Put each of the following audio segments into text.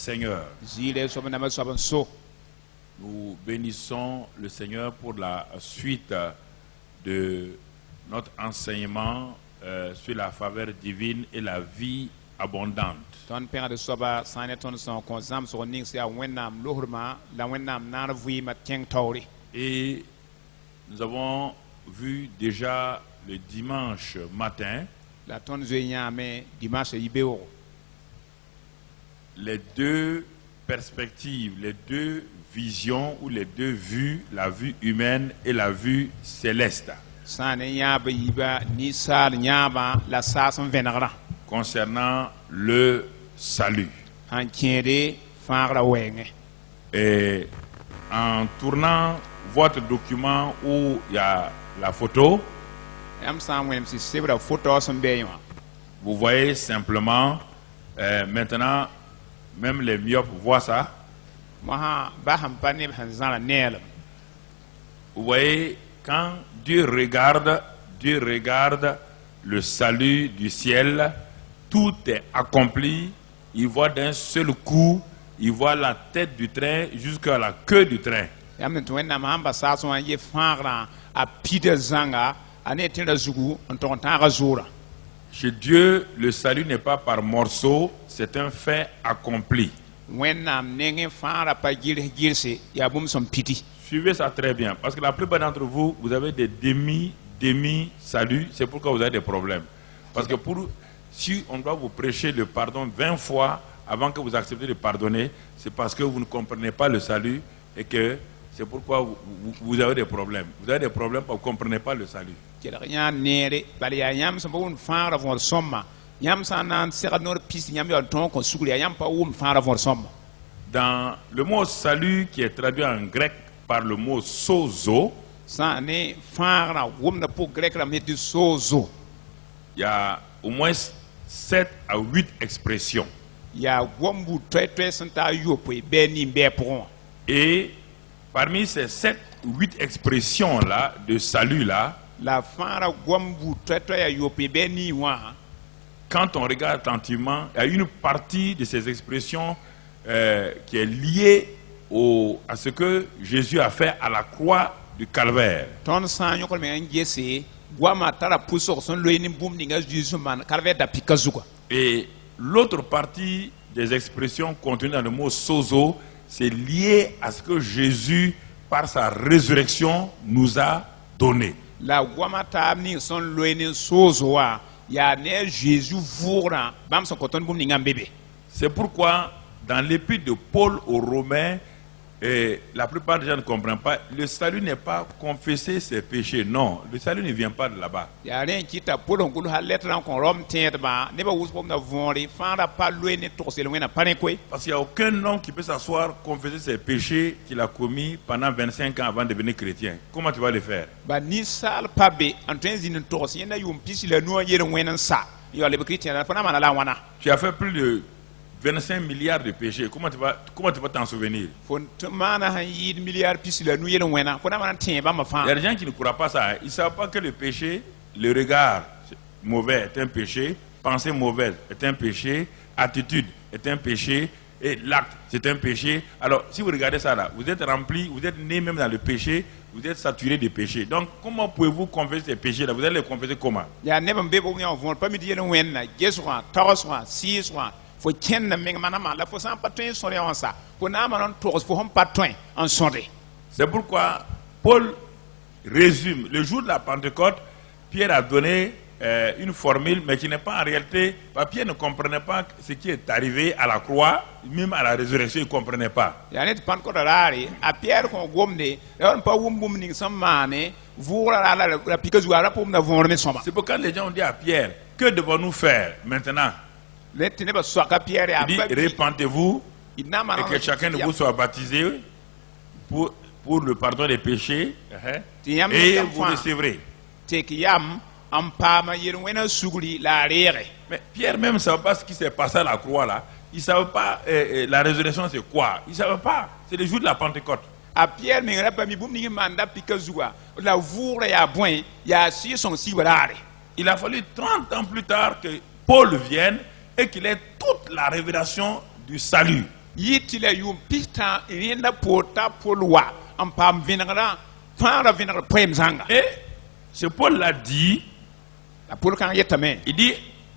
Seigneur. Nous bénissons le Seigneur pour la suite de notre enseignement sur la faveur divine et la vie abondante. Et nous avons vu déjà le dimanche matin les deux perspectives, les deux visions ou les deux vues, la vue humaine et la vue céleste, concernant le salut. Et en tournant votre document où il y a la photo, vous voyez simplement, maintenant, même les myopes voient ça. Vous voyez, quand Dieu regarde le salut du ciel, tout est accompli. Il voit d'un seul coup, il voit la tête du train jusqu'à la queue du train. Chez Dieu, le salut n'est pas par morceaux, c'est un fait accompli. Suivez ça très bien, parce que la plupart d'entre vous, vous avez des demi-saluts, c'est pourquoi vous avez des problèmes. Parce que si on doit vous prêcher le pardon 20 fois avant que vous acceptiez de pardonner, c'est parce que vous ne comprenez pas le salut et que c'est pourquoi vous avez des problèmes. Vous avez des problèmes parce que vous ne comprenez pas le salut. Dans le mot salut qui est traduit en grec par le mot sozo, il y a au moins 7 à 8 expressions. Et parmi ces 7 ou 8 expressions-là, de salut-là, quand on regarde attentivement, il y a une partie de ces expressions qui est liée à ce que Jésus a fait à la croix du Calvaire. Et l'autre partie des expressions contenues dans le mot sozo, c'est lié à ce que Jésus, par sa résurrection, nous a donné. C'est pourquoi, dans l'épître de Paul aux Romains, la plupart des gens ne comprennent pas, le salut n'est pas confesser ses péchés. Non, le salut ne vient pas de là-bas. Parce qu'il n'y a aucun homme qui peut s'asseoir, confesser ses péchés qu'il a commis pendant 25 ans avant de devenir chrétien. Comment tu vas le faire? Tu as fait plus de 25 milliards de péchés. Comment tu vas t'en souvenir? Il y a des gens qui ne croient pas ça. Ils ne savent pas que le péché, le regard mauvais est un péché, pensée mauvaise est un péché, attitude est un péché, et l'acte c'est un péché. Alors, si vous regardez ça là, vous êtes rempli, vous êtes né même dans le péché, vous êtes saturé de péché. Donc, comment pouvez-vous confesser ces péchés là? Vous allez les confesser comment? C'est pourquoi Paul résume. Le jour de la Pentecôte, Pierre a donné une formule, mais qui n'est pas en réalité. Pierre ne comprenait pas ce qui est arrivé à la croix, même à la résurrection, il ne comprenait pas. C'est pourquoi les gens ont dit à Pierre, que devons-nous faire maintenant? Il dit, répentez-vous et que chacun de vous soit baptisé pour le pardon des péchés et vous recevrez. Mais Pierre même ne savait pas ce qui s'est passé à la croix là. Il ne savait pas la résurrection c'est quoi. Il ne savait pas. C'est le jour de la Pentecôte. Il a fallu 30 ans plus tard que Paul vienne et qu'il ait toute la révélation du salut. yitila yum pista rinda pota polwa ampam vinagara fara vinagara poem zanga Et ce Paul l'a dit, la pol kan yetame il dit,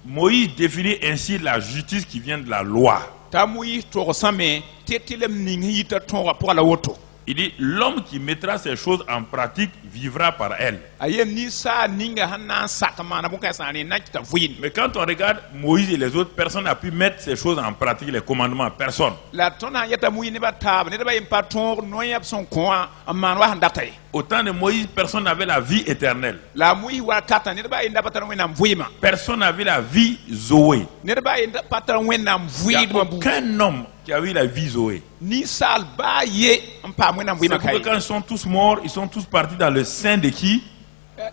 Moïse définit ainsi la justice qui vient de la loi. tamuyi to same tetilem ning yita to pour la woto Il dit, l'homme qui mettra ces choses en pratique vivra par elles. ayem ni sa ninga hanna sakama na buka sani na kita fuyin Mais quand on regarde Moïse et les autres, personne n'a pu mettre ces choses en pratique, les commandements, personne. la tona yeta muyi ne ba tab ne ba yim paton noyab son ko amman wa handatay Au temps de Moïse, personne n'avait la vie éternelle. la muyi wa kata ne ba inda patan wenam vuyima Personne n'avait la vie Zoé. ne ba inda patan wenam Il n'y a vuyima bu aucun homme qui a eu la vie Zoé. ni sal ba ye ampam wenam C'est vuyima pourquoi kay quand ils sont tous morts, ils sont tous partis dans le sein de qui?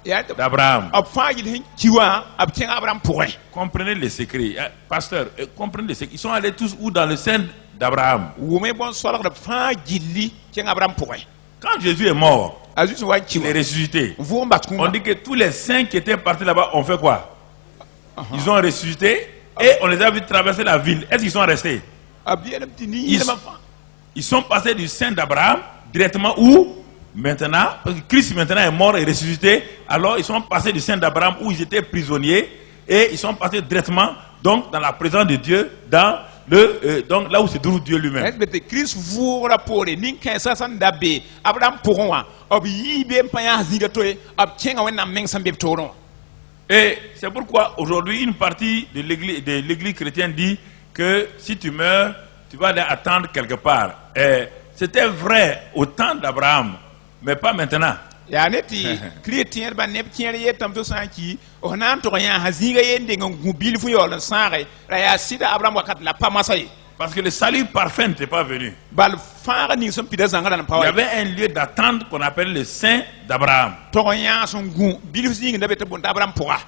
ya D'Abraham. ab fa yil hin kiwa ab tianga abram pourrin Comprenez les secrets. Pasteur, comprenez les secrets. Ils sont allés tous où? Dans le sein d'Abraham. wume bon solak da fa jilli tianga abram pourrin Quand Jésus est mort, azus wa il est kiwa ressuscité. vous mbat On kuma dit que tous les saints qui étaient partis là-bas ont fait quoi? Ils ont ressuscité et on les a vus traverser la ville. Est-ce qu'ils sont restés? abiyelem tini Ils- yelema fa Ils sont passés du sein d'Abraham directement où? Maintenant, parce que Christ maintenant est mort et ressuscité, alors ils sont passés du sein d'Abraham où ils étaient prisonniers et ils sont passés directement donc dans la présence de Dieu, dans donc là où se trouve Dieu lui-même. Esbete Chris voura pore nin kan sa san dabe abram pourwa ob yibe mpaya zinga toy ab tianga wenna meng sambe toron Et c'est pourquoi aujourd'hui une partie de l'église chrétienne dit que si tu meurs, tu vas aller attendre quelque part. Et c'était vrai au temps d'Abraham, mais pas maintenant. ya neti chrétien ba ne tiere yetam to sanki o nan to ya hazinga yende ngu bil fu yol sare ra ya sida abram wakat la pamasay Parce que le salut parfait n'était pas venu. bal fara ni som pida zanga dan Il y pawa avait un lieu d'attente qu'on appelle le sein d'Abraham. to ya son gu bil fu zinga dabe to bon abram pourwa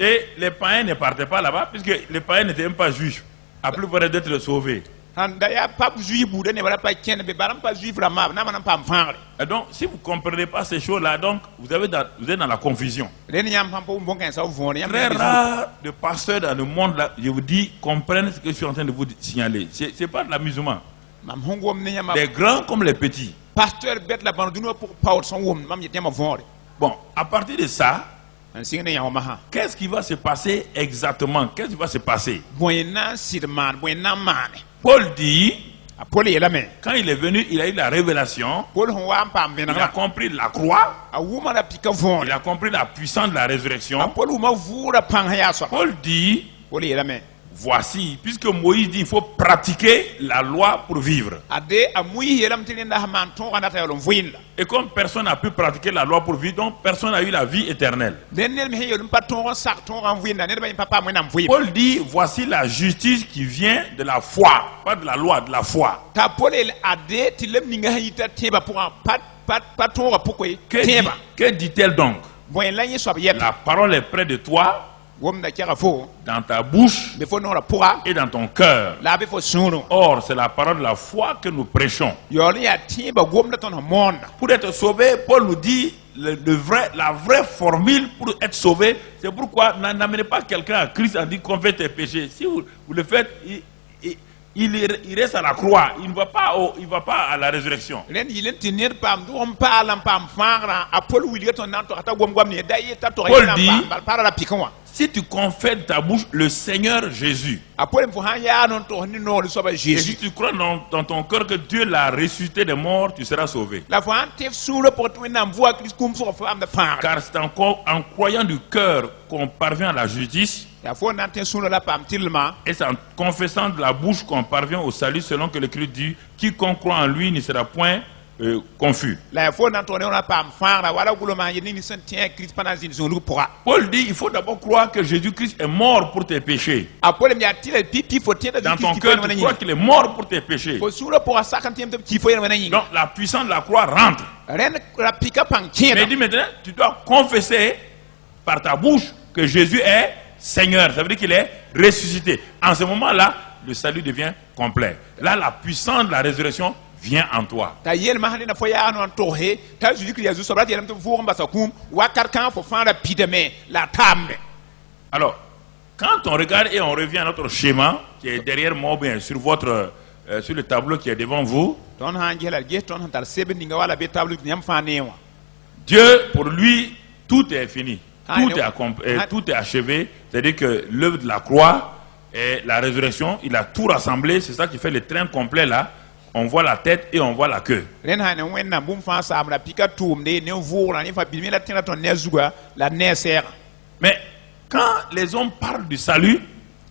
Et les païens ne partaient pas là-bas, puisque les païens n'étaient même pas juifs. À plus forte d'être sauvés. handa ya pap juif bu ne wala pa ken be baram pa juif la ma na man pam fangre Et donc, si vous ne comprenez pas ces choses-là, donc vous êtes dans la confusion. len yam pam po bon kan sa vone yam Très rare de pasteurs dans le monde, là, je vous dis, comprennent ce que je suis en train de vous signaler. Ce n'est pas de l'amusement. mam hongom ne yam Les grands comme les petits. pasteur bet la ban duno pour power son wom mam yetema vore Bon, à partir de ça, an singa ya ma ha qu'est-ce qui va se passer exactement? Qu'est-ce qui va se passer? boyna sidman boyna mane Paul dit, apole yela me quand il est venu, il a eu la révélation, pol hon wa pam il a vena compris la croix, a wuma la pika vore il a compris la puissance de la résurrection. apol uma vura pan ha ya so Paul dit, pol yela me voici, puisque Moïse dit, il faut pratiquer la loi pour vivre. ade amui yelam tilinda ha man ton ana tayolon voyinda Et comme personne n'a pu pratiquer la loi pour vivre, donc personne n'a eu la vie éternelle. den nel me yolum paton sak ton en voyinda ne ba papa mo nam voyim Paul dit, voici la justice qui vient de la foi, pas de la loi, de la foi. ta pol ade tilem ninga hayita teba pour paton pourquoi teba Que dit-elle donc? boyla yi so yet La parole est près de toi, wom da kera fo dans ta bouche be fo no pura et dans ton cœur. la be fo suno Or, c'est la parole de la foi que nous prêchons. yoli ya tiba wom da ton monde Pour être sauvé, Paul nous dit, la vraie formule pour être sauvé, c'est pourquoi n'amenez pas quelqu'un à Christ en disant qu'on fait tes péchés. Si vous le faites, il reste à la croix, il ne va pas à la résurrection. len yilen tinir pam do on palam pam fara apol wili ton nan to ata gom gom ne da yeta to Paul dit- para la pikanwa Si tu confesses de ta bouche le Seigneur Jésus, apol mfo han ya non to ni no so ba et si jésus tu crois dans ton cœur que Dieu l'a ressuscité des morts, tu seras sauvé. la fo an tef sur le porte nam voix christ kum so fam da fara Car c'est encore en croyant du cœur qu'on parvient à la justice, ya fo nan ten sur la pam tilma et c'est en confessant de la bouche qu'on parvient au salut, selon que l'Écriture dit, quiconque croit en lui ne sera point confus. la fo nan to ne on pam fara wala gulo ma yini ni sen tien christ panazin zon lu pourra Paul dit, il faut d'abord croire que Jésus-Christ est mort pour tes péchés. apol mi atile pipi fo tien da Dans ton christ cœur, qui tu crois qu'il est mort pour tes péchés. fo sur le pour 50e de qui fo yen wana yin Donc la puissance de la croix rentre. ren la pika pan Mais tien il dit maintenant, tu dois confesser par ta bouche que Jésus est Seigneur. Ça veut dire qu'il est ressuscité. En ce moment-là, le salut devient complet. Là, la puissance de la résurrection vient en toi. ta yel ma halina fo ya non to he ta juju kriya zu sobrat yelam to vo mbasa kum wa karkan fo fara pideme la tambe Alors, quand on regarde et on revient à notre schéma qui est derrière moi, ou bien sur votre sur le tableau qui est devant vous. ton han gela ge ton han tar sebe ninga wala be tablu nyam fa newa Dieu, pour lui, tout est fini. Ah, Tout non. est, tout est achevé. C'est-à-dire que l'œuvre de la croix et la résurrection, il a tout rassemblé. C'est ça qui fait le train complet là. On voit la tête et on voit la queue. ren ha ne wenna bum fa sam la pika tum de ne vura ni fa bi la tina ton ne zuga la ne sera Mais quand les hommes parlent du salut,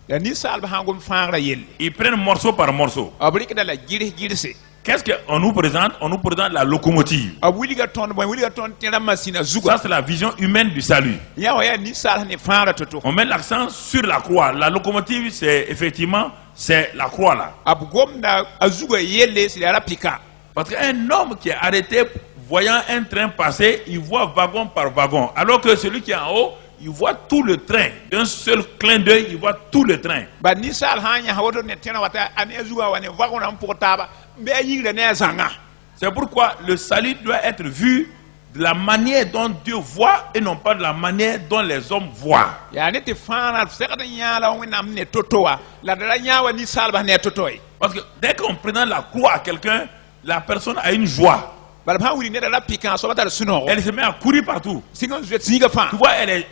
la ni salba hangum faara yelle ils prennent morceau par morceau. abrik da la girse Qu'est-ce qu'on nous présente? On nous présente la locomotive. abwiliga ton boy wiliga ton tira masina zuga Ça, c'est la vision humaine du salut. ya wa ya ni sal ne faara toto On met l'accent sur la croix. La locomotive, c'est effectivement, c'est la croix là. abu gomda azuga yelle c'est la pika Parce qu'un homme qui est arrêté voyant un train passer, il voit wagon par wagon. Alors que celui qui est en haut, il voit tout le train. D'un seul clin d'œil, il voit tout le train. ba ni sal hanya hawoto ne tena wata ane zuga wane vagon am portaba be yigre ne zanga C'est pourquoi le salut doit être vu de la manière dont Dieu voit et non pas de la manière dont les hommes voient. ya ne te fana sekata nyala wona ne totowa la dara nyawa ni salba ne totoy Parce que dès qu'on présente la croix à quelqu'un, la personne a une joie. bala ba wuli ne da pika so bata suno Elle se met à courir partout. singa zuet singa fa Tu vois,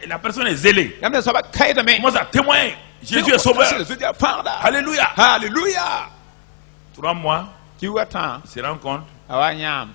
la personne est zélée. yamna saba kayda me Elle commence à témoigner. Jésus est sauveur. Alléluia. Alléluia. 3 mois, Qui voit tant, il se rend compte awanyam.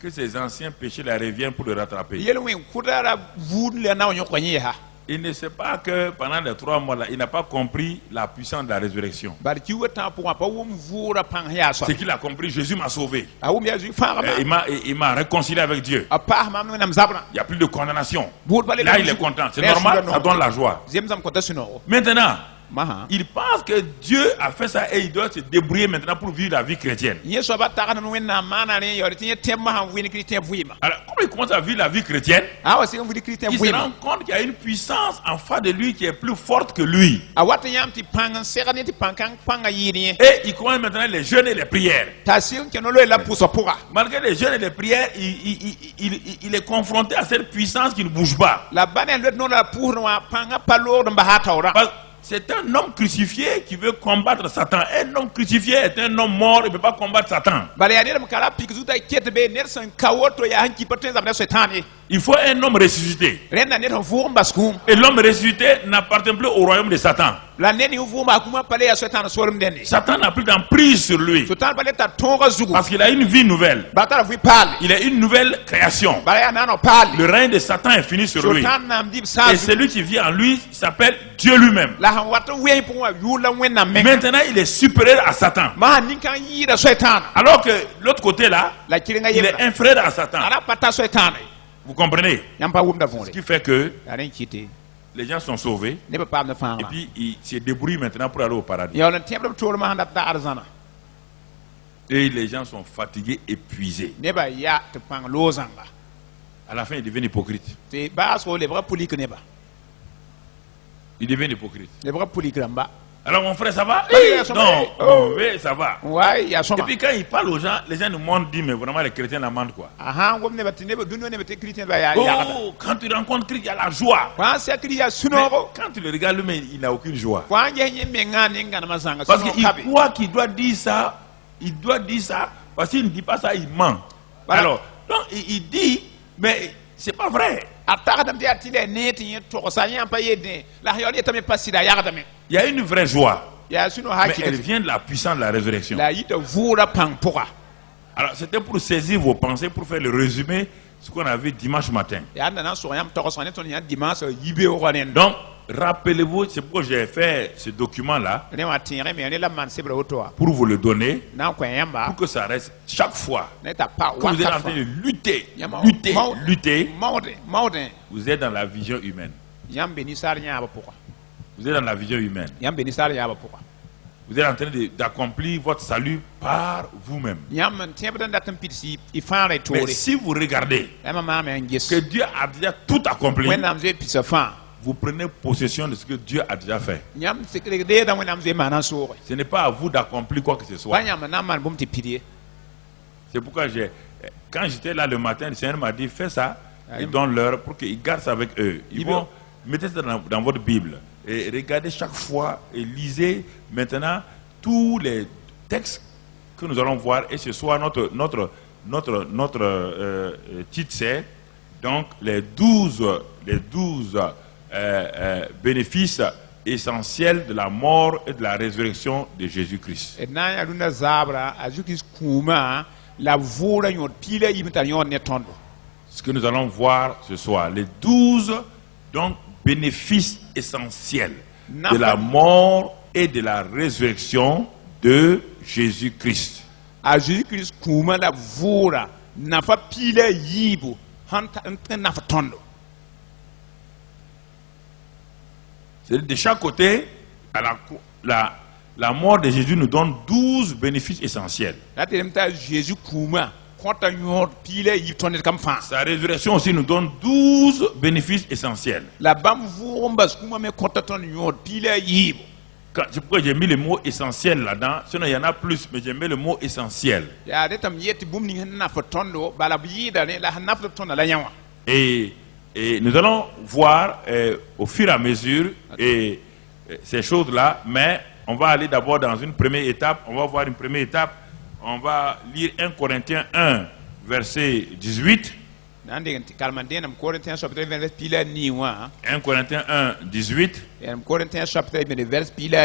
que ses anciens péchés la reviennent pour le rattraper. Yelwin kudara vudle na onyo kwenye ha. Il ne sait pas que pendant les 3 mois là, il n'a pas compris la puissance de la résurrection. Bari qui voit tant pour un pas wum vura pang ya so. C'est qu'il a compris, Jésus m'a sauvé. Awum ya zu fa Et il m'a réconcilié avec Dieu. a pa mam nam zabra. Il n'y a plus de condamnation. Bud balé Là, il est content. C'est normal, ça donne la joie. Zemzam kota suno. Maintenant, Maha. il pense que Dieu a fait ça et il doit se débrouiller maintenant pour vivre la vie chrétienne. Yeso ba ta kana wenna mana ne yori tinye temma han wini kristian vuima. Alors, comme il commence à vivre la vie chrétienne, Awa se wini kristian il se vuima. rend compte qu'il y a une puissance en face de lui qui est plus forte que lui. Awata yam ti pangan serane ti pankan panga yini. Et il commence maintenant les jeûnes et les prières. Tasim ke no lo la puso pura. Malgré les jeûnes et les prières, il est confronté à cette puissance qui ne bouge pas. La bane le no la pour no panga palo de bahata ora. Parce que c'est un homme crucifié qui veut combattre Satan. Un homme crucifié est un homme mort, il ne peut pas combattre Satan. Bale ya ne kala pikzuta ketbe nersan kawoto ya hanki patenza na setani. Il faut un homme ressuscité. Renda ne vur mbaskum. Et l'homme ressuscité n'appartient plus au royaume de Satan. La neni vur ma kuma pale ya setan sorum deni. Satan n'a plus d'emprise sur lui. Sultan bale ta tonga zugu. Parce qu'il a une vie nouvelle. Batara vu pal. Il est une nouvelle création. Bale ya nano pal. Le règne de Satan est fini sur lui. Sultan nam dib Et sa. celui qui vit en lui s'appelle Dieu lui-même. La han wata wen pour wa yula wenna men. Maintenant, il est supérieur à Satan. Ma ninkan yira setan. Alors que l'autre côté là, La kiringa il est yeba. un frère à Satan. Ala pata setan. Vous comprenez? Yampa wumda vonde. Ce qui fait que Arin kiti. les gens sont sauvés. Ne ba pam na fa. Et puis ils se débrouillent maintenant pour aller au paradis. Ya on tiembre tolo ma handa da arzana. Et les gens sont fatigués, épuisés. Ne ba ya te pang lozanga. À la fin, ils deviennent hypocrites. Te ba so le bra pulik ne ba. Ils deviennent hypocrites. Le bra pulik ramba. Alors mon frère, ça va? Oui, ça va. Non, Oh. oui, ça va. Ouais, ya Et soma. puis quand ils parlent aux gens, les gens nous montrent, disent, mais vraiment les chrétiens la mentent quoi. Aha, ngom ne ba tine ba dunno ne ba te kristien ba ya ya. Oh, quand tu rencontres Christ, il y a la joie. Kwa se kri ya Mais suno. quand tu le regardes lui-même, il n'a aucune joie. Kwa nge nye menga ne ngana mazanga. Parce Suno qu'il kabe. croit qu'il doit dire ça. Il doit dire ça. Parce qu'il ne dit pas ça, il ment. Voilà. Alors, donc il dit, mais c'est pas vrai. Ataka dam te atile ne tinye to sa yan pa yede. La yori tame pasida ya dame. Il y a une vraie joie. Ya suno Mais haki. elle vient de la puissance de la résurrection. La yita vura pang poka. Alors, c'était pour saisir vos pensées, pour faire le résumé de ce qu'on a vu dimanche matin. Ya nana so yam to so ne ton ya dimanche yibe o ren. Donc, rappelez-vous, c'est pourquoi j'ai fait ce document-là, Ne wa tinre me ne la man se bra otoa. pour vous le donner, Na kwa yamba. pour que ça reste chaque fois Ne ta pa que vous êtes en wa. train de lutter, Yama- lutter, Mau- lutter, Mauden. vous êtes dans la vision humaine. Yam beni sar nya ba poka. Vous êtes dans la vision humaine. Yam beni sar ya ba poka. Vous êtes en train d'accomplir votre salut par vous-même. Yam tiembre dan datam pitsi I fare Mais tore. si vous regardez Yama ma me ngis. que Dieu a déjà tout accompli, When am ze pitsa fa. vous prenez possession de ce que Dieu a déjà fait. Yam sekre de da when am ze manan so. Ce n'est pas à vous d'accomplir quoi que ce soit. Banya man man bum ti pidie. C'est pourquoi quand j'étais là le matin, le Seigneur m'a dit, fais ça et Amen. donne-leur pour qu'ils gardent ça avec eux. Ils Il vont veut- mettre ça dans votre Bible et regardez chaque fois et lisez maintenant tous les textes que nous allons voir, et ce soir notre titre c'est donc les 12 bénéfices essentiels de la mort et de la résurrection de Jésus-Christ. Ce que nous allons voir ce soir, les 12 donc bénéfices essentiels de la mort et de la résurrection de Jésus-Christ. De chaque côté, la mort de Jésus nous donne 12 bénéfices essentiels. Sa résurrection aussi nous donne 12 bénéfices essentiels. C'est pourquoi j'ai mis le mot essentiel là-dedans. Sinon, il y en a plus, mais j'ai mis le mot essentiel. Et nous allons voir au fur et à mesure ces choses-là, mais on va aller d'abord dans une première étape. On va voir une première étape. On va lire 1 Corinthiens 1, verset 18. 1 Corinthiens 1, 18.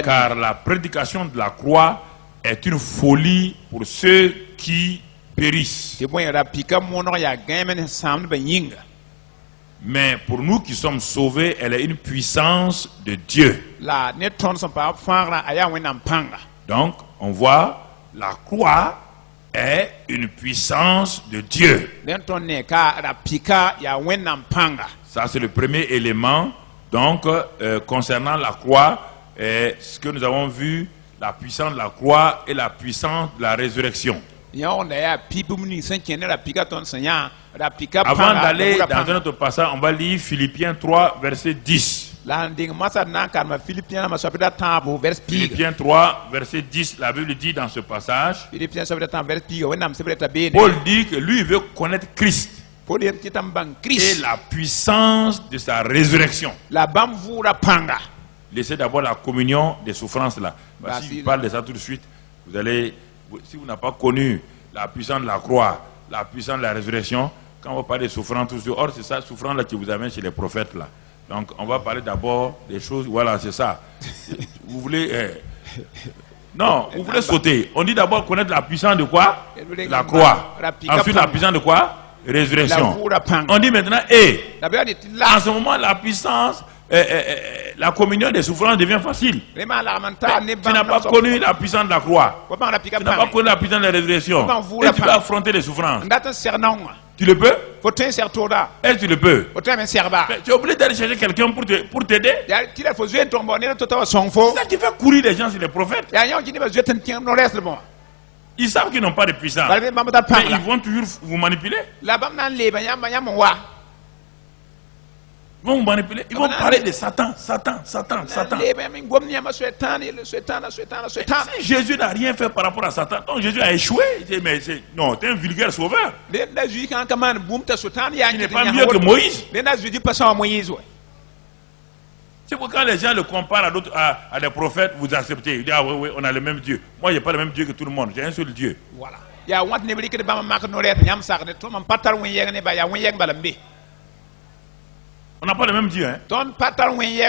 Car la prédication de la croix est une folie pour ceux qui périssent. Mais pour nous qui sommes sauvés, elle est une puissance de Dieu. Donc, on voit la croix est une puissance de Dieu. Ça, c'est le premier élément. Donc, concernant la croix, ce que nous avons vu, la puissance de la croix et la puissance de la résurrection. Avant d'aller dans un autre passage, on va lire Philippiens 3, verset 10. Philippiens 3, verset 10, la Bible dit dans ce passage, Paul dit que lui, il veut connaître Christ et la puissance de sa résurrection. Laissez d'abord la communion des souffrances là. Si je parle de ça tout de suite, vous allez, si vous n'avez pas connu la puissance de la croix, la puissance de la résurrection, quand on va parler de souffrance, tout ça, or c'est ça, souffrance là qui vous amène chez les prophètes là. Donc on va parler d'abord des choses, voilà, c'est ça. Vous voulez... non, vous voulez sauter. On dit d'abord connaître la puissance de quoi? La croix. Ensuite la puissance de quoi? Résurrection. On dit maintenant, en ce moment la puissance, la communion des souffrances devient facile. Tu n'as pas connu la puissance de la croix. Tu n'as pas connu la puissance de la résurrection. Et tu vas affronter les souffrances. Tu le peux? Est-ce que tu le peux? Tu es obligé d'aller chercher quelqu'un pour t'aider. C'est ça qui fait courir les gens sur les prophètes. Ils savent qu'ils n'ont pas de puissance. Mais ils vont toujours vous manipuler. Ils vont vous manipuler. Ils vont parler de Satan. Si Jésus n'a rien fait par rapport à Satan, donc Jésus a échoué. Non, tu es un vulgaire sauveur. Tu n'es pas mieux que Moïse. C'est pourquoi les gens le comparent à des prophètes, vous acceptez. Ils disent, ah oui, on a le même Dieu. Moi, je n'ai pas le même Dieu que tout le monde. J'ai un seul Dieu. Voilà. On n'a pas le même Dieu. Hein?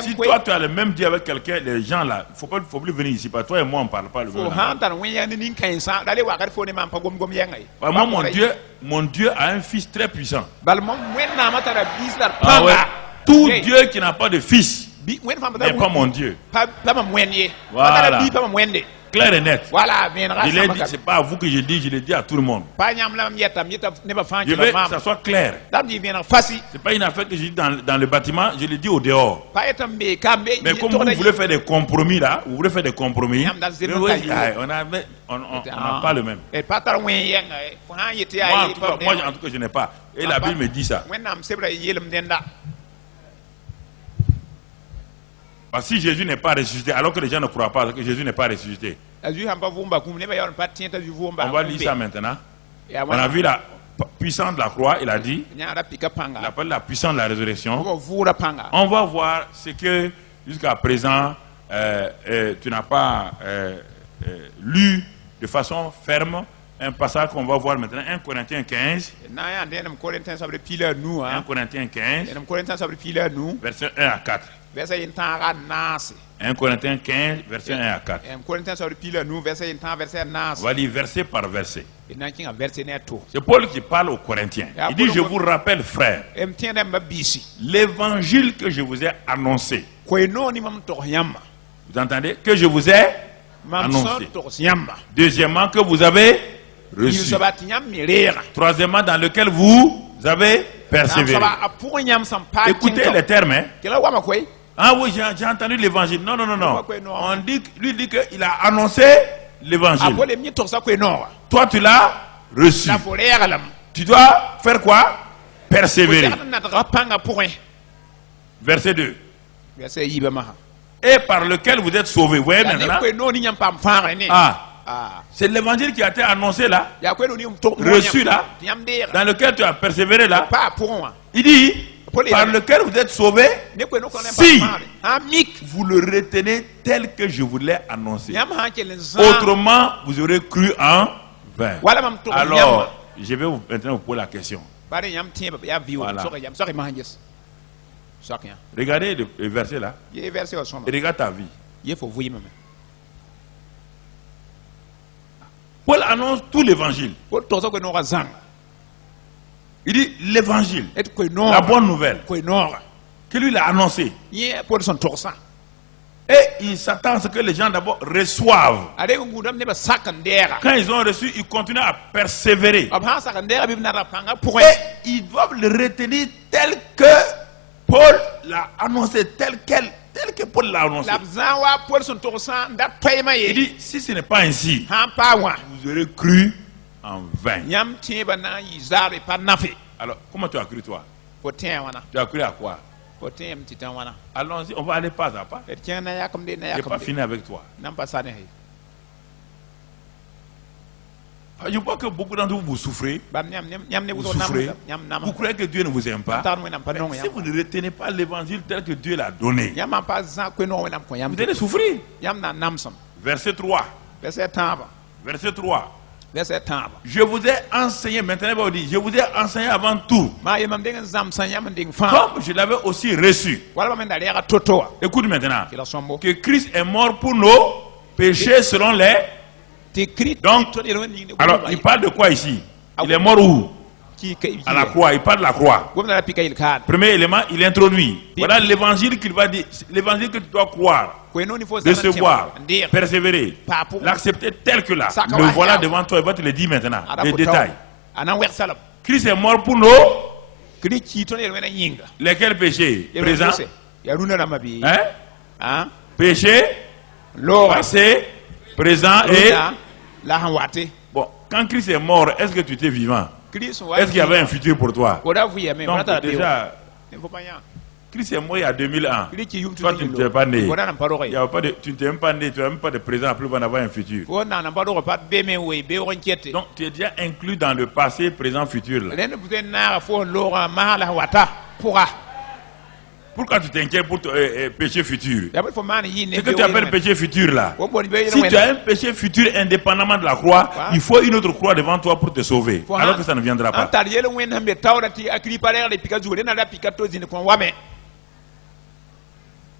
Si toi, tu as le même Dieu avec quelqu'un, les gens là, il ne faut plus venir ici. Pas toi et moi, on ne parle pas le même. Moi, mon Dieu a un fils très puissant. Ah ouais. Tout Dieu qui n'a pas de fils n'est pas mon Dieu. Voilà. Clair et net. Je l'ai dit, c'est pas à vous que je dis, je l'ai dit à tout le monde. Je veux que ça soit clair. C'est pas une affaire que je dis dans le bâtiment, je l'ai dit au dehors. Mais comme vous voulez faire des compromis là, vous voulez faire des compromis, on n'a pas le même. Moi, en tout cas, je n'ai pas. Et la Bible me dit ça. Parce que si Jésus n'est pas ressuscité, alors que les gens ne croient pas que Jésus n'est pas ressuscité. On va lire ça maintenant. On a vu la puissance de la croix, il a dit. Il appelle la puissance de la résurrection. On va voir ce que jusqu'à présent tu n'as pas lu de façon ferme un passage qu'on va voir maintenant, 1 Corinthiens 15. na ya ndenam Corinthiens sabre pila nu 1 Corinthiens 15, ndenam Corinthiens sabre pila nu verset 1 à 4. verset yinta nasi 1 Corinthiens 15, verset 1 à 4. Corinthiens sabre pila nu verset yinta verset On nasi va lire verset par verset. ina kinga verset ne to C'est Paul qui parle aux Corinthiens. Il dit, je vous rappelle, frères, em tiende mabisi l'évangile que je vous ai annoncé. ko no ni mam to yamma Vous entendez? Que je vous ai mam so annoncé. to yamma Deuxièmement, que vous avez il reçu. sabat yam mirera Troisièmement, dans lequel vous avez persévéré. pour yam sam pa Écoutez les termes. Hein? kila wama koy Ah oui, j'ai entendu l'évangile. Non, non, non, non. Non. On dit, lui dit qu'il a annoncé l'évangile. apole mi to sa ko no Toi, tu l'as reçu. la forera lam Tu dois faire quoi? Persévérer. na rapanga point Verset 2. verset yiba ma Et par lequel vous êtes sauvés. Vous voyez ne maintenant? ko no ni nyam pam fara ni Ah, ah c'est l'évangile qui a été annoncé là, ya ko no ni to reçu là, yam de dans lequel tu as persévéré là. pas pour moi Il dit, Paul est par là. lequel vous êtes sauvés, ne ko no ko Si. pam fara amik vous le retenez tel que je vous l'ai annoncé. yam ha kelen za Autrement, vous aurez cru en vain. wala mam to yam Alors, je vais maintenant vous poser la question. bare yam tieba ya viwo Voilà. so ko yam so ko mahanjes so ko Regardez le verset là. ye verset o soma Et regarde ta vie. ye fo vuyi mame Paul annonce tout l'évangile. ko to so ko no ga zanga Il dit l'évangile, et ko no la bonne nouvelle, ko no que lui l'a annoncé. ye pour son to sa Et il s'attend à ce que les gens d'abord reçoivent. are ngudam ne ba sakandera Quand ils ont reçu, ils continuent à persévérer. ab ha sakandera bi na rapanga point Et ils doivent le retenir tel que Paul l'a annoncé, tel que Paul l'a annoncé. la zawa pour son to sa nda toyma Il ye dit, si ce n'est pas ainsi, ha pa wa vous aurez cru en vain. yam tieba na yi zare pa nafe Alors, comment tu as cru toi? ko tin wana Tu as cru à quoi? ko tin am titan wana Allons-y, on va aller pas à pas. et tiens na yakam de na Je n'ai yakam pas fini avec toi. nam pa sane hay Je vois que beaucoup d'entre vous, vous souffrez. bam nyam ne Vous wuto nam souffrez. nyam nam Vous croyez que Dieu ne vous aime pas. tar mo nam pa no Mais yam si vous ne retenez pas l'évangile tel que Dieu l'a donné, yam pa za ko no nam ko yam vous allez souffrir. yam na nam sam Verset 3. verset tamba Verset 3. verset tamba Je vous ai enseigné, maintenant il va vous dire, je vous ai enseigné avant tout, ma yam ding zam san yam ding fa comme je l'avais aussi reçu. wala ba men da ya toto Écoute maintenant, kila sombo que Christ est mort pour nos péchés selon les... te crit Donc, to de ni alors il parle de quoi ici? Il est mort où? ki kay À la croix, il parle de la croix. gom na la pika il kan Premier élément, il introduit. Voilà l'évangile qu'il va dire, l'évangile que tu dois croire, ko no ni fo recevoir, ndir persévérer, pa pour l'accepter tel que là. Ça, Le comment voilà faire? devant toi, il va te le dire maintenant, Ada les ko détails. anan wer salam Christ est mort pour nos... crit ki to ne wena yinga Lesquels péchés? Yel Présents, wena ya runa na mabi hein? hein Péché, lo passé, présent et... runa la han wate Bon, quand Christ est mort, est-ce que tu étais vivant? crit so wa Est-ce qu'il y avait un futur pour toi? ko da vuye me Donc mata de déjà, ne faut pas ya Christ est mort il y a 2000 ans. crit ki yum tu Toi, tu ne t'es pas né. ko da nan paro Il y a pas de, tu ne t'es même pas né, tu n'as même pas de présent, à plus en avoir un futur. ko na nan paro pa be me we be on kete Donc tu es déjà inclus dans le passé, présent, futur. Là. len bu na fo lo ma la wata pourra Pourquoi tu t'inquiètes pour ton péché futur? ya fo man yi ne Ce que tu appelles péché futur là. ko bon be Si tu as un péché futur indépendamment de la croix, Ouais. il faut une autre croix devant toi pour te sauver. Faut Alors un- que ça ne viendra pas. antar yele wen hambe tawrati akri pare le pika zure na la pika to zine ko wame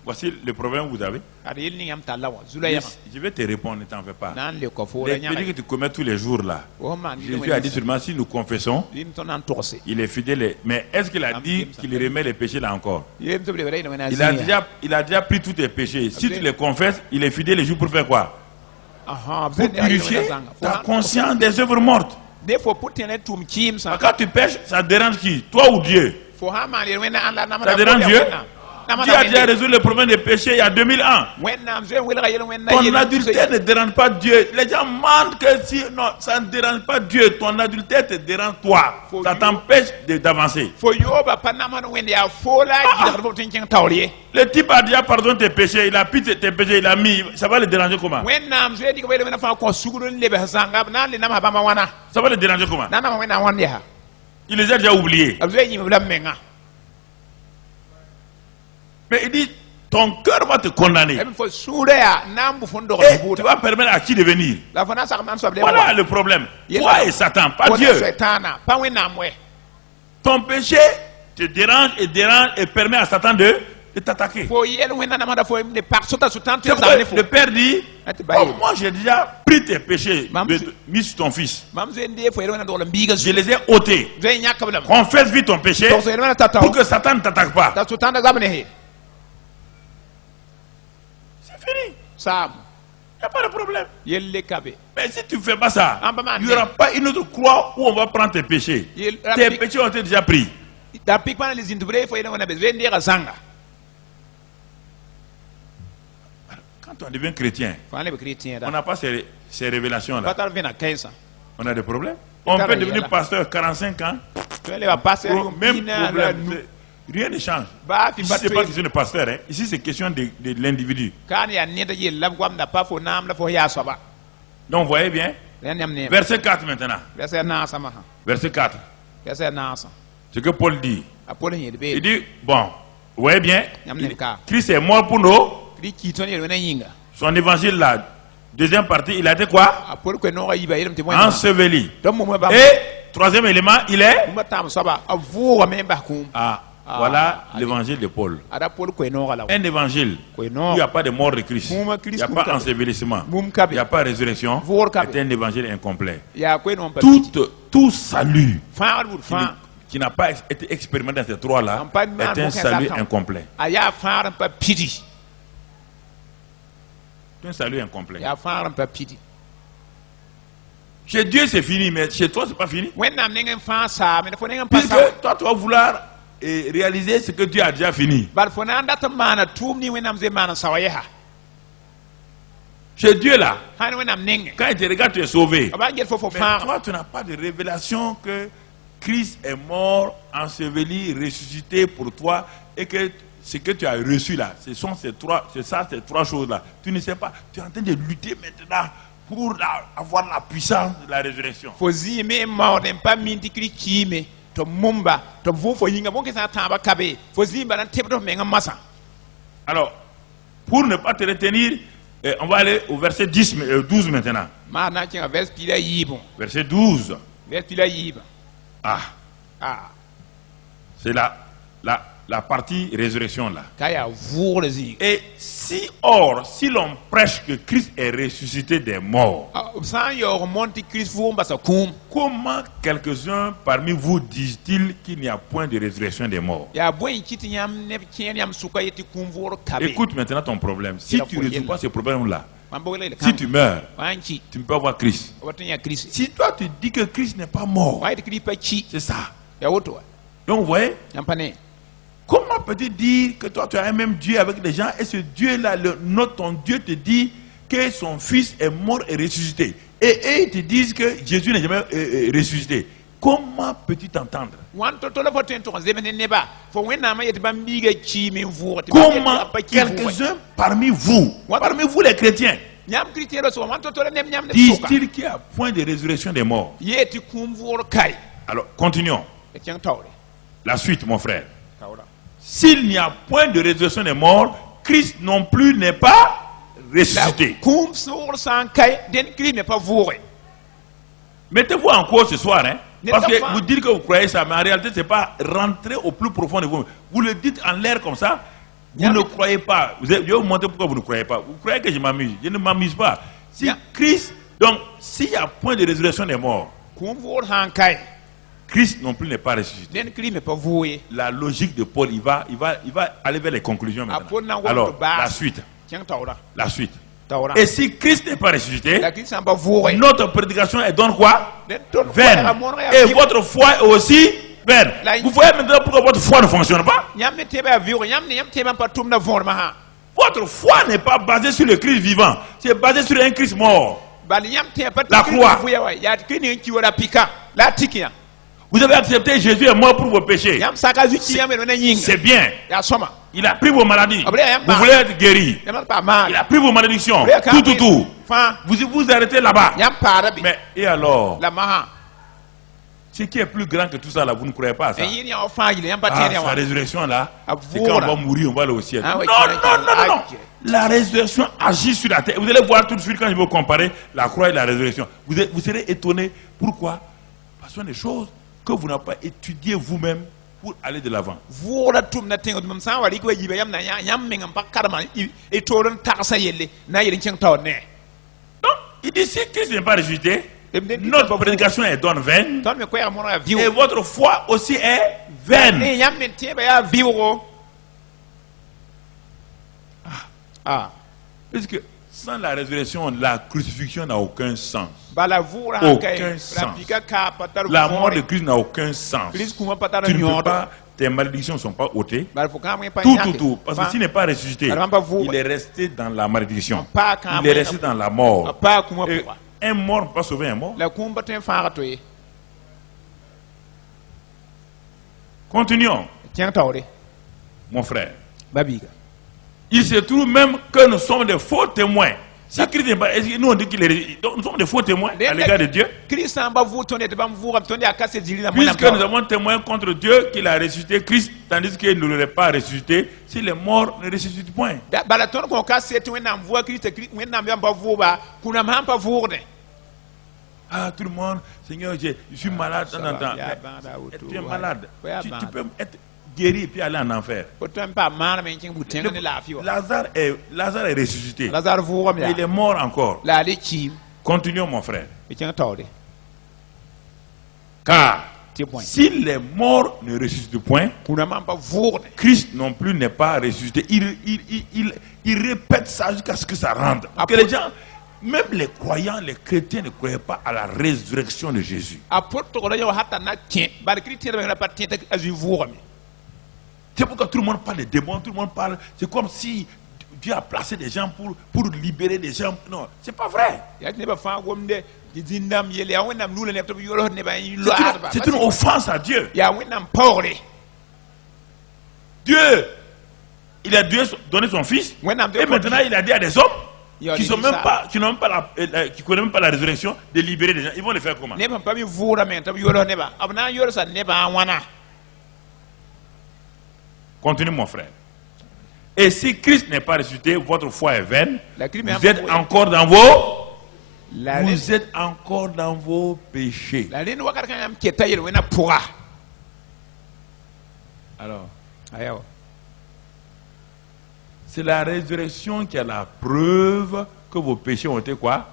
Voici le problème que vous avez. ada yel ni am talawa zulaya Je vais te répondre, ne t'en fais pas. nan le ko fo Les la péchés que nya tu commets tous les jours là. o man Jésus a dit seulement si nous confessons, lim to nan torse il est fidèle. Mais est-ce qu'il a dit qu'il remet les péchés là encore? yem to le wena wena Il a déjà pris tous tes péchés. Si tu les confesses, il est fidèle les jours pour faire quoi? aha Pour purifier ta conscience des œuvres mortes. des fois pour tenir tum kim sa Quand tu pêches, ça dérange qui? Toi ou Dieu? fo ha man le wena an la na Ça dérange Dieu? Dieu a déjà résolu le problème des péchés il y a 2000 ans. wena am zuen wela yele wena Ton adultère ne dérange pas Dieu. Les gens mentent que si... Non, ça ne dérange pas Dieu. Ton adultère te dérange toi. Faut Ça you- t'empêche d'avancer. fo yoba panama no wena ya fo la gida ko tin kin tawliye Le type a déjà pardonné tes péchés. Il a pris tes péchés, il a mis. Ça va le déranger comment? wena am zuen diga wela wena fa ko suguro lebe hasanga nan le nama ba ma wana Ça va le déranger comment? nana wena wande ha Il les a déjà oubliés. am zuen yim blam menga Mais il dit, ton cœur va te condamner. Même faut sourire à nambu fondo Et tu vas permettre à qui de venir? la fana sa man so ble Voilà le problème. Toi et Satan, pas Dieu. Satan pas we namwe Ton péché te dérange et permet à Satan de t'attaquer. fo yel we nana manda fo ne par sota sutan te C'est pourquoi le père dit, ati baye oh, moi j'ai déjà pris tes péchés, Mam- mis sur ton fils. mam zende fo yel na do la mbiga Je les ai ôtés. zey nyaka blam Confesse vite ton péché to so yel na tata pour que Satan ne t'attaque pas. da sutan da gamne he C'est fini. sam Il n'y a pas de problème. yel le kabe Mais si tu ne fais pas ça, Ah, bah, il n'y aura pas une autre croix où on va prendre tes péchés. Tes péchés ont été déjà pris. da pik pana les intubre fo yel na be zende ga zanga Quand on devient chrétien, fa le chrétien on da n'a pas ces révélations-là. batal vena kaisa On a des problèmes. On peut devenir pasteur 45 ans. to le va passer Même problème. Rien ne change. ba fi Ici, ce n'est pas batwe question de pasteur. Hein. Ici, c'est question de l'individu. kan ya ne da yel lam gwam da pa fo nam la fo ya soba Donc, vous voyez bien. yan yam ne Verset 4 maintenant. verset na sama ha Verset 4. verset na sa Ce que Paul dit. apol yel be Il dit, bon, vous voyez bien. yam ne ka Christ est mort pour nous. kri ki ton yel na yinga Son évangile, là, deuxième partie, il a été quoi? apol ko no ga yiba yel te mo Enseveli. donc mo ba Et, troisième élément, il est... mo tam soba avu wa me ba kum Ah, voilà l'évangile de Paul. ada pol ko no ga la Un évangile ko où no il n'y a pas de mort de Christ. Mouma Il Christ n'y a moum pas kabe. ensevelissement. Moum Il kabe. n'y a pas résurrection. Voor kabe. C'est un évangile incomplet. ya ko no pa Tout salut fa wul fa qui n'a pas été expérimenté dans ces trois-là En pas de mal, est un bon, salut qu'un incomplet. aya fa pa pidi C'est un salut incomplet. ya fa pa pidi Chez Dieu, c'est fini, mais chez toi, c'est pas fini. when nam nengen fa sa me fo nengen pa sa Puisque toi, tu vas vouloir réaliser ce que Dieu a déjà fini. bal fo nan data mana tum ni when nam ze mana sawaye ha Chez Dieu, là, han when nam nengen quand il te regarde, tu es sauvé. aba ngel fo Mais fa toi, tu n'as pas de révélation que Christ est mort, enseveli, ressuscité pour toi et que ce que tu as reçu là, ces trois choses-là. Tu ne sais pas. Tu es en train de lutter maintenant pour avoir la puissance de la résurrection. fo zi me ma dem pa min dikri kime to mumba to vo fo yinga bon ke sa tamba kabe fo zi ba nan tebdo me ngam masa Alors, pour ne pas te retenir, on va aller au verset 12 maintenant. ma na kinga vers pila yibon Verset 12. vers pila yiba Ah, ah c'est la partie résurrection là. kaya vour le zi Et si l'on prêche que Christ est ressuscité des morts, sans yo monti Christ vour ba sa kum comment quelques-uns parmi vous disent-ils qu'il n'y a point de résurrection des morts? ya boy kiti yam ne kien yam suka yeti kum vour kabe Écoute maintenant ton problème. Si tu ne résous pas ce problème-là, mambo le si tu meurs, wanchi tu ne peux pas voir Christ. watanya Christ Si toi tu dis que Christ n'est pas mort, wa yeti pa chi c'est ça. ya woto Donc vous voyez, yam pané comment peux-tu dire que toi tu as un même Dieu avec des gens et ce Dieu-là, ton Dieu te dit que son fils est mort et ressuscité. Et eux ils te disent que Jésus n'est jamais ressuscité. Comment peux-tu t'entendre? wan to la foten to zemene neba fo wenna ma yeti ba mbiga chi min vour Comment quelques-uns parmi vous les chrétiens, nyam Christ so wan to la nem nyam ne suka disent-ils qu'il n'y a point de résurrection des morts? yeti kum vour kai Alors, continuons. e kien tawre La suite, mon frère. tawra S'il n'y a point de résurrection des morts, Christ non plus n'est pas ressuscité. kum sour san kai den Christ n'est pas vouré Mettez-vous en cause ce soir, hein? Parce N'est-ce que pas? vous dites que vous croyez ça, mais en réalité, ce n'est pas rentrer au plus profond de vous. Vous le dites en l'air comme ça, vous ne croyez pas. Je vais vous montrer pourquoi vous ne croyez pas. Vous croyez que je m'amuse. Je ne m'amuse pas. Si Yeah. Christ, donc, s'il n'y a point de résurrection des morts, kum vour han kai Christ non plus n'est pas ressuscité. den Christ n'est pas vouré La logique de Paul, il va aller vers les conclusions Paul n'a maintenant. pas Alors, de base. la suite. kien tawra La suite. tawra Et si Christ n'est pas ressuscité, la Christ n'a pas vouré notre prédication est donc quoi? den ton Vaine. Et votre foi est aussi vaine. La- Vous voyez maintenant pourquoi votre foi ne fonctionne pas? nyam ne tebe vivre nyam tebe pa tum na vor ma ha Votre foi n'est pas basée sur le Christ vivant. C'est basé sur un Christ mort. bal nyam tebe pa La croix. ya kini nki wala pika la tikia Vous avez accepté Jésus est mort pour vos péchés. nyam saka zuci yam no na nyinga C'est bien. ya soma Il a pris vos maladies. Après, il y a Vous mal. voulez être guéri. nyam pa ma Il a pris vos malédictions. Après, Tout. fa Vous arrêtez là-bas. nyam para bi Mais et alors? la ma ha Ce qui est plus grand que tout ça, là, vous ne croyez pas à ça. en yini en fa yile en Ah, batene sa wa résurrection là, Ah, c'est quand on voilà. va mourir, on va aller au ciel. Ah, Non, ouais, non, tu vois, non, non, non. ah, La résurrection agit sur la terre. Vous allez voir tout de suite quand je vais comparer la croix et la résurrection. Vous serez étonné. Pourquoi? Parce que ce sont des choses que vous n'avez pas étudiées vous-même pour aller de l'avant. vuura tum na tengo dum sa wari ko yibe yam na yam mengam pa karma e toron taksa yelle na yele ceng taw ne Donc, il dit si Christ n'est pas ressuscité, Dem den notre prédication est donne vaine ton me ko ya mo na viu et votre foi aussi est vaine. ne yam men tie ba ya viuro ah Puisque sans la résurrection, la crucifixion n'a aucun sens. bala vuura Aucun kay sens. rapika ka patar La mort de Christ n'a aucun sens. Christ kuma patar Tu ne peux nyodo pas, tes malédictions ne sont pas ôtées. bal fo kam pa Tout. Parce que s'il n'est pas ressuscité, Alors, on va vous- il est resté dans la malédiction. Pas quand Il est même. resté dans la mort. pa kuma Et pour un mort ne peut pas sauver un mort. la kumba ten fa to ye Continuons, ceng tawre mon frère. babiga Il se trouve même que nous sommes des faux témoins. Si Christ n'est pas, est-ce que nous on dit qu'il est, donc nous sommes des faux témoins à l'égard de Dieu, Christ en ba vu ton et ba vuura ton ya kase dili na mo puisque nous avons témoin contre Dieu qu'il a ressuscité Christ, tandis qu'il ne l'aurait pas ressuscité si les morts ne ressuscitent point. bala ton ko ka seti wenam vuwa Christ wenam yam ba vuba kuna ma pa vuurde Ah, tout le monde, Seigneur, je suis malade, Ça tant, va, tant. ya Mais banda auto, tu es ouais. malade. Ouais, Tu banda. peux être guéri et puis aller en enfer. Pourtant pas mal mais ceng buten ne la fi wa Lazare est ressuscité. lazar vuura Mais il ya est mort encore. la le chi Continuons, mon frère. e ceng tawre Car ti point si les morts ne ressuscitent point, kuna ma pa vuurde Christ non plus n'est pas ressuscité. Il répète ça jusqu'à ce que ça rentre. Parce que Après- les gens, même les croyants, les chrétiens ne croyaient pas à la résurrection de Jésus. a porto ko yo hatta na tien bal Christ ba na pa tien ta azu vuura mi C'est pourquoi tout le monde parle des démons, tout le monde parle. C'est comme si Dieu a placé des gens pour libérer des gens. Non, c'est pas vrai. ya ne ba fa gomde di dindam yele ya wenam lule ne to yoro ne ba yi lo arba C'est une offense à Dieu. ya wenam pawre Dieu, il a donné son fils. wenam Et maintenant, il a dit à des hommes Il qui dit sont même ça. pas, qui n'ont pas qui connaissent même pas la résurrection, de libérer des gens. Ils vont le faire comment? ne pa mi vuura men to yoro ne ba abna yoro sa ne ba wana Continue, mon frère. Et si Christ n'est pas ressuscité, votre foi est vaine. La Christ Vous n'est êtes pas- encore dans vos, la vous êtes encore dans vos péchés. la len wakar kan am keta yel wena pura Alors, ayo c'est la résurrection qui est la preuve que vos péchés ont été quoi?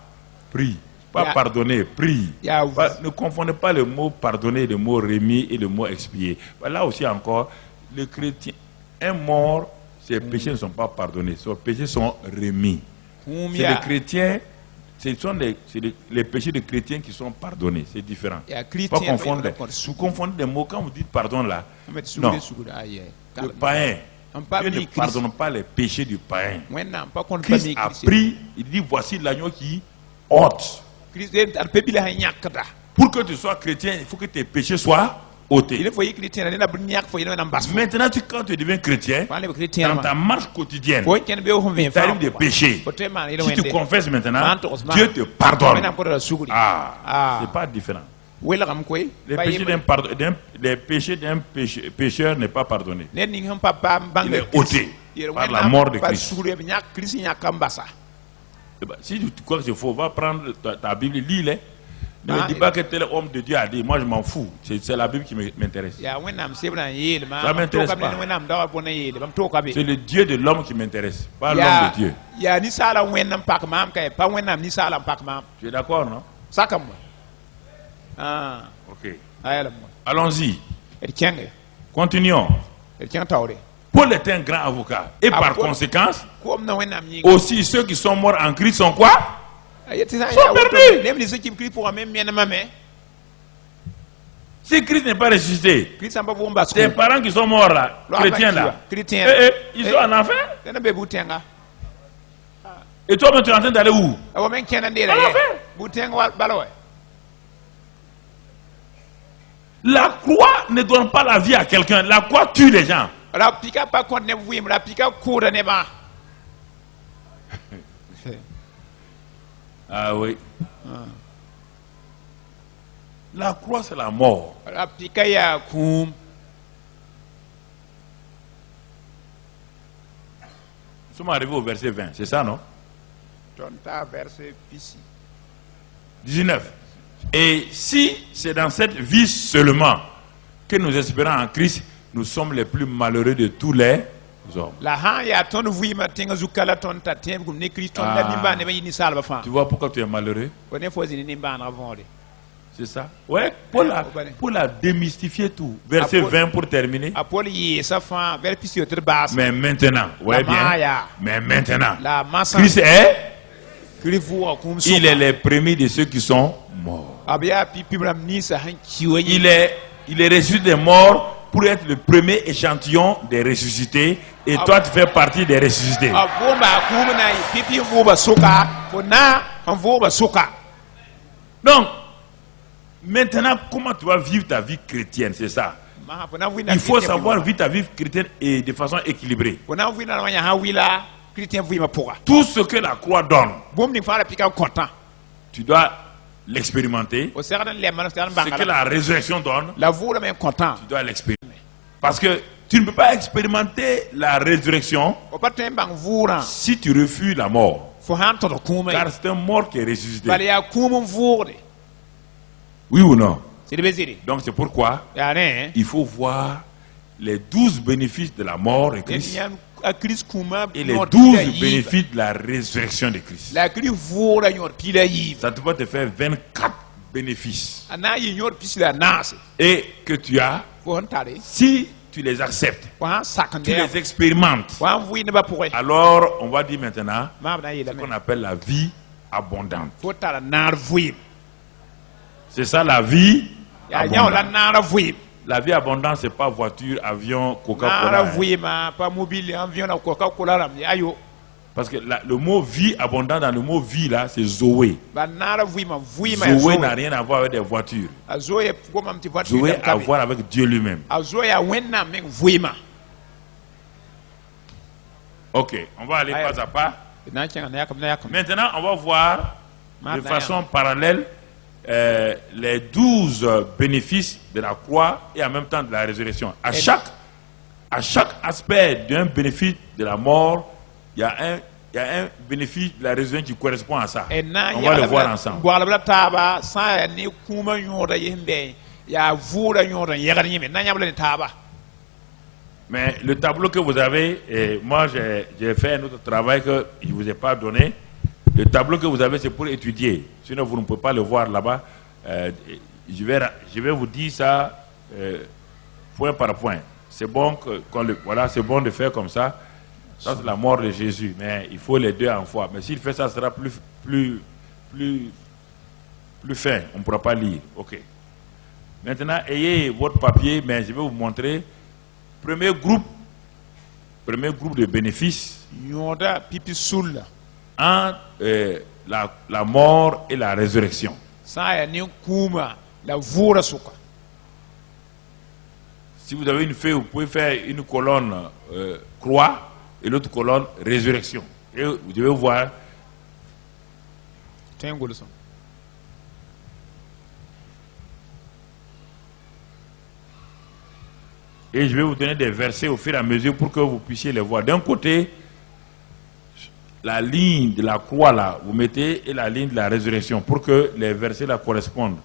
Pris. Pas Ya- pardonnés, pris. Ya- Ne confondez pas le mot pardonner, le mot remis et le mot expier. Là aussi encore, le chrétien, un mort, ses péchés ne sont pas pardonnés, ses péchés sont remis. C'est les kumya chrétiens, les péchés des chrétiens qui sont pardonnés, c'est différent. ya Pas Christ confondre. Vous confondez des mots quand vous dites pardon là. Non, le païen. am pa Dieu ne mi Christ pardonne pas les péchés du païen. wena pa kon pa Christ mi a Christ pris, il dit voici l'agneau qui ôte. Christ den al pe bila ha nyakata Pour que tu sois chrétien, il faut que tes péchés soient ôtés. il faut y chrétien na bu nyak fo yena mbas Maintenant, quand tu deviens chrétien, fa le chrétien dans ma ta marche quotidienne, fo ken be ho il ven t'arrive des péchés. faut te man ile Si tu wende confesses maintenant, Manto Osman. Dieu te pardonne. wena ko da suguri Ah, Ah. c'est pas différent. wela kam koy Les péchés les péchés d'un pécheur n'est pas pardonné. ne ning ham papa bang Il est ôté par la mort de Christ. suguri be nyak Christ nyakam basa Eh ben, si tu crois que c'est faux, va prendre ta Bible, lis-les. Ne me Ah, dis pas que tel homme de Dieu a dit. Moi, je m'en fous. C'est la Bible qui m'intéresse. ya wenam sebra yele ma Ça m'intéresse to kam pas. ne wenam da bona yele bam to kabe C'est le Dieu de l'homme qui m'intéresse, pas l'homme ya de Dieu. ya ni sala wenam pak mam kay pa wenam ni sala pak mam Tu es d'accord, non? sakam ah Ok. ayala mo Allons-y. et kenge Continuons. et kenge tawre Paul est un grand avocat. Et Ah, par Paul- conséquent, ko am na wenam ni aussi ceux qui sont morts en Christ sont quoi? ayeti sa Sont ya perdus. nem ni sekim Christ pour même bien ma mais Si Christ n'est pas ressuscité, Christ amba bo mbas tes parents qui sont morts là, chrétiens là, chrétien ils sont en enfer. tena be butenga Et toi, tu es en train d'aller où? awo men kenan de la Alors, ye fait. butenga wal balowe La croix ne donne pas la vie à quelqu'un. La croix tue les gens. ra pika pa kon ne vuim ra pika kura ne ba Ah oui. La croix, c'est la mort. la pika ya kum. Nous sommes arrivés au verset 20, c'est ça, non? Tonta verset pisi. 19. Et si c'est dans cette vie seulement que nous espérons en Christ, nous sommes les plus malheureux de tous les hommes. La han ya ton vuima tenga zukala tonta tem kum ne Christ Ah. la mimba ne yini salba fa. Tu vois pourquoi tu es malheureux? Wone fozi ni mba na vonde. C'est ça? Ouais, pour la démystifier tout. Verset Ah, pour- 20 pour terminer. Apol yi sa fa ver pisi otre bas. Mais maintenant, ouais La bien. Maya. Mais maintenant, La massa Christ est, krivu kum il est le premier de ceux qui sont morts. Abia pipi bram ni sa han kiwe Il est ressuscité des morts pour être le premier échantillon des ressuscités. Et toi, tu fais partie des ressuscités. Abomba kum na pipi mbuba soka fona hanvoba soka. Donc, maintenant, comment tu vas vivre ta vie chrétienne, c'est ça? Ma fona wina. Il faut savoir vivre ta vie chrétienne et de façon équilibrée. Fona wina wanya ha wila Christian vuima poka. Tout ce que la croix donne, Bom ni fara pika content. tu dois l'expérimenter. O serdan le man serdan Ce que bangala. la résurrection donne, La voula men content. tu dois l'expérimenter. Parce que tu ne peux pas expérimenter la résurrection O patem bang voura. si tu refuses la mort. Fo han to kuma. Car c'est un mort qui est ressuscité. Bale ya kuma vourde. Oui ou non? C'est de beziri. Donc c'est pourquoi Ya ne. il faut voir les 12 bénéfices de la mort de En Christ yan a Christ kuma et les nyor 12 pila yi. bénéfices de la résurrection de Christ. La Christ voura nyor pila yi. Ça te va te faire 24 bénéfices. Ana yi nyor pisi la nase. Et que tu as, Fo han tare. si tu les acceptes, Fo han tu sakande. les expérimentes, Fo han vuina ba pouré. alors on va dire maintenant Ma bana yi la ce men. qu'on appelle la vie abondante. Fo tara nar vuim. C'est ça la vie Ya nyaw la abondante. nara vuim. La vie abondante, c'est pas voiture, avion, Nara Coca-Cola. Hein. vuima pas mobile avion na Coca-Cola ram ayo. Parce que le mot vie abondante, dans le mot vie là, c'est Zoé. Ba nara vuima vuima Zoé ya n'a zo. rien à voir avec des voitures. A zo ye goma mti voiture. Zoé a à voir avec Dieu lui-même. A zo ya wenna men vuima. Ok, on va aller Aïe. pas à pas. Na kyanga na yakam. Maintenant, on va voir de façon parallèle les 12 bénéfices de la croix et en même temps de la résurrection. À chaque aspect d'un bénéfice de la mort, il y a un bénéfice de la résurrection qui correspond à ça. On va le voir ensemble. Gwala taba sa ni kuma nyoda yembe ya vura nyoda yagar yeme na nyabla ni taba. Mais le tableau que vous avez, et moi j'ai fait un autre travail que je ne vous ai pas donné. Le tableau que vous avez, c'est pour étudier. Sinon, vous ne pouvez pas le voir là-bas. Je vais vous dire ça point par point. C'est bon voilà, c'est bon de faire comme ça. Ça, c'est la mort de Jésus. Mais il faut les deux en fois. Mais s'il fait ça, ce sera plus fin. On ne pourra pas lire. OK. Maintenant, ayez votre papier, mais je vais vous montrer. Premier groupe de bénéfices Nyoda pipi sulla. en la mort et la résurrection. Sa ya ni kuma la vura suka. Si vous avez une feuille, vous pouvez faire une colonne croix et l'autre colonne résurrection. Et vous devez voir. Tengul son. Et je vais vous donner des versets au fur et à mesure pour que vous puissiez les voir. D'un côté, la ligne de la croix là, vous mettez et la ligne de la résurrection pour que les versets là correspondent.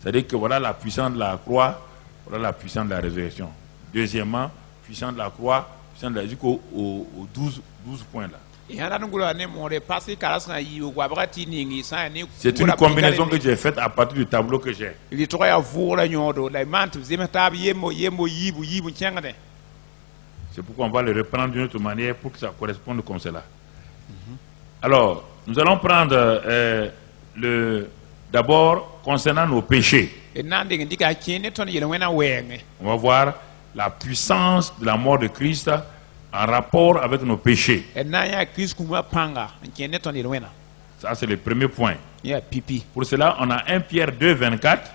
C'est-à-dire que voilà la puissance de la croix, voilà la puissance de la résurrection. Deuxièmement, puissance de la croix, puissance de la jusqu'aux 12 points là. C'est une combinaison que j'ai faite à partir du tableau que j'ai. C'est pourquoi on va le reprendre d'une autre manière pour que ça corresponde comme cela. Alors, nous allons prendre d'abord concernant nos péchés. On va voir la puissance de la mort de Christ en rapport avec nos péchés. Ça, c'est le premier point. Pour cela, on a 1 Pierre 2, 24.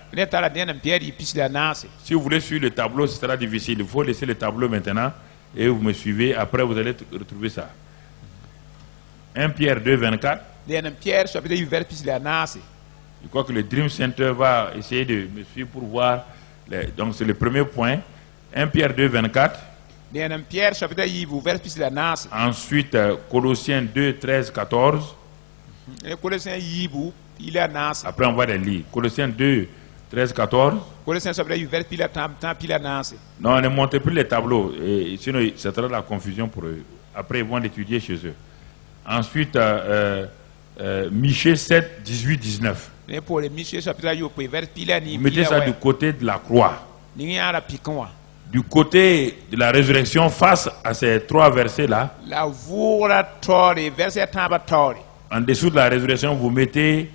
Si vous voulez suivre le tableau, ce sera difficile. Il faut laisser le tableau maintenant et vous me suivez. Après, vous allez retrouver ça. 1 Pierre 2, 24. Je crois que le Dream Center va essayer de me suivre pour voir. Donc c'est le premier point. 1 Pierre 2, 24. Den Pierre chapitre yibu vers pis la nas. Ensuite, Colossiens 2, 13, 14. Et Colossiens yibu il a nas. Après, on va les lire. Colossiens 2, 13, 14. Colossiens chapitre yibu vers pis la tam pis la nas. Non, ne montez plus les tableaux. Et sinon, ça sera la confusion pour eux. Après, ils vont l'étudier chez eux. Ensuite, Michée 7, 18, 19. Et pour les Michée chapitre yibu vers pis la ni. Vous mettez ça du côté de la croix. Ni ara pikwa. Du côté de la résurrection, face à ces trois versets-là, La voura tori verset taba tori. en dessous de la résurrection, vous mettez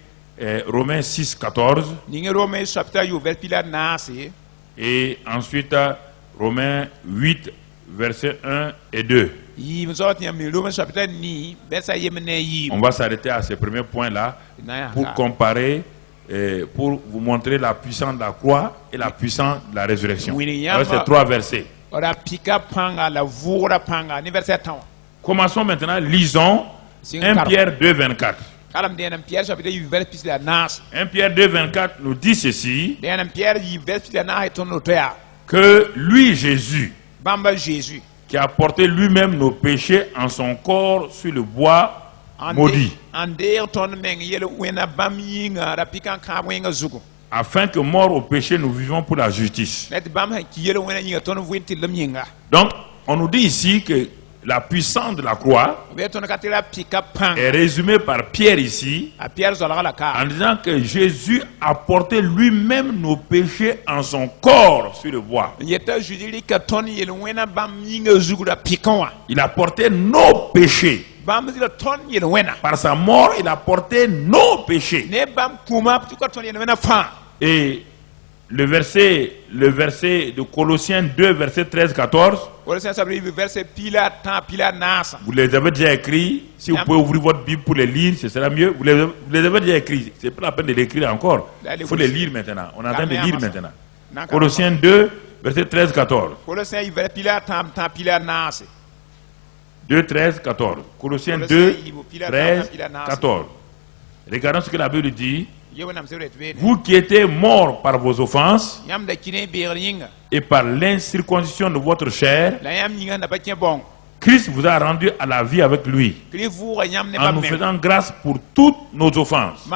Romains 6, 14. Ni Romains chapitre yibu vers pis la nas. Et ensuite, Romains 8, versets 1 et 2. On va s'arrêter à ces premiers points-là pour comparer, pour vous montrer la puissance de la croix et la puissance de la résurrection. Avec ces trois versets. Commençons maintenant, lisons 1 Pierre 2, 24. 1 Pierre 2, 24 nous dit ceci, que lui, Jésus, qui a porté lui-même nos péchés en son corps sur le bois maudit, afin que mort au péché, nous vivons pour la justice. Donc, on nous dit ici que la puissance de la croix est résumée par Pierre ici, en disant que Jésus a porté lui-même nos péchés en son corps sur le bois. Il a porté nos péchés. Par sa mort, il a porté nos péchés. Et le verset de Colossiens 2, verset 13-14, vous les avez déjà écrits. Si vous pouvez ouvrir votre Bible pour les lire, ce sera mieux. Vous les avez déjà écrits. Ce n'est pas la peine de l'écrire encore. Il faut les lire maintenant. On est en train de lire maintenant. Colossiens 2, verset 13-14. 2, 13, 14. Colossiens 2, 13, 14. Regardons ce que la Bible dit. Vous qui étiez morts par vos offenses et par l'incirconcision de votre chair, Christ vous a rendu à la vie avec lui, en nous faisant grâce pour toutes nos offenses.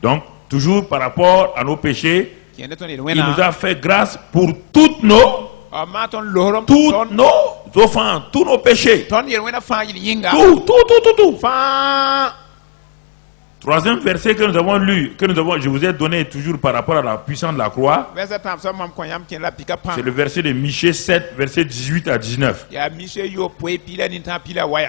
Donc, toujours par rapport à nos péchés, il nous a fait grâce pour toutes nos offenses, tous nos péchés. Tout. Troisième verset que nous avons lu, je vous ai donné toujours par rapport à la puissance de la croix, c'est le verset de Michée 7, verset 18 à 19. On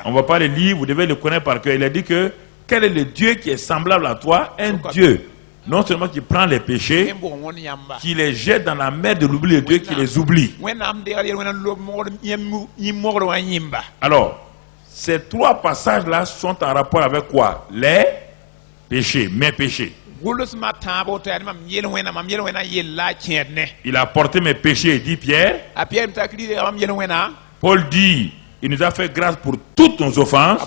ne va pas le lire, vous devez le connaître par cœur. Il a dit que quel est le Dieu qui est semblable à toi? Un Dieu, non seulement qui prend les péchés, qui les jette dans la mer de l'oubli de Dieu, qui les oublie. Alors, ces trois passages-là sont en rapport avec quoi? Les péchés, mes péchés. Il a porté mes péchés, dit Pierre. Paul dit, il nous a fait grâce pour toutes nos offenses.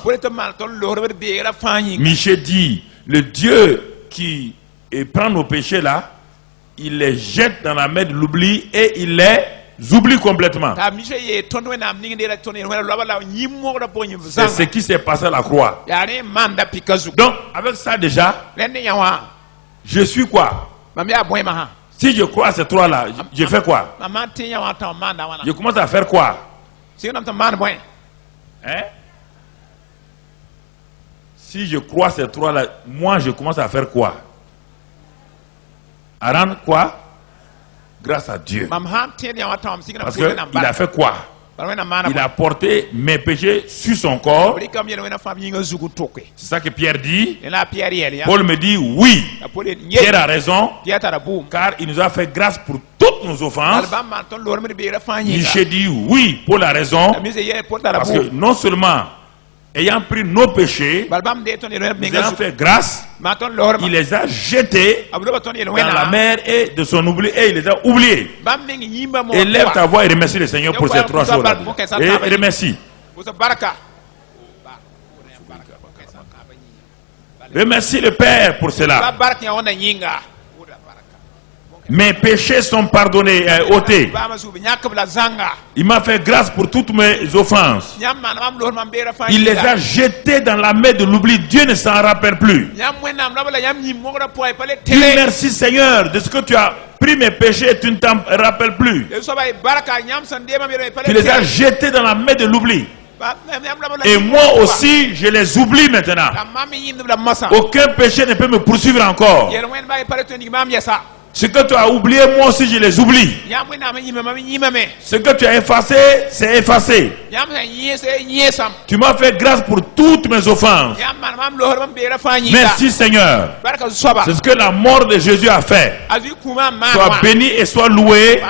Michée dit, le Dieu qui prend nos péchés là, il les jette dans la mer de l'oubli et il les oublie complètement. C'est ce qui s'est passé à la croix. Donc, avec ça déjà, je suis quoi? Si je crois à ces trois-là, je fais quoi? Je commence à faire quoi? Hein? Si je crois à ces trois-là, moi je commence à faire quoi? À rendre quoi? Grâce à Dieu. Parce qu'il a fait quoi? Il a porté mes péchés sur son corps. C'est ça que Pierre dit. Paul me dit oui. Pierre a raison. Car il nous a fait grâce pour toutes nos offenses. Michée dit oui. Paul a raison. Parce que non seulement ayant pris nos péchés, il nous a fait grâce. Il les a jetés dans la mer et de son oubli et il les a oubliés. Élève ta voix et remercie le Seigneur pour ces trois choses-là. Et remercie. Remercie le Père pour cela. Mes péchés sont pardonnés, ôtés. Il m'a fait grâce pour toutes mes offenses. Il les a jetés dans la mer de l'oubli. Dieu ne s'en rappelle plus. Dis merci Seigneur de ce que tu as pris mes péchés et tu ne t'en rappelles plus. Tu les as jetés dans la mer de l'oubli. Et moi aussi, je les oublie maintenant. Aucun péché ne peut me poursuivre encore. Ce que tu as oublié, moi aussi je les oublie. Ce que tu as effacé, c'est effacé. Tu m'as fait grâce pour toutes mes offenses. Merci Seigneur. C'est ce que la mort de Jésus a fait. Sois béni et sois loué.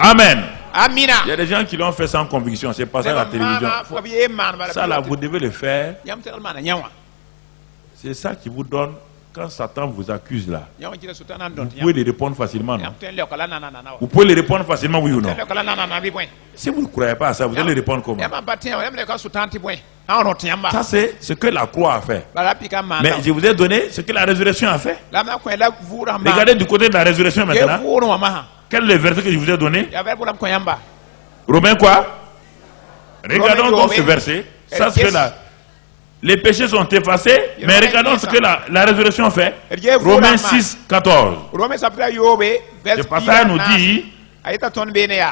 Amen. Il y a des gens qui l'ont fait sans conviction. C'est pas ça la télévision. Ça là, vous devez le faire. C'est ça qui vous donne. Quand Satan vous accuse là, vous pouvez lui répondre facilement, non? Vous pouvez lui répondre facilement, oui ou non? Si vous ne croyez pas à ça, vous allez répondre comment? Ça c'est ce que la croix a fait. Mais je vous ai donné ce que la résurrection a fait. Regardez du côté de la résurrection maintenant. Quel est le verset que je vous ai donné? Romains quoi? Regardons donc ce verset. Ça c'est que les péchés sont effacés, mais regardons ce que la résurrection fait. Romains 6, 14. Ce passage nous dit,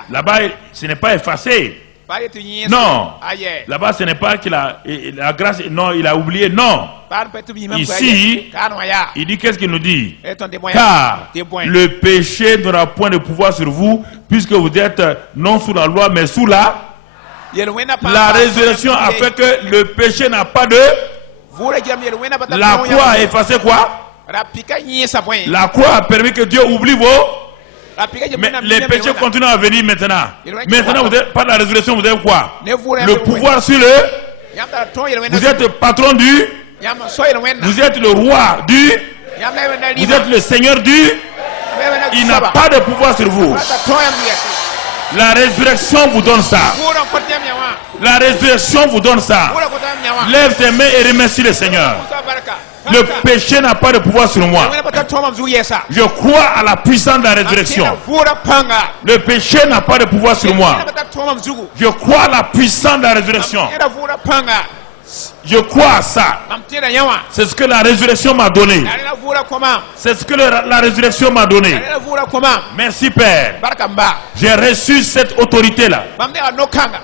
là-bas, ce n'est pas effacé. Non. Là-bas, ce n'est pas qu'il a la grâce, non, il a oublié, non. Ici, il dit, qu'est-ce qu'il nous dit? Car le péché n'aura point de pouvoir sur vous, puisque vous êtes non sous la loi, mais sous la résurrection a fait que le péché n'a pas de... La croix a effacé quoi? La croix a permis que Dieu oublie vos... Mais les péchés continuent à venir maintenant. Maintenant, vous êtes, par la résurrection, vous avez quoi? Le pouvoir sur le... Vous êtes le patron du... Vous êtes le roi du... Vous êtes le seigneur du... Il n'a pas de pouvoir sur vous. La résurrection vous donne ça. La résurrection vous donne ça. Lève tes mains et remercie le Seigneur. Le péché n'a pas de pouvoir sur moi. Je crois à la puissance de la résurrection. Le péché n'a pas de pouvoir sur moi. Je crois à la puissance de la résurrection. Je crois à ça. C'est ce que la résurrection m'a donné. C'est ce que la résurrection m'a donné. Merci Père. J'ai reçu cette autorité-là.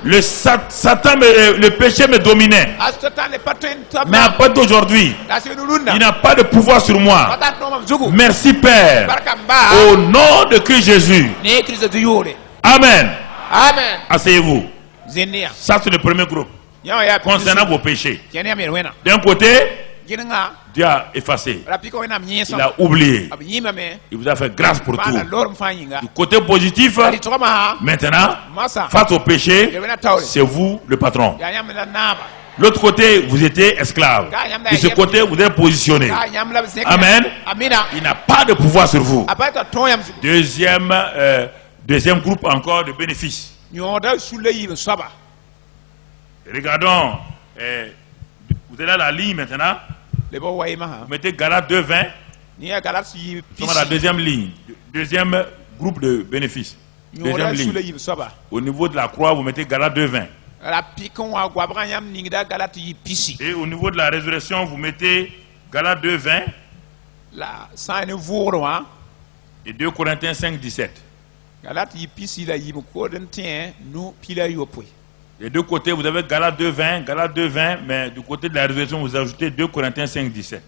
Le Satan, le péché me dominait. Mais à partir d'aujourd'hui, il n'a pas de pouvoir sur moi. Merci Père. Au nom de Christ Jésus. Amen. Asseyez-vous. Ça c'est le premier groupe. Concernant vos péchés. D'un côté, Dieu a effacé. Il a oublié. Il vous a fait grâce pour tout. Du côté positif, maintenant, face au péché, c'est vous le patron. L'autre côté, vous étiez esclave. De ce côté, vous êtes positionné. Amen. Il n'a pas de pouvoir sur vous. Deuxième groupe encore de bénéfices. Regardons, vous êtes à la ligne maintenant. Vous mettez Galates 2:20. Nous sommes à la deuxième ligne. Deuxième groupe de bénéfices. Deuxième ligne. Au niveau de la croix, vous mettez Galates 2:20. Et au niveau de la résurrection, vous mettez Galates 2:20. Et 2 Corinthiens 5:17. Des deux côtés, vous avez Galates 2:20, mais du côté de la résurrection, vous ajoutez 2 Corinthiens 5:17.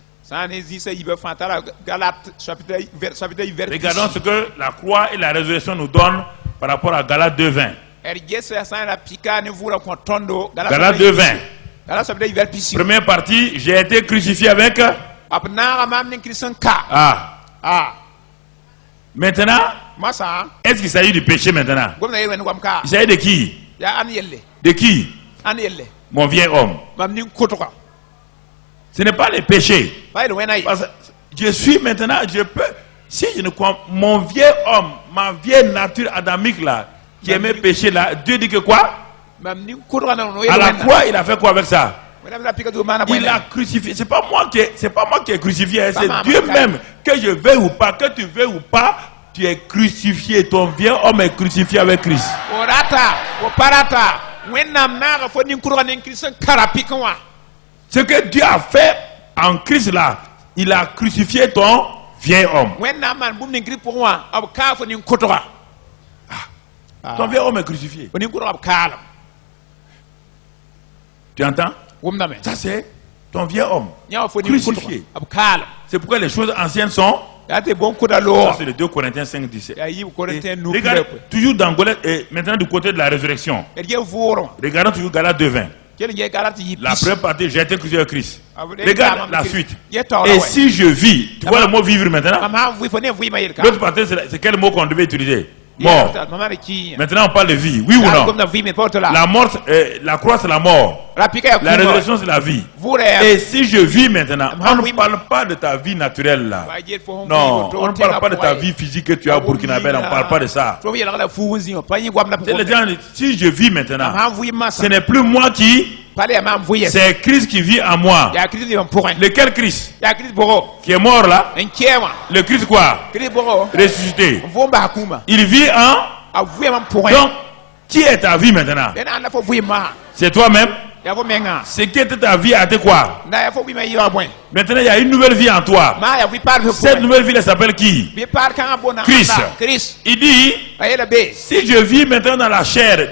Regardons ce que la croix et la résurrection nous donnent par rapport à Galates 2:20. Galates 2:20. Première partie, j'ai été crucifié avec... Maintenant, est-ce qu'il s'agit du péché maintenant? Il s'agit de qui? De qui? Mon vieil homme. Ce n'est pas le péché. Parce que je suis maintenant, je peux, si je ne crois, mon vieil homme, ma vieille nature adamique là, qui aimait pécher là, Dieu dit que quoi? À la croix, il a fait quoi avec ça? Il a crucifié. C'est pas moi qui ai crucifié, hein, c'est Dieu même. Que je veuille ou pas, que tu veuilles ou pas, tu es crucifié. Ton vieux homme est crucifié avec Christ. Ce que Dieu a fait en Christ là, il a crucifié ton vieil homme. Ton vieil homme est crucifié. Tu entends? Ça c'est ton vieil homme crucifié. C'est pourquoi les choses anciennes sont... Ça c'est le 2 Corinthiens 5, 17. Regarde, toujours dans Galates, et maintenant du côté de la résurrection. Regardons toujours Galates 2, 20. La première partie, j'ai été crucifié avec Christ. Regarde la suite. Et si je vis, tu vois le mot vivre maintenant? L'autre partie, c'est quel mot qu'on devait utiliser? Mort. Maintenant on parle de vie, oui ou non? La mort, la croix c'est la mort. La résurrection c'est la vie. Et si je vis maintenant, on ne parle pas de ta vie naturelle là. Non, on ne parle pas de ta vie physique que tu as au Burkinabé, on ne parle pas de ça. Les gens, si je vis maintenant, ce n'est plus moi qui... C'est Christ qui vit en moi. Lequel Christ? Qui est mort là? Le Christ quoi? Ressuscité. Il vit en... Donc, qui est ta vie maintenant? C'est toi-même. Ce qui était ta vie a été quoi? Maintenant, il y a une nouvelle vie en toi. Cette nouvelle vie, elle s'appelle qui? Christ. Il dit, si je vis maintenant dans la chair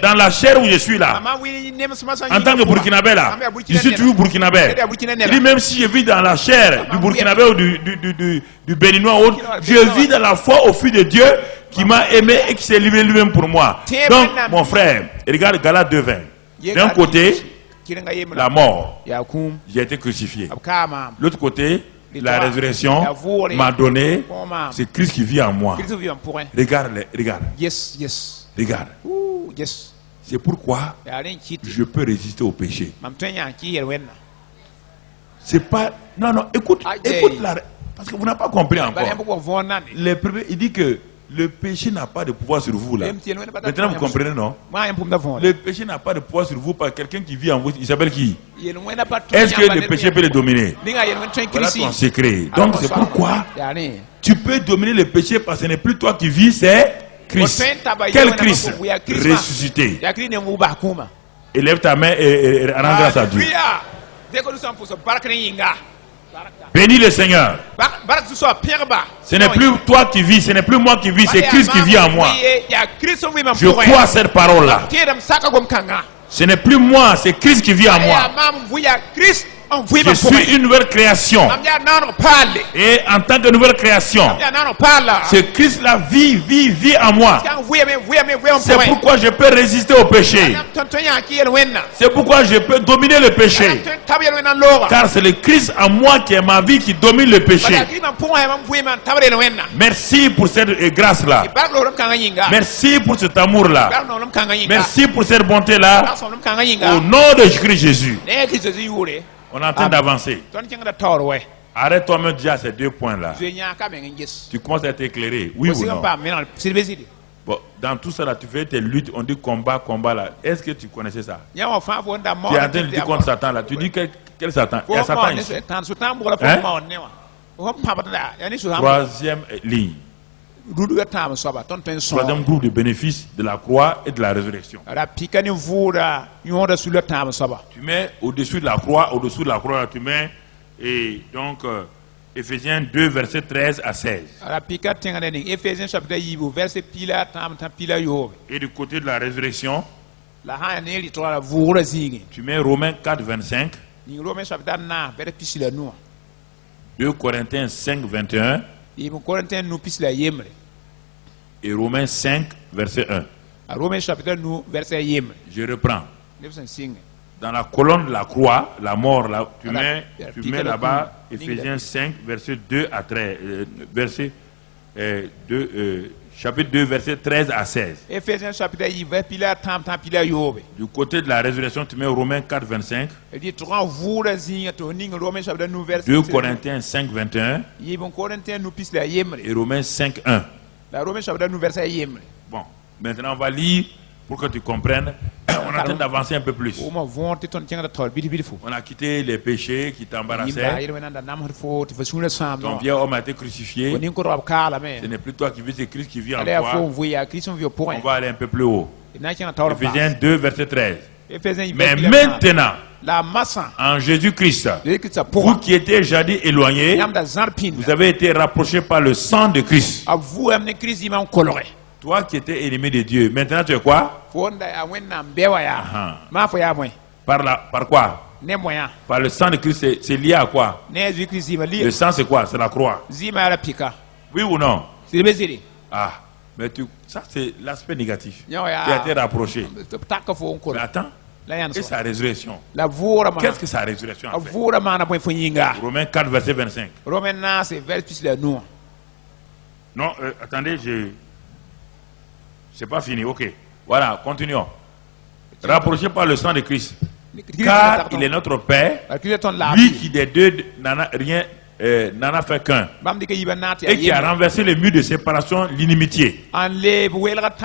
où je suis là, en tant que Burkinabé là, je suis toujours Burkinabé. Il dit, même si je vis dans la chair du Burkinabé ou du Béninois ou autre, je vis dans la foi au Fils de Dieu qui m'a aimé et qui s'est livré lui-même pour moi. Donc, mon frère, regarde Galates 2:20. D'un côté, la mort, j'ai été crucifié. L'autre côté, la résurrection m'a donné, c'est Christ qui vit en moi. Regarde. Regarde. C'est pourquoi je peux résister au péché. C'est pas... Non, écoute là, parce que vous n'avez pas compris encore. Il dit que le péché n'a pas de pouvoir sur vous là. Maintenant vous comprenez, non? Le péché n'a pas de pouvoir sur vous par quelqu'un qui vit en vous. Il s'appelle qui? Est-ce que le péché peut le dominer? Voilà ton secret. Donc c'est pourquoi tu peux dominer le péché parce que ce n'est plus toi qui vis, c'est Christ. Quel Christ? Ressuscité. Élève ta main et rends grâce à Dieu. Bénis le Seigneur. Ce n'est plus toi qui vis, ce n'est plus moi qui vis, c'est Christ qui vit en moi. Je crois à cette parole-là. Ce n'est plus moi, c'est Christ qui vit en moi. Je suis une nouvelle création. Et en tant que nouvelle création, ce Christ-là vit en moi. C'est pourquoi je peux résister au péché. C'est pourquoi je peux dominer le péché. Car c'est le Christ en moi qui est ma vie qui domine le péché. Merci pour cette grâce-là. Merci pour cet amour-là. Merci pour cette bonté-là. Au nom de Jésus. On est en train d'avancer. Arrête-toi me dire à ces 2 points-là. Tu commences à être éclairé, oui ou non? Bon, dans tout ça là, tu fais tes luttes, on dit combat là. Est-ce que tu connaissais ça? Tu es en train de lutter contre Satan là. Tu dis quel Satan? Il y a Satan ici. Troisième ligne. Troisième groupe de bénéfices de la croix et de la résurrection. Tu mets au-dessus de la croix, tu mets, et donc, Éphésiens 2, versets 13 à 16. Et du côté de la résurrection, tu mets Romains 4, 25. 2 Corinthiens 5, 21. Et Romains 5, verset 1. Je reprends. Dans la colonne de la croix, la mort, là, tu mets là-bas Éphésiens 5, verset 2 à 13. Chapitre 2, verset 13 à 16. Du côté de la résurrection, tu mets Romains 4, 25. 2 Corinthiens 5, 21. Et Romains 5, 1. Bon, maintenant on va lire pour que tu comprennes. On est en train d'avancer un peu plus. On a quitté les péchés qui t'embarrassaient. Ton vieil homme a été crucifié. Ce n'est plus toi qui vis, c'est Christ qui vit en toi. On va aller un peu plus haut. Éphésiens 2, verset 13. Mais maintenant, en Jésus-Christ, vous qui étiez jadis éloignés, vous avez été rapprochés par le sang de Christ. Toi qui étais ennemi de Dieu, maintenant tu es quoi? Par quoi? Par le sang de Christ, c'est lié à quoi? Le sang c'est quoi? C'est la croix. Oui ou non? Ah, mais ça c'est l'aspect négatif. Tu as été rapproché. Mais attends, et sa résurrection? Qu'est-ce que sa résurrection a fait? Romains 4, verset 25. Non, attendez, c'est pas fini, ok. Voilà, continuons. Rapproché par le sang de Christ. Car il est notre Père, lui qui des deux n'en a fait qu'un, et qui a renversé le mur de séparation, l'inimitié.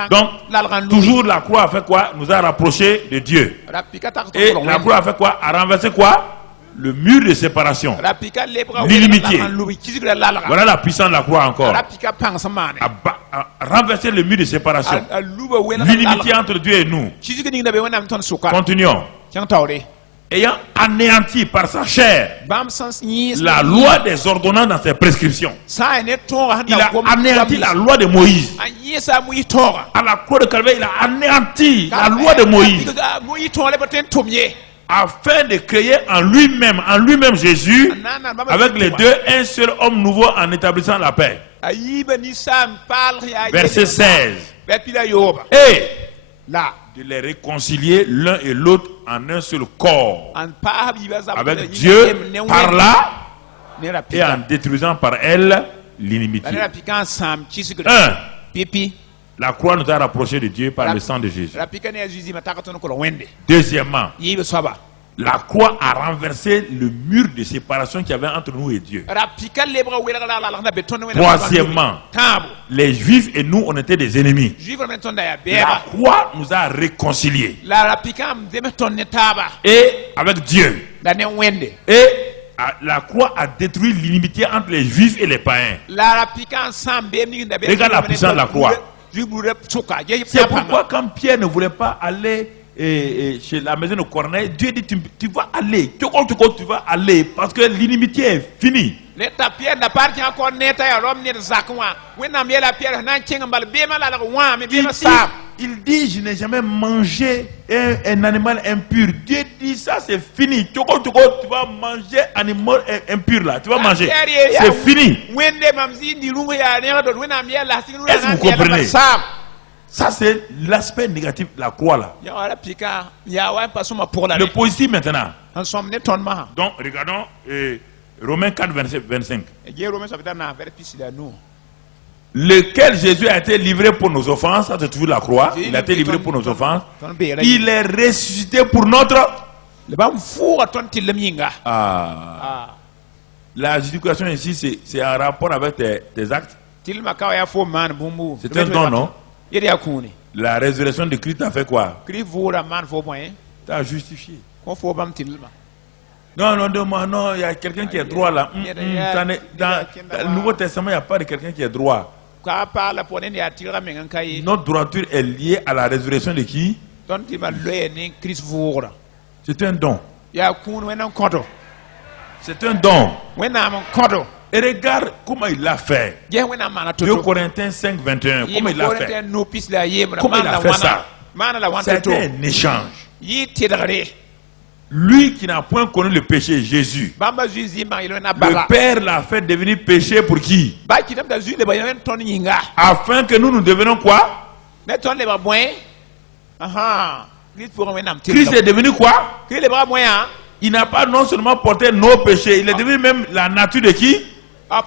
Donc, toujours la croix a fait quoi? Nous a rapprochés de Dieu. Et la croix a fait quoi? A renversé quoi? Le mur de séparation, l'inimitié. Voilà la puissance de la croix encore. A renversé le mur de séparation, l'inimitié entre Dieu et nous. Continuons. Ayant anéanti par sa chair la loi des ordonnances dans ses prescriptions. Il a anéanti la loi de Moïse. À la croix de Calvaire, il a anéanti la loi de Moïse, afin de créer en lui-même Jésus, avec les deux, un seul homme nouveau en établissant la paix. Verset 16. Et de les réconcilier l'un et l'autre en un seul corps, avec Dieu par là, et en détruisant par elle l'inimitié. 1. La croix nous a rapprochés de Dieu par le sang de Jésus. Deuxièmement, la croix a renversé le mur de séparation qu'il y avait entre nous et Dieu. Troisièmement, les Juifs et nous, on était des ennemis. La croix nous a réconciliés. Et avec Dieu. Et la croix a détruit l'inimitié entre les Juifs et les païens. Regarde la puissance de la croix. C'est pourquoi quand Pierre ne voulait pas aller chez la maison de Corneille, Dieu dit tu vas aller, tu vas aller, parce que l'inimitié est finie. Il dit je n'ai jamais mangé un animal impur. Dieu dit ça c'est fini. Tu vas manger un animal impur là. Tu vas manger. C'est fini. Est-ce que vous comprenez? Ça c'est l'aspect négatif de la croix là. Le positif maintenant. Donc regardons Romains 4, verset 25. Lequel Jésus a été livré pour nos offenses, ça c'est toujours la croix. Il a été livré pour nos offenses. Il est ressuscité pour notre. La justification ici c'est en rapport avec tes actes. C'est un don, non? La résurrection de Christ a fait quoi? T'as justifié. Non, il y a quelqu'un qui est droit là. Dans le Nouveau Testament, il n'y a pas de quelqu'un qui est droit. Notre droiture est liée à la résurrection de qui? C'est un don. C'est un don. Et regarde comment il l'a fait. 2 Corinthiens 5, 21. Comment il l'a fait? Comment il a fait ça? C'était un échange. Lui qui n'a point connu le péché, Jésus. Le Père l'a fait devenir péché pour qui? Afin que nous devenions quoi? Christ est devenu quoi? Il n'a pas non seulement porté nos péchés, il est devenu même la nature de qui? Quand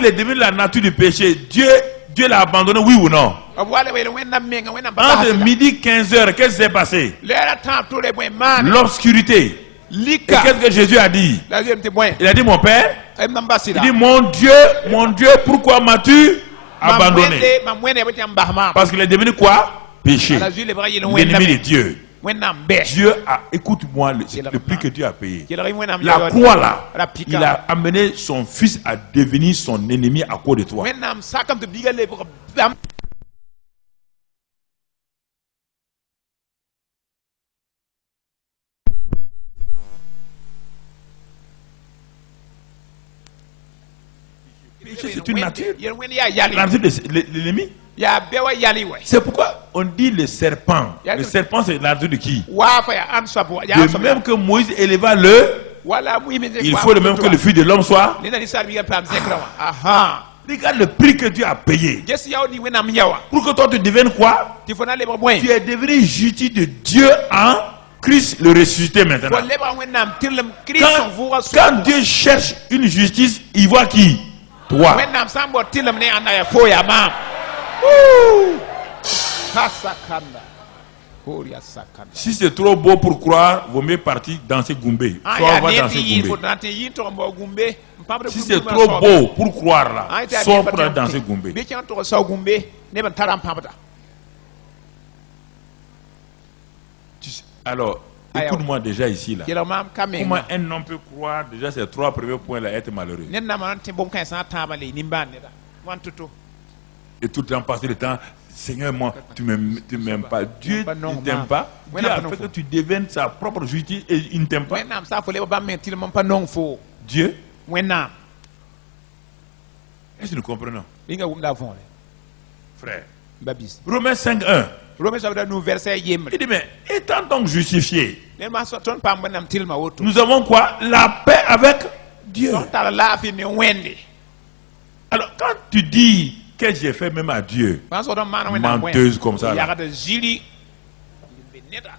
il est devenu la nature du péché, Dieu l'a abandonné, oui ou non? Entre midi 15h, qu'est-ce qui s'est passé? L'obscurité. Et qu'est-ce que Jésus a dit? Il a dit mon Père. Il dit mon Dieu, pourquoi m'as-tu abandonné? Parce qu'il est devenu quoi? péché, ala zui le bra yel l'ennemi de Dieu. wẽnnaam bɛ Dieu a, écoute-moi, le prix que Dieu a payé. kelg wẽnnaam La croix là, Rapika. il a amené son fils à devenir son ennemi à cause de toi. wẽnnaam sakame tɩ biga lebg bãmb Péché, c'est une nature. yel wẽnd yaa yal La nature de l'ennemi. yaa bɛ wa yal wɛ C'est pourquoi on dit le serpent. Le serpent, c'est la nature de qui? waa fa yaa ãn soab yaa ãn De soab même que Moïse éleva le, wala muhime il faut de même que le Fils de l'homme soit. nena ninsaalb yigã paam zẽkra wã aha Regarde le prix que Dieu a payé. ges yao ni wẽnnaam yã wã Pour que toi tu deviennes quoi? tɩ fo na lebg bõe Tu es devenu justice de Dieu en Christ le ressuscité fo maintenant. lebga wẽnnaam tɩrlem kirist sẽn vʋʋga Quand Dieu cherche une justice, il voit qui? Toi. wẽnnaam sã n bao tɩrlem ne ãnda yaa foo yaa maam ka sakanda hoor yaa sakanda Si c'est trop beau pour croire, vaut mieux partir danser Goumbé. ã Soit yaa va ne tɩ danser yɩɩn fo Goumbé. na tɩ yɩɩn tog n bao gũmbe n pãbd Si c'est trop beau pour croire là, sors pour aller danser Goumbé. bɩ kẽ n tog n sao gũmbe neb n tara n pãbda Alors, Aïe, écoute-moi déjà ici là. yelg maam ka meng Comment un homme peut croire déjà ces trois premiers points là être malheureux? ned nama n tɩ bõn-kãensã a tãabã le nimbaan neda wan to-to Et tout le temps passer le temps, Seigneur, moi, tu m'aimes pas. Dieu Pas non, ne t'aime non. pas. Oui, Dieu non, a non, fait faut. que tu deviennes sa propre justice et il ne t'aime pas. wẽnnaam sã n fo lebg bãmb meng tɩrlem n pa nong foo Dieu, wẽnnaam est-ce que nous comprenons, rĩnga wʋmda a võore frère? babis Romains 5:1. Romains chapitre 9 verset yembre Il dit, mais étant donc justifiés, ned maa tõnd paam wẽnnaam tɩrlmã woto nous avons quoi? La paix avec Dieu. tõnd tara laafɩ ne wẽnde Alors, quand tu dis que j'ai fait même à Dieu, bãn sog tõnd maan wẽnnaam menteuse comme ça, là. yagd ziri neda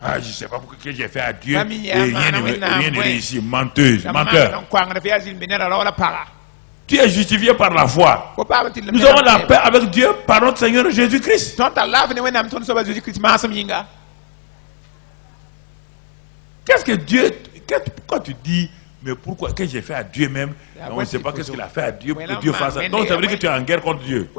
Ah, je ne sais pas pourquoi que j'ai fait à Dieu Famille, et rien maman, ne maman, rien ne ouais. réussit. Menteuse, menteur. n koangd fɩ yaa zĩnd be neda ra wala paga Tu es justifié par la foi. fo paam tɩrlem Nous avons la paix avec Dieu par notre Seigneur Jésus-Christ. tõnd tar laafɩ ne wẽnnaam tõnd soaba zeezi kirist maasem yĩnga Qu'est-ce que Dieu... Pourquoi tu dis, mais pourquoi que j'ai fait à Dieu même? Ah, On ne sait pas qu'est-ce qu'il a fait à Dieu pour Ouais, que là, Dieu fasse ça. mais- Donc ça veut dire mais- que tu es en guerre contre Dieu.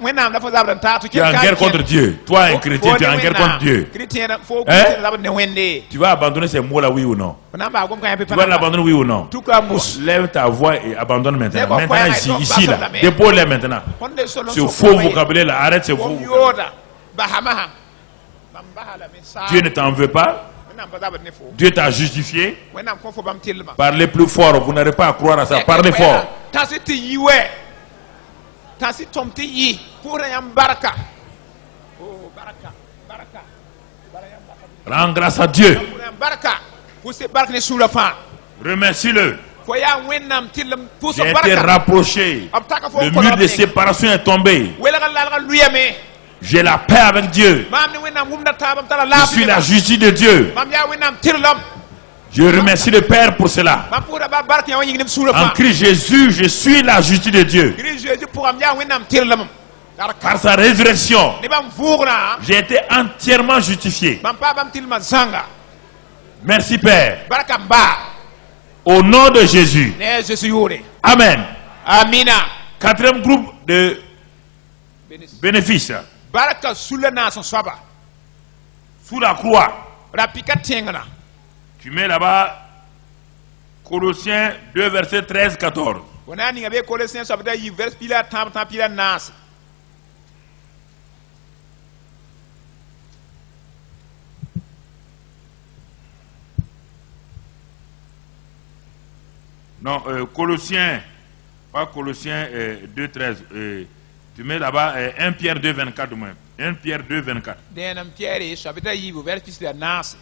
wẽnnaam la fo zabd n taag tɩ Tu es en guerre contre Dieu. Toi, un chrétien, tu es en guerre contre Dieu. chrétien fo Hein? zabd ne wẽnde Tu vas abandonner ces mots-là, oui ou non? fo na n baa gom kã yã Tu vas l'abandonner, oui ou non? tout ka mus Lève ta voix et abandonne maintenant. C'est bon, Maintenant, ouais, ici, ouais, ici, donc, là. mais- Dépose-les maintenant. tõnd le solon Ce faux vocabulaire là, arrête ce faux fom vocabulaire. yooda basamaha bãmb basa lame saa Dieu ne t'en veut pas. wẽnnaam pa zabd ne fo Dieu t'a justifié. wẽnnaam kõ fo bãmb tɩrlmã Parlez plus fort. Vous n'arrivez pas à croire à ça. Parlez fort. tãsy tɩ yi wɛ tãsy tõm tɩ yi pʋʋsda yãmb barka barka barka bara yãmb barka Rends grâce à Dieu. pʋʋsda yãmb barka pʋʋsd bark ne sũurã fãa Remercie-le. fo yaa wẽnnaam tɩrlem J'ai pʋʋsd été barka rapproché. b taka fo Le mur de séparation est tombé. welga lalga luyame J'ai la paix avec Dieu. maam ne wẽnnaam wʋmda taabam tara Je suis la laafɩ justice de Dieu. mam yaa wẽnnaam tɩrlem Je remercie le Père pour cela. mam pʋʋsda ba bark yã wa yĩng ne b sũurã En fãa Christ Jésus, je suis la justice de Dieu. Christ Jésus pʋgam yaa wẽnnaam tɩrlem Par sa résurrection, ne bãmb vʋʋgrã j'ai été entièrement justifié. mam paa bãmb tɩrlmã zãnga Merci Père. barka m baa Au nom de Jésus. ne a Jésus yoore Amen. amina Quatrième groupe de bénéfices. barka sula naas n soaba Sous la croix. ra pika tẽngna Tu mets là-bas Colossiens 2, verset 13-14. fo na n ninga be kolosẽ soabda yi vers pila tãab tã pila naas Non, Colossiens, pas Colossiens 2, 13. Tu mets là-bas 1 Pierre 2, 24 de même. 1 Pierre 2, 24. dẽenem pɩɛre soabda yiibu vers pisda naase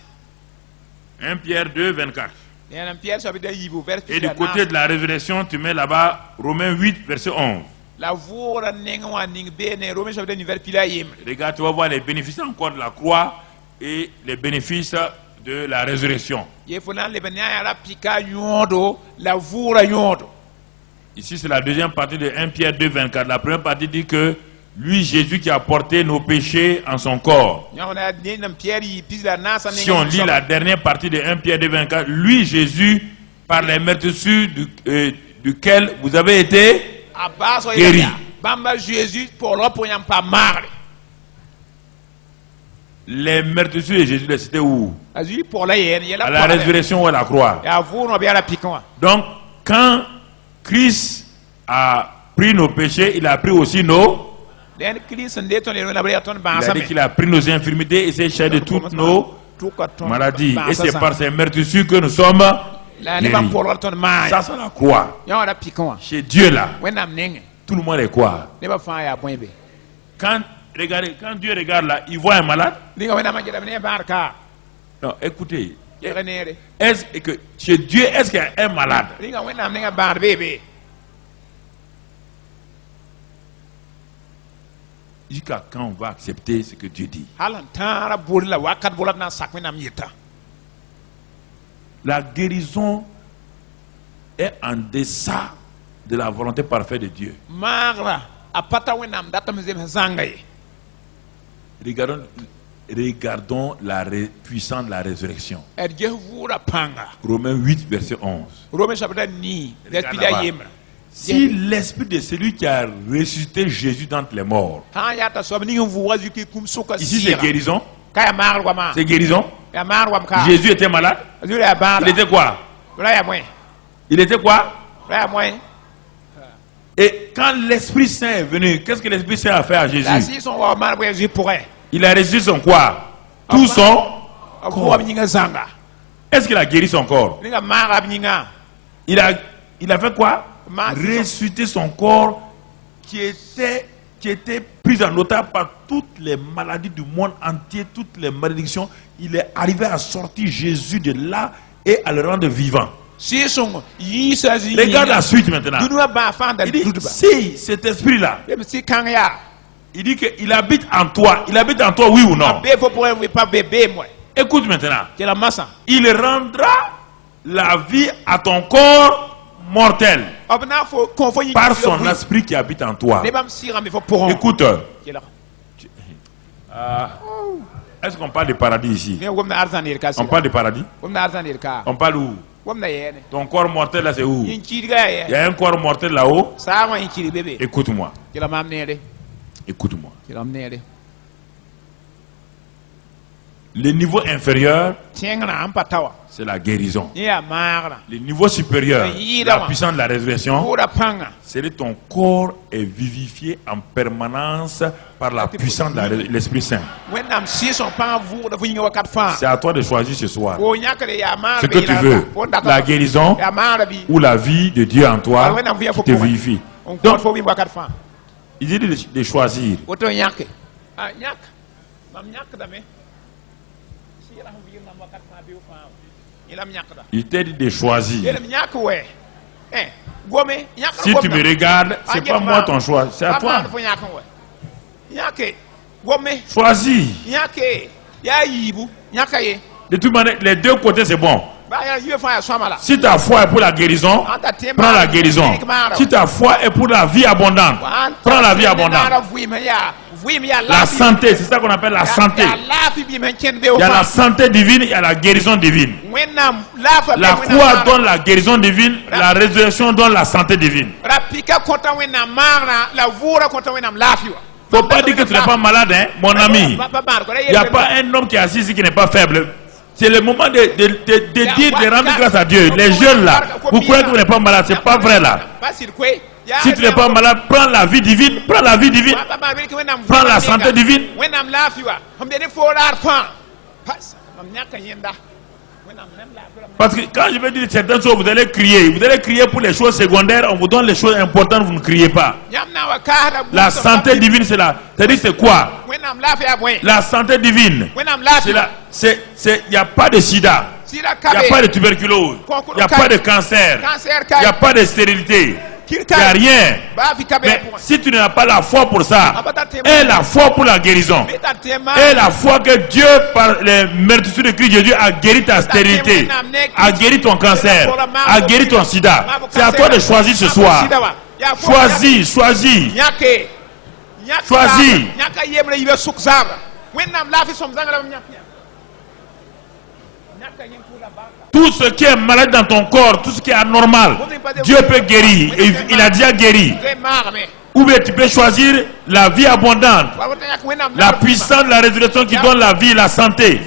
1 Pierre 2, 24. dẽenem pɩɛr soabda yiibu vers Et du pisda côté de la résurrection, tu mets là-bas Romains 8, verset 11. la vʋʋgrã neng wã ning beene rome soabda ni vers pila yembre Regarde, tu vas voir les bénéfices encore de la croix et les bénéfices de la résurrection. ye fo na n leb n yã ra pika yõodo la vʋʋgrã yõodo Ici, c'est la deuxième partie de 1 Pierre 2, 24. La première partie dit que lui, Jésus, qui a porté nos péchés en son corps. yãgna dẽndem pɩɛr yɩ pisda naasã Si on lit la dernière partie de 1 Pierre 2, 24, lui, Jésus, par les meurtrissures duquel vous avez été a baasg guéri. bãmba Jésus pʋglgã pʋgẽ yãmb pa maagre les meurtrissures de Jésus, c'était où? A zui pour la yen, il y a À la résurrection ou à la croix. Et à vous, on a bien la piquant. Donc, quand Christ a pris nos péchés, il a pris aussi nos... Il a dit qu'il a pris nos infirmités et s'est chargé de toutes nos maladies. Et c'est par ces meurtrissures que nous sommes guéris. Ça, c'est la croix. Chez Dieu, là, tout le monde est quoi? Quand Dieu regarde là, il voit un malade. Non, écoutez. Est-ce que chez Dieu, est-ce qu'il y a un malade? Jusqu'à quand on va accepter ce que Dieu dit? La guérison est en deçà de la volonté parfaite de Dieu. Regardons la puissance de la résurrection. Romains 8, verset 11. Si l'esprit de celui qui a ressuscité Jésus d'entre les morts, ici c'est guérison. C'est guérison. Jésus était malade. Il était quoi? Il était quoi? Et quand l'Esprit Saint est venu, qu'est-ce que l'Esprit Saint a fait à Jésus? Il a ressuscité son quoi? Tout son corps. Est-ce qu'il a guéri son corps? Il a fait quoi? Ressusciter son corps qui était pris en otage par toutes les maladies du monde entier, toutes les malédictions. Il est arrivé à sortir Jésus de là et à le rendre vivant. Regarde la suite maintenant. Il dit, si cet esprit-là, il dit qu'il habite en toi. Il habite en toi, oui ou non? Écoute maintenant. Il rendra la vie à ton corps mortel par son esprit qui habite en toi. Écoute. Est-ce qu'on parle de paradis ici? On parle de paradis? On parle où? Ton corps mortel là c'est où? Il y a un corps mortel là-haut. Écoute-moi. Écoute-moi. Le niveau inférieur, c'est la guérison. Le niveau supérieur, la puissance de la résurrection, c'est que ton corps est vivifié en permanence par la puissance de l'Esprit Saint. C'est à toi de choisir ce soir ce que tu veux, la guérison ou la vie de Dieu en toi qui te vivifie. Donc, il dit de choisir. Il t'a dit de choisir. Si tu me regardes, c'est pas moi ton choix, c'est à toi. Choisis. De toute manière, les deux côtés c'est bon. Si ta foi est pour la guérison, prends la guérison. Si ta foi est pour la vie abondante, prends la vie abondante. La santé, c'est ça qu'on appelle la santé. Il y a la santé divine, il y a la guérison divine. La croix donne la guérison divine, la résurrection donne la santé divine. Faut pas dire que tu n'es pas malade, hein, mon ami. Il n'y a pas un homme qui est assis ici qui n'est pas faible. C'est le moment de dire, de rendre grâce à Dieu. Les jeunes là, vous croyez que vous n'êtes pas malade, c'est pas vrai là. Si tu n'es pas malade, prends la vie divine, prends la vie divine, prends la santé divine. Parce que quand je vais dire certaines choses, vous allez crier pour les choses secondaires, on vous donne les choses importantes, vous ne criez pas. La santé divine, c'est quoi? La santé divine, il n'y a pas de sida, il n'y a pas de tuberculose, il n'y a pas de cancer, il n'y a pas de stérilité. Il n'y a rien. Mais si tu n'as pas la foi pour ça, et la foi pour la guérison, et la foi que Dieu, par les meurtrissures de Christ Jésus, a guéri ta stérilité, a guéri ton cancer, a guéri ton sida, c'est à toi de choisir ce soir. Choisis. Tout ce qui est malade dans ton corps, tout ce qui est anormal, Dieu peut guérir. Il a déjà guéri. Ou bien tu peux choisir la vie abondante, la puissance de la résurrection qui donne la vie et la santé.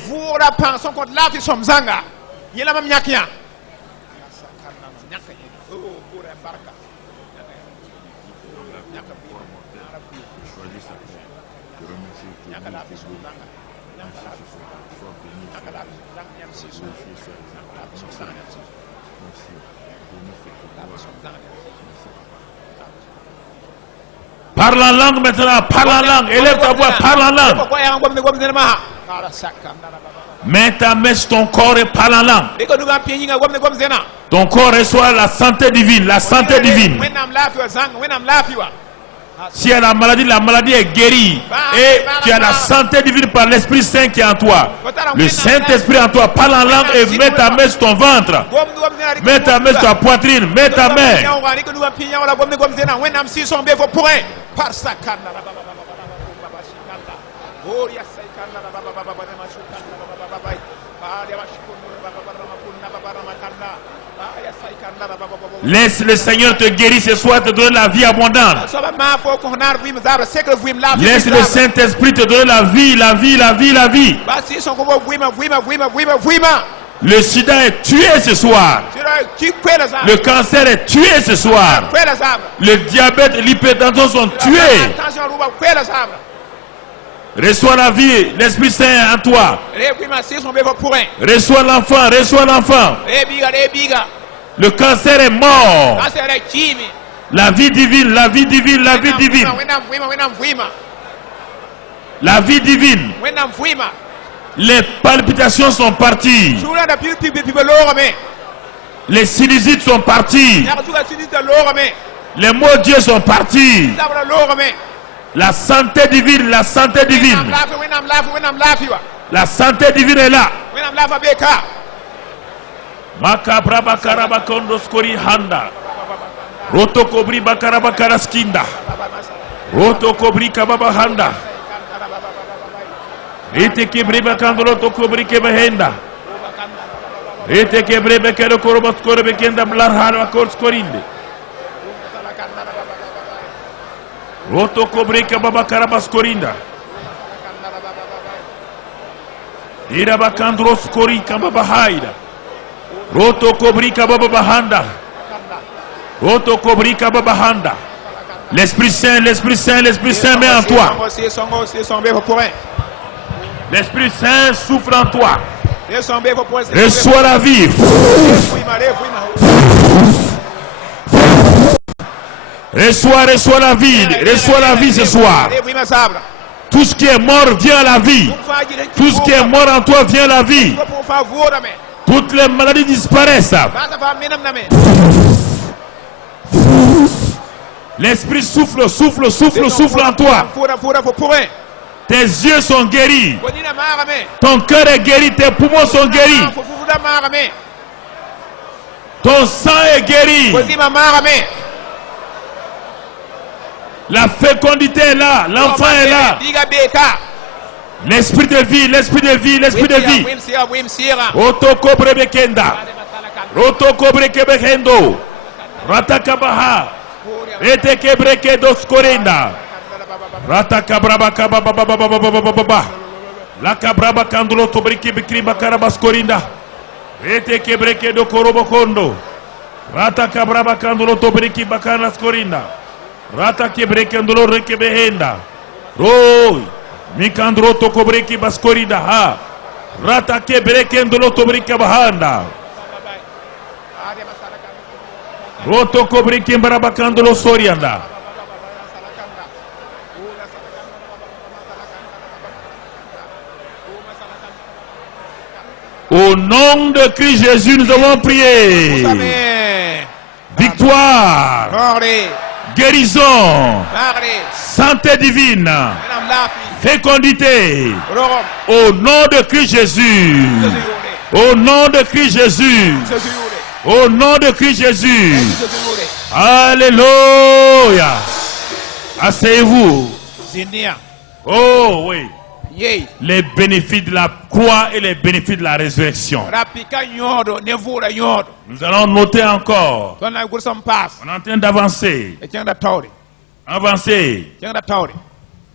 Parle en langue maintenant, parle en langue, élève ta voix, parle en langue. Mets ta main sur ton corps et parle en langue. Ton corps reçoit la santé divine, la santé divine. Si il y a la maladie est guérie. Et tu as la santé divine par l'Esprit Saint qui est en toi. Le Saint-Esprit en toi, parle en langue et mets ta main sur ton ventre. Mets ta main sur ta poitrine, mets ta main. Laisse le Seigneur te guérir ce soir, te donner la vie abondante. Laisse le Saint-Esprit te donner la vie, la vie, la vie, la vie. Le sida est tué ce soir. Le cancer est tué ce soir. Le diabète et l'hypertension sont tués. Reçois la vie, l'Esprit Saint en toi. Reçois l'enfant, reçois l'enfant. Le cancer est mort. La vie divine, la vie divine, la vie divine. La vie divine. Les palpitations sont parties. Les sinusites sont partis. Les mots de Dieu sont partis. La santé divine, la santé divine. La santé divine est là. Makabra bakaraba kondo skori handa. Roto kobri bakaraba karaskinda. Roto kobri kababa handa. Ete kebre bakando roto kobri kebehenda. Ete kebre bekero korobas korbe kenda blarhar akor skorinde. Roto kobri kababa karabas korinda. Ira bakandro skori kababa haida. Roto kobrika baba bahanda. Roto kobrika baba bahanda. L'Esprit Saint, l'Esprit Saint, l'Esprit Saint met en toi. L'Esprit Saint souffle en toi. Reçois la vie. Reçois la vie. Reçois la vie ce soir. Tout ce qui est mort vient à la vie. Tout ce qui est mort en toi vient à la vie. Toutes les maladies disparaissent. L'Esprit souffle, souffle, souffle, souffle en toi. Tes yeux sont guéris. Ton cœur est guéri, tes poumons sont guéris. Ton sang est guéri. La fécondité est là, l'enfant est là. L'esprit de vie, l'esprit de vie, l'esprit de vie. Otoko brebekenda. Otoko brekebekendo. Ratakabaha. Eteke brekedo skorenda. Ratakabraba kababa. La kabraba kandulo tobriki bikri bakaraba skorinda. Eteke brekedo korobokondo. Ratakabraba kandulo tobriki bakana skorinda. Ratake brekendolo rekebehenda. Roy. Mikandro tokobreki baskorida ha. Rata kebrekendolo tobrika bahanda. Roto kobreki mbarabakandolo sorianda. Au nom de Christ Jésus, nous avons prié. Victoire. Guérison. Santé divine. Fécondité. Au nom de Christ Jésus. Au nom de Christ Jésus. Au nom de Christ Jésus. Alléluia. Asseyez-vous. Oh oui. Les bénéfices de la croix et les bénéfices de la résurrection. Nous allons noter encore. On est en train d'avancer. Avancez. Tiens, taure.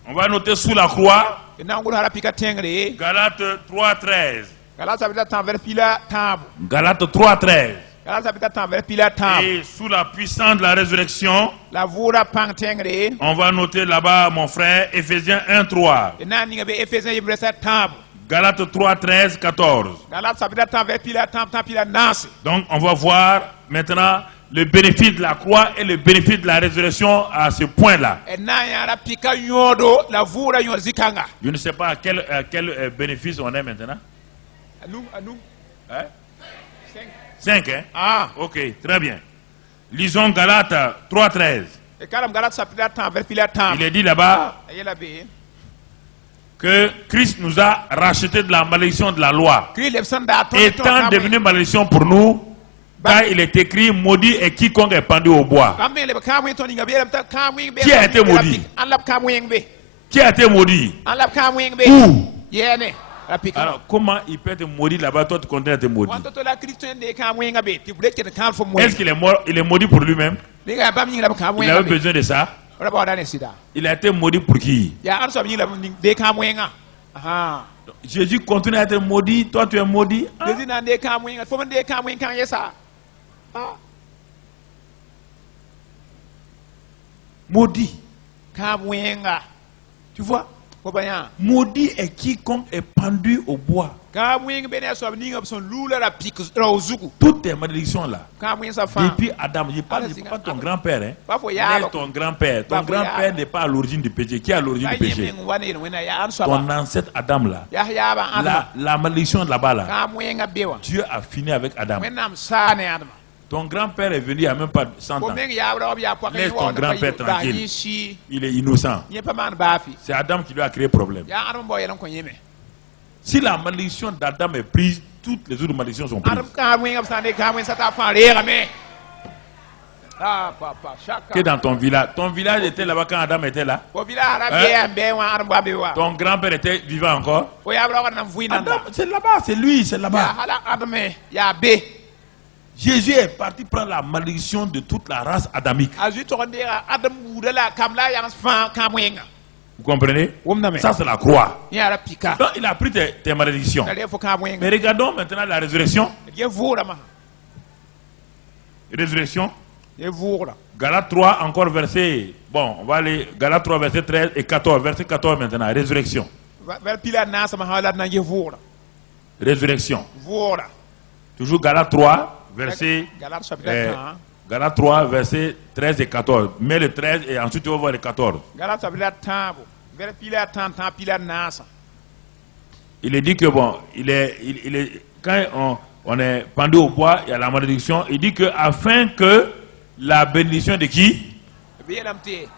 On va noter sous la croix. Nangu hara pika tengre. Galates 3:13. Galates chapitre 3 vers pila tabu. Galates 3:13. Galates chapitre 3 vers pila tabu. Et sous la puissance de la résurrection, La vura pang tengre. on va noter là-bas, mon frère, Ephésiens 1:3. Nani be Ephésiens yebresa tabu. Galates 3:13, 14. Galates chapitre 3 vers pila tabu pila nasi. Donc, on va voir maintenant le bénéfice de la croix et le bénéfice de la résurrection à ce point-là. Nani pika nyodo la vura nyodo zikanga. Je ne sais pas à quel bénéfice on est maintenant. Anu. Hein? 5, hein? Ah. Ok, très bien. Lisons Galates 3:13. Et quand Galates chapitre 3 vers pila tabu. Il est dit là-bas Ayela be. que Christ nous a racheté de la malédiction de la loi, Kri lepsanda ton. étant devenu malédiction pour nous, car il est écrit, maudit est quiconque est pendu au bois. Qui a été maudit? Qui a été maudit? Où? Alors, comment il peut être maudit là-bas, toi tu continues à être maudit? Est-ce qu'il est mort, il est maudit pour lui-même? Il avait besoin de ça? Il a été maudit pour qui? Jésus continue à être maudit, toi tu es maudit. Maudit. Tu vois? Maudit est quiconque est pendu au bois. Toutes tes malédictions là. Depuis Adam, je parle pas ton grand-père. Hein. Mais ton grand-père. Ton grand-père n'est pas à l'origine du péché. Qui est à l'origine du péché? Ton ancêtre Adam là. La malédiction là-bas là. Dieu a fini avec Adam. Ton grand-père est venu il n'y a même pas 100 ans. Laisse ton grand-père tranquille. Il est innocent. C'est Adam qui lui a créé problème. Si la malédiction d'Adam est prise, toutes les autres malédictions sont prises. Que dans ton village était là-bas quand Adam était là. Ton grand-père était vivant encore. Adam, c'est là-bas, c'est lui, c'est là-bas. Jésus est parti prendre la malédiction de toute la race adamique. Vous comprenez? Ça c'est la croix. Donc il a pris tes malédictions. Mais regardons maintenant la résurrection. Résurrection. Galates 3 encore verset. Bon, on va aller Galates 3 verset 13 et 14. Verset 14 maintenant. Résurrection. Résurrection. Toujours Galates 3 verset. Galates 3 verset 13 et 14. Mets le 13 et ensuite tu vas voir le 14. Il est dit que bon, quand on est pendu au bois, il y a la malédiction. Il dit que afin que la bénédiction de qui?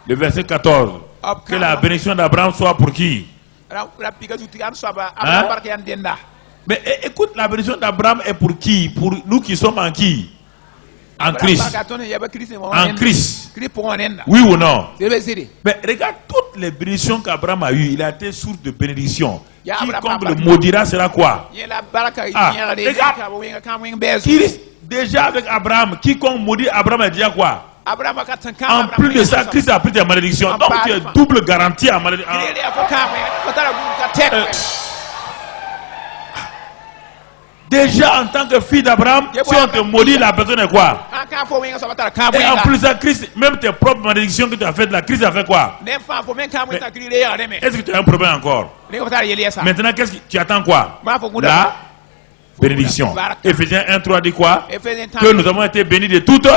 Le verset 14. Que la bénédiction d'Abraham soit pour qui? Hein? Mais écoute, la bénédiction d'Abraham est pour qui? Pour nous qui sommes en qui? En Christ. En Christ. Oui ou non? Mais regarde toutes les bénédictions qu'Abraham a eues. Il a été source de bénédiction. Quiconque le maudira sera quoi? Christ, déjà avec Abraham, quiconque maudit Abraham est déjà quoi? En plus de ça, Christ a pris des malédictions. Donc tu es double garantie à malédiction. Déjà en tant que fille d'Abraham, si on te maudit, la personne est quoi? Et en plus de Christ, même tes propres malédictions que tu as faites là, Christ a fait quoi? Est-ce que tu as un problème encore? Maintenant, qu'est-ce que tu attends quoi? La bénédiction. Ephésiens 1:3 dit quoi? Que nous avons été bénis de toutes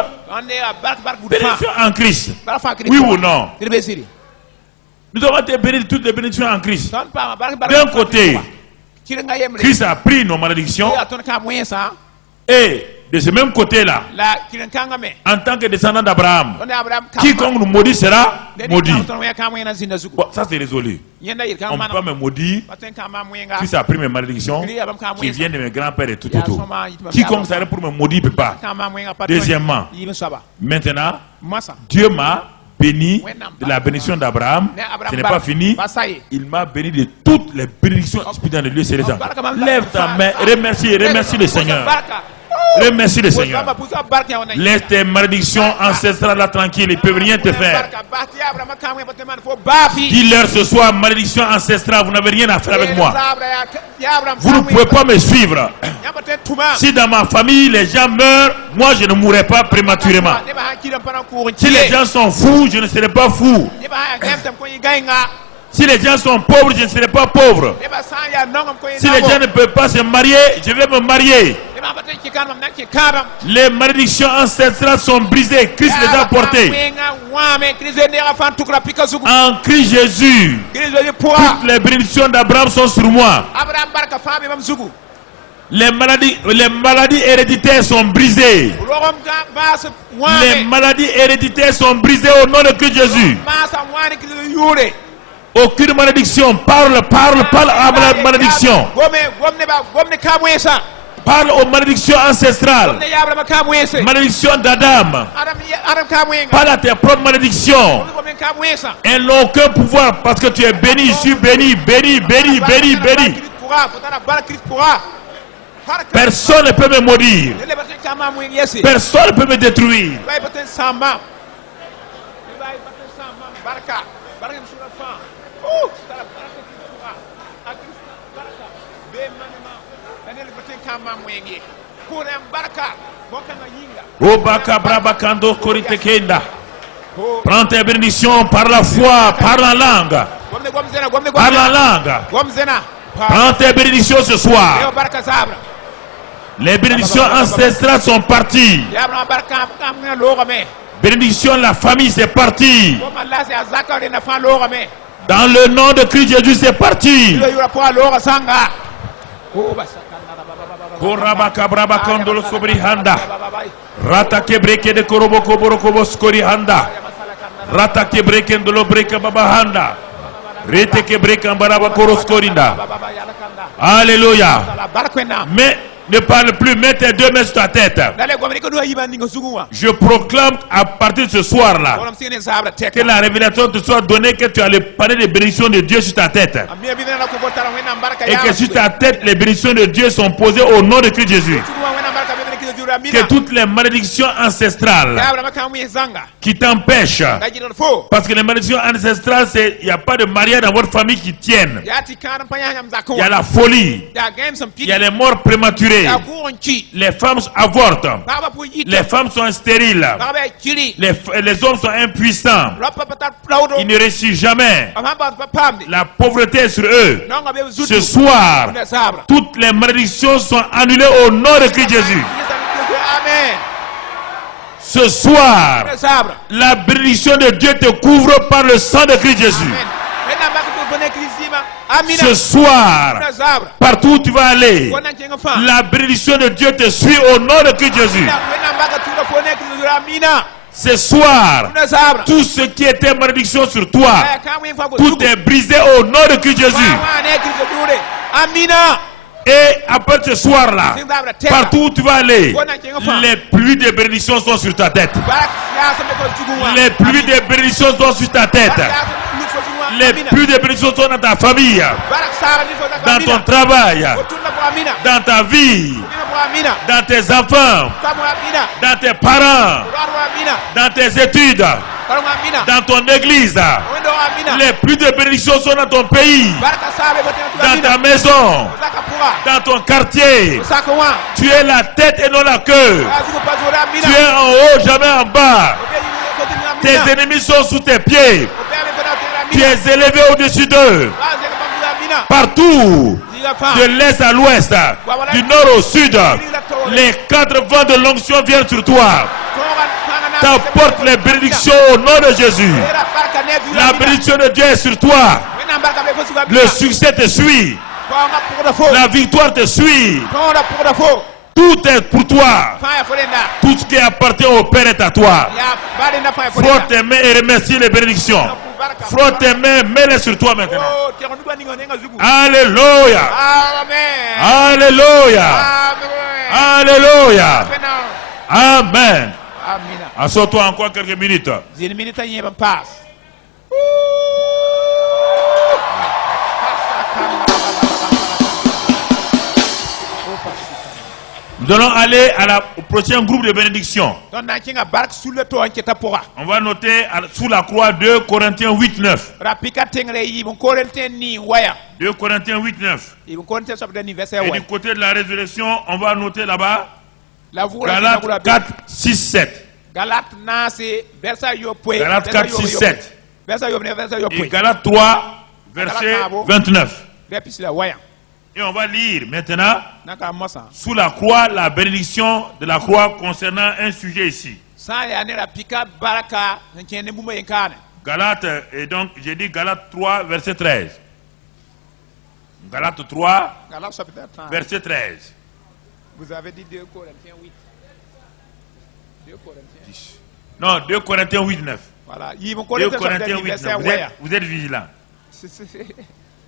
bénédictions en Christ. Oui ou non? Nous avons été bénis de toutes les bénédictions en Christ. D'un côté, Christ a pris nos malédictions et de ce même côté-là, en tant que descendant d'Abraham, quiconque nous maudit sera maudit. Bon, ça c'est résolu. On ne peut pas me maudire. Christ a pris mes malédictions qui viennent de mes grands-pères et tout autour. Quiconque serait pour me maudire ne peut pas. Deuxièmement, maintenant, Dieu m'a béni de la bénédiction d'Abraham. Ce n'est pas fini. Il m'a béni de toutes les bénédictions spirituelles de Dieu céleste. Lève ta main, remercie le Seigneur. Remercie le Seigneur. Laisse tes malédictions ancestrales là tranquilles, ils ne peuvent rien te faire. Dis-leur ce soir, malédiction ancestrale, vous n'avez rien à faire avec moi. Vous ne pouvez pas me suivre. Si dans ma famille les gens meurent, moi je ne mourrai pas prématurément. Si les gens sont fous, je ne serai pas fou. Si les gens sont pauvres, je ne serai pas pauvre. Si les gens ne peuvent pas se marier, je vais me marier. Les malédictions ancestrales sont brisées. Christ les a portées. En Christ Jésus, toutes les bénédictions d'Abraham sont sur moi. Les maladies héréditaires sont brisées. Les maladies héréditaires sont brisées au nom de Christ Jésus. Aucune malédiction. Parle à la malédiction. Parle aux malédictions ancestrales. Malédiction d'Adam. Parle à tes propres malédictions. Elles n'ont aucun pouvoir parce que tu es béni. Je suis béni, béni, béni, béni, béni. Personne ne peut me maudire. Personne ne peut me détruire. Prends tes bénédictions par la foi, par la langue. Par la langue. Prends tes bénédictions ce soir. Les bénédictions ancestrales sont parties. Bénédiction de la famille, c'est parti. Dans le nom de Christ Jésus, c'est parti. Rata kebreke de koroboko borokobo skori handa. Rata kebreke ndolo breke baba handa. Rete kebreke ambaraba koroskorinda. Alléluia. Mais ne parle plus, mets tes deux mains sur ta tête. Je proclame à partir de ce soir-là que la révélation te soit donnée, que tu as le panier de bénédictions de Dieu sur ta tête. Et que sur ta tête, les bénédictions de Dieu sont posées au nom de Christ Jésus. Que toutes les malédictions ancestrales qui t'empêchent, parce que les malédictions ancestrales, il n'y a pas de mariage dans votre famille qui tienne. Il y a la folie, il y a les morts prématurées. Les femmes avortent. Les femmes sont stériles. Les hommes sont impuissants. Ils ne réussissent jamais. La pauvreté est sur eux. Ce soir, toutes les malédictions sont annulées au nom de Christ Jésus. Ce soir, la bénédiction de Dieu te couvre par le sang de Christ Jésus. Ce soir, partout où tu vas aller, la bénédiction de Dieu te suit au nom de Christ Jésus. Ce soir, tout ce qui était malédiction sur toi, tout est brisé au nom de Christ Jésus. Et après ce soir-là, partout où tu vas aller, les pluies de bénédictions sont sur ta tête. Les pluies de bénédictions sont sur ta tête. Les pluies de bénédictions sont dans ta famille, dans ton travail, dans ta vie, dans tes enfants, dans tes parents, dans tes études, dans ton église. Les pluies de bénédictions sont dans ton pays, dans ta maison, dans ton quartier. Tu es la tête et non la queue. Tu es en haut, jamais en bas. Tes ennemis sont sous tes pieds. Tu es élevé au-dessus d'eux. Partout, de l'est à l'ouest, du nord au sud, les quatre vents de l'onction viennent sur toi. T'apportes les bénédictions au nom de Jésus. La bénédiction de Dieu est sur toi. Le succès te suit. La victoire te suit. Tout est pour toi. Tout ce qui appartient au Père est à toi. Frotte tes mains et remercie les bénédictions. Frotte tes mains, mets-les sur toi maintenant. Alléluia. Alléluia. Alléluia. Amen. Assois-toi encore quelques minutes. Nous allons aller au prochain groupe de bénédiction. ton na kinga bark sulle to anke tapora On va noter sous la croix 2 Corinthiens 8, 9. rapika tengre yi bon Corinthiens ni waya 2 Corinthiens 8, 9. yi bon Corinthiens sabda ni verset Et waya du côté de la résurrection, on va noter là-bas la vura Galates 4, 6, 7. Galate na c'est verset yo poe Galates 4, 6, 7. verset yo Et poe Galates 3, verset 29. repis la waya Et on va lire maintenant naka mosa sous la croix la bénédiction de la croix concernant un sujet ici. sa ya ne rapika baraka nkene buma yenkane Galates, et donc j'ai dit Galates 3, verset 13. Galates 3, Galate chapitre 30 verset 13. vous avez dit 2 Corinthiens 8 2 Corinthiens Non, 2 Corinthiens 8, 9. voilà yi bon 2 Corinthiens Corinthiens sabda 8, ni 9. verset waya Vous êtes vigilants.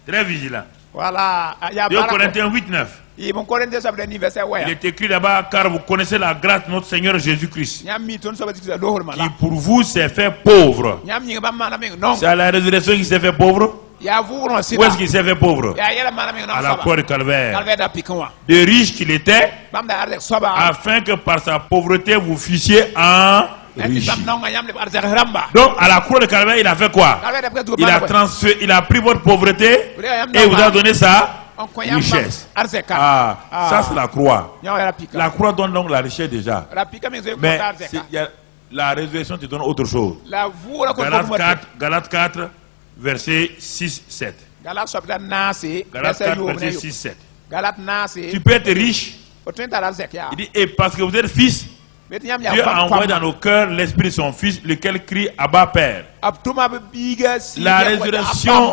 Très vigilants. voilà ya 2 baraka Corinthiens 8, 9. yi bon Corinthiens sabda ni verset Il waya est écrit là-bas, car vous connaissez la grâce de notre Seigneur Jésus-Christ, nyam mi ton sabati da lohor qui mala pour vous s'est fait pauvre. nyam ñi ba mana mi non C'est à la résurrection qu'il s'est fait pauvre. ya vuro Où sida est-ce qu'il s'est fait pauvre? ya yela mana mi non À la saba croix du Calvaire. kalve da pikanwa De riche qu'il était, bam da arde soba afin que par sa pauvreté vous fussiez en riche. bam non nyam le arde ramba Donc à la croix du Calvaire, il a fait quoi? kalve da pekatu Il a pris votre pauvreté et vous a donné sa on koyam richesse. arde ka Ah, ça c'est la croix. nyaw ya pika La croix donne donc la richesse déjà. rapika mi zo ko Mais arde ka la résurrection te donne autre chose. la vuro ko Galates 4, verset 6, 7. Galate chapitre nasi Galates verset 4, yo verset 6, 7. Galate nasi Tu peux être riche. o tenta arde ka Il dit, et parce que vous êtes fils, bet nyam Dieu ya a envoyé dans nos cœurs l'esprit de son fils, lequel crie Abba Père. abtuma biga si La résurrection,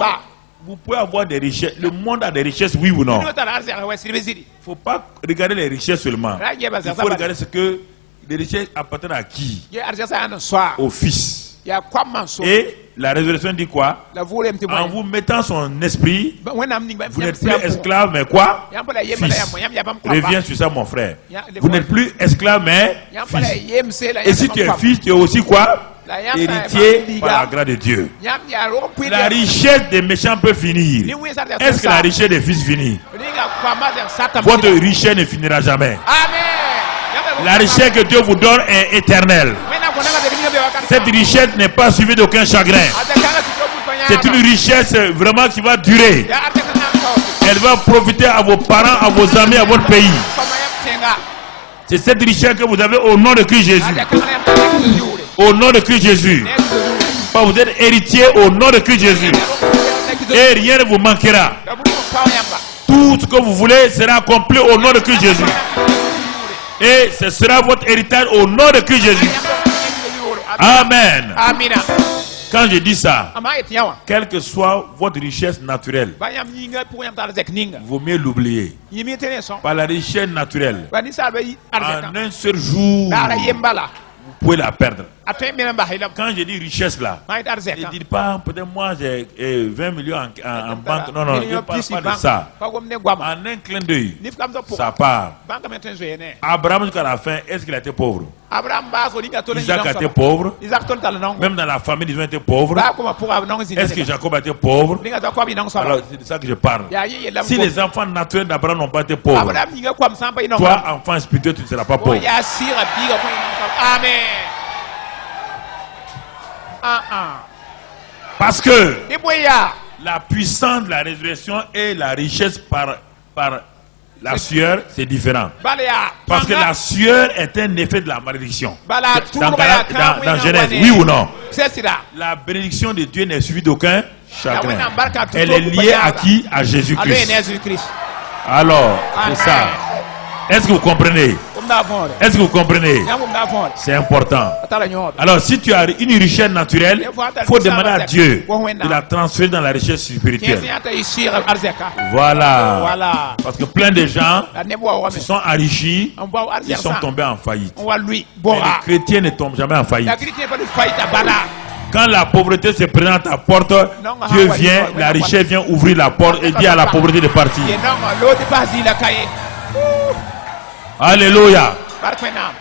vous pouvez avoir des richesses. Le monde a des richesses, oui ou non? Il ne faut pas regarder les richesses seulement. Il faut regarder ce que les richesses appartiennent à qui? Au fils. Et la résurrection dit quoi? En vous mettant son esprit, vous n'êtes plus esclave, mais quoi? Fils. Reviens sur ça, mon frère. Vous n'êtes plus esclave, mais fils. Et si tu es fils, tu es aussi quoi? Héritier par la grâce de Dieu. La richesse des méchants peut finir. Est-ce que la richesse des fils finit? Votre richesse ne finira jamais. La richesse que Dieu vous donne est éternelle. Cette richesse n'est pas suivie d'aucun chagrin. C'est une richesse vraiment qui va durer. Elle va profiter à vos parents, à vos amis, à votre pays. C'est cette richesse que vous avez au nom de Christ Jésus. Au nom de Christ Jésus. Vous êtes héritier au nom de Christ Jésus. Et rien ne vous manquera. Tout ce que vous voulez sera accompli au nom de Christ Jésus. Et ce sera votre héritage au nom de Christ Jésus. Amen. Quand je dis ça, quelle que soit votre richesse naturelle, vaut mieux l'oublier. Par la richesse naturelle, en un seul jour, vous pouvez la perdre. Quand je dis richesse là, ne dites pas peut-être moi j'ai 20 millions en banque. Non, non, je ne parle pas de ça. En un clin d'œil, ça part. Abraham jusqu'à la fin, est-ce qu'il a été pauvre? Isaac a été pauvre. Même dans la famille, ils ont été pauvres. Est-ce que Jacob a été pauvre? Alors c'est de ça que je parle. Si les enfants naturels d'Abraham n'ont pas été pauvres, toi, enfant spirituel, tu ne seras pas pauvre. Amen. Parce que la puissance de la résurrection et la richesse par la sueur, c'est différent. Parce que la sueur est un effet de la malédiction. Dans Genèse, oui ou non? La bénédiction de Dieu n'est suivie d'aucun chagrin. Elle est liée à qui? À Jésus-Christ. Alors, c'est ça. Est-ce que vous comprenez? Est-ce que vous comprenez? C'est important. Alors, si tu as une richesse naturelle, il faut demander à Dieu de la transférer dans la richesse spirituelle. Voilà. Parce que plein de gens se sont enrichis, ils sont tombés en faillite. Mais les chrétiens ne tombent jamais en faillite. Quand la pauvreté se présente à ta porte, Dieu vient, la richesse vient ouvrir la porte et dit à la pauvreté de partir. Alléluia.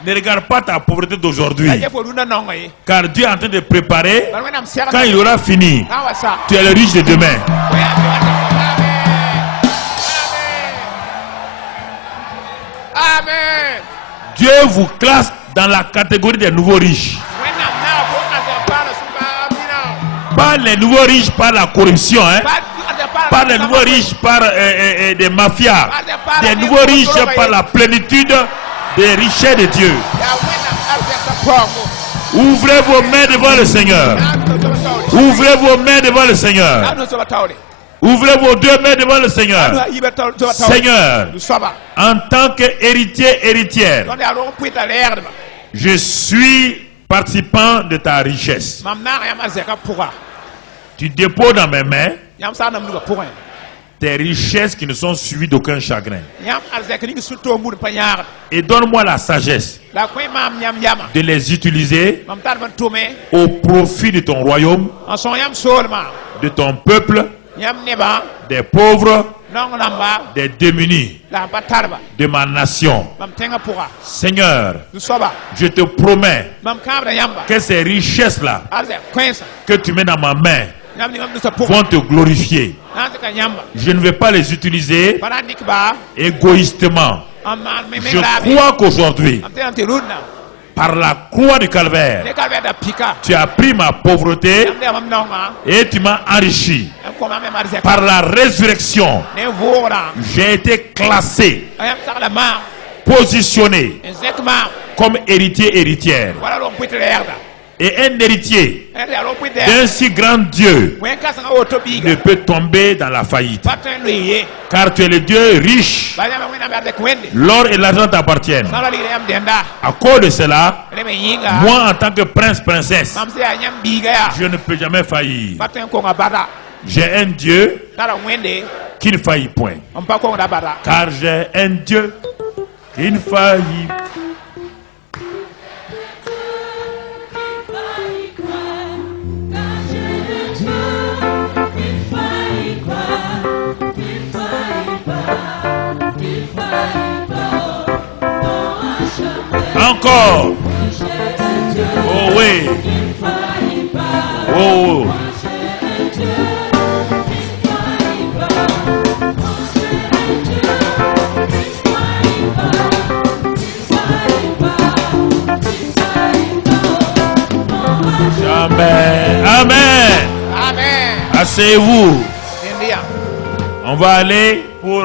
Ne regarde pas ta pauvreté d'aujourd'hui. Car Dieu est en train de préparer. Quand il aura fini, tu es le riche de demain. Amen. Dieu vous classe dans la catégorie des nouveaux riches. Pas les nouveaux riches par la corruption, hein? Pas les nouveaux riches par des mafias. Des nouveaux riches par la plénitude des richesses de Dieu. Ouvrez vos mains devant le Seigneur. Ouvrez vos mains devant le Seigneur. Ouvrez vos deux mains devant le Seigneur. Seigneur, en tant qu'héritier, héritière, je suis participant de ta richesse. Tu déposes dans mes mains tes richesses qui ne sont suivies d'aucun chagrin. Et donne-moi la sagesse de les utiliser au profit de ton royaume, de ton peuple, des pauvres, des démunis, de ma nation. Seigneur, je te promets que ces richesses-là que tu mets dans ma main vont te glorifier. Je ne vais pas les utiliser égoïstement. Je crois qu'aujourd'hui, par la croix du calvaire, tu as pris ma pauvreté et tu m'as enrichi. Par la résurrection, j'ai été classé, positionné comme héritier, héritière. Et un héritier d'un si grand Dieu ne peut tomber dans la faillite. Car tu es le Dieu riche. L'or et l'argent t'appartiennent. À cause de cela, moi en tant que prince, princesse, je ne peux jamais faillir. J'ai un Dieu qui ne faillit point. Car j'ai un Dieu qui ne faillit point. Encore. Oh oui. Oh. Amen. Amen. Amen. Asseyez-vous. On va aller pour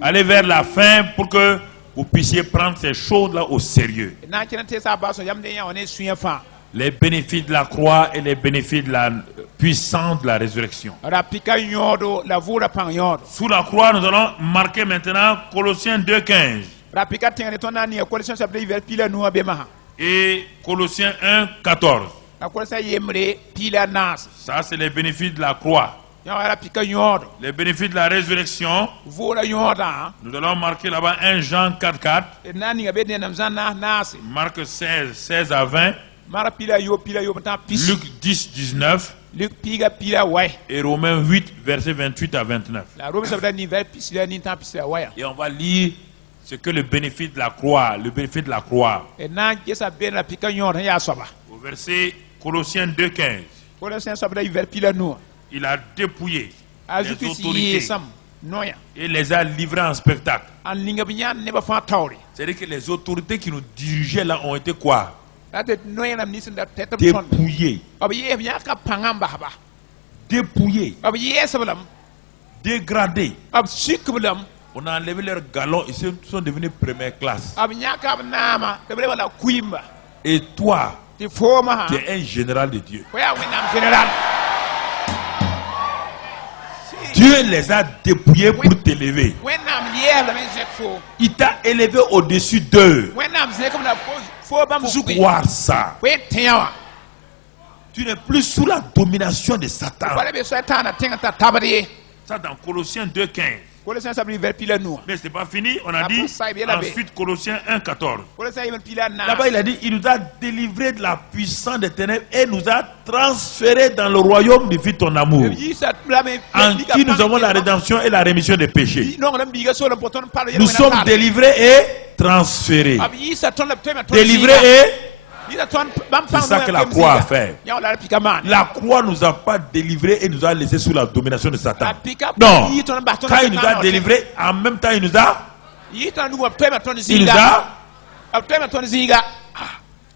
aller vers la fin pour que vous puissiez prendre ces choses-là au sérieux. Les bénéfices de la croix et les bénéfices de la puissance de la résurrection. Sous la croix, nous allons marquer maintenant Colossiens 2,15 et Colossiens 1,14. Ça, c'est les bénéfices de la croix. Les bénéfices de la résurrection, nous allons marquer là-bas 1 Jean 4,4, Marc 16 à 20, Luc 10, 19 et Romains 8, versets 28 à 29. Et on va lire ce que le bénéfice de la croix, Au verset Colossiens 2,15. Il a dépouillé les autorités et les a livrés en spectacle. C'est-à-dire que les autorités qui nous dirigeaient là ont été quoi? Dépouillées. Dépouillées. Dégradées. On a enlevé leurs galons et ils sont devenus première classe. Et toi, tu es un général de Dieu. Dieu les a dépouillés pour t'élever. Il t'a élevé au-dessus d'eux. Faut croire ça. Tu n'es plus sous la domination de Satan. Ça dans Colossiens 2,15. Mais ce n'est pas fini. On a dit ensuite Colossiens 1,14. Là-bas il a dit, il nous a délivrés de la puissance des ténèbres et nous a transférés dans le royaume du Fils de ton amour, en qui nous avons la rédemption et la rémission des péchés. Nous sommes délivrés et transférés. Délivrés et... C'est ça que la croix a fait. La croix ne nous a pas délivrés et nous a laissés sous la domination de Satan. Non. Quand il nous a délivrés, en même temps il nous a Abtema ton zinga.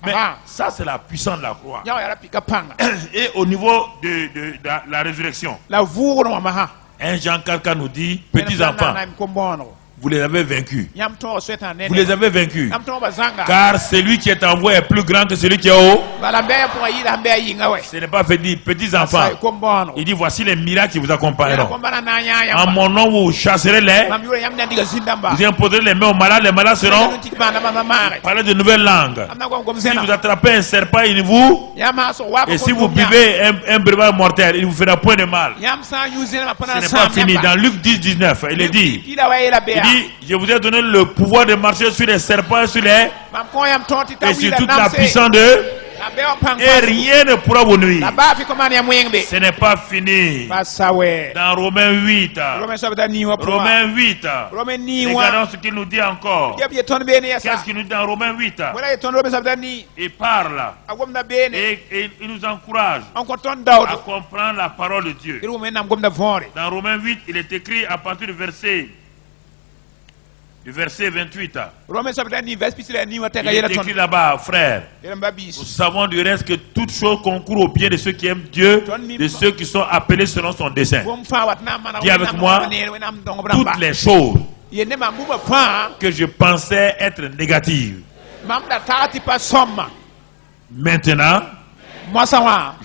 Mais ça, c'est la puissance de la croix. Ya ya pika panga. Et au niveau de la résurrection, La vuru no maha. 1 Jean 4 nous dit, petits enfants, vous les avez vaincus. Vous les avez vaincus. Car celui qui est en vous est plus grand que celui qui est haut. Ce n'est pas fait dire petits enfants. Il dit voici les miracles qui vous accompagneront. En mon nom vous chasserez les. Vous imposerez les mains aux malades, les malades seront. Parlez de nouvelles langues. Si vous attrapez un serpent, il vous. Et si vous buvez un breuvage mortel, il ne vous fera point de mal. Ce n'est pas fini. Dans Luc 10, 19, il est dit. Je vous ai donné le pouvoir de marcher sur les serpents et sur les. Et sur toute la puissance de. Et rien ne pourra vous nuire. Ce n'est pas fini. Dans Romains 8. Romains 8. Regardons ce qu'il nous dit encore. Qu'est-ce qu'il nous dit dans Romains 8? Il parle. Et il nous encourage à comprendre la parole de Dieu. Dans Romains 8, il est écrit à partir du verset 28. Il est écrit là-bas, frère. Nous savons du reste que toute chose concourt au bien de ceux qui aiment Dieu, de ceux qui sont appelés selon son dessein. Dis avec moi, toutes les choses que je pensais être négatives, maintenant,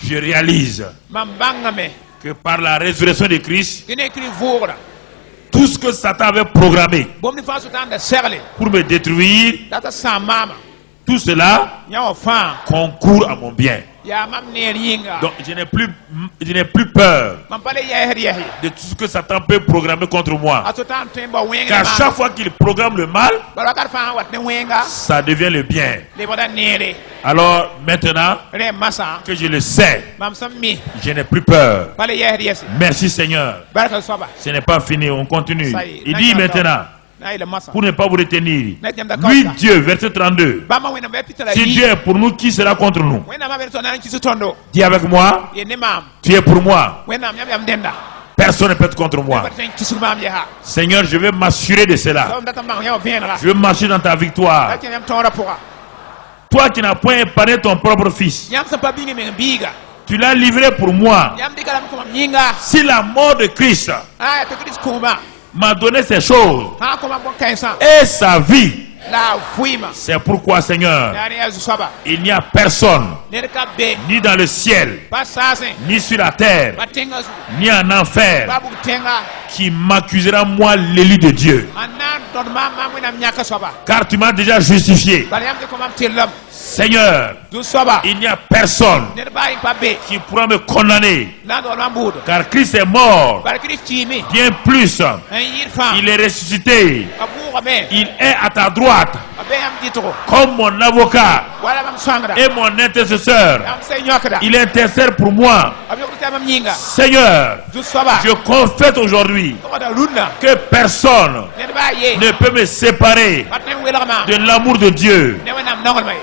je réalise que par la résurrection de Christ, tout ce que Satan avait programmé pour me détruire, tout cela concourt à mon bien. Donc je n'ai plus peur de tout ce que Satan peut programmer contre moi. Car chaque fois qu'il programme le mal, ça devient le bien. Alors maintenant que je le sais, je n'ai plus peur. Merci Seigneur. Ce n'est pas fini, on continue. Il dit maintenant, pour ne pas vous retenir, lui Dieu, verset 32, si Dieu est pour nous, qui sera contre nous? Dis avec moi, tu es pour moi, personne ne peut être contre moi. Seigneur, je vais m'assurer de cela. Je veux marcher dans ta victoire. Toi qui n'as point épargné ton propre fils, tu l'as livré pour moi. Si la mort de Christ m'a donné ces choses et sa vie, c'est pourquoi, Seigneur, il n'y a personne, ni dans le ciel, ni sur la terre, ni en enfer, qui m'accusera, moi, l'élu de Dieu. Car tu m'as déjà justifié. Seigneur, il n'y a personne qui pourra me condamner. Car Christ est mort. Bien plus, il est ressuscité. Il est à ta droite comme mon avocat et mon intercesseur. Il intercède pour moi. Seigneur, je confesse aujourd'hui que personne ne peut me séparer de l'amour de Dieu.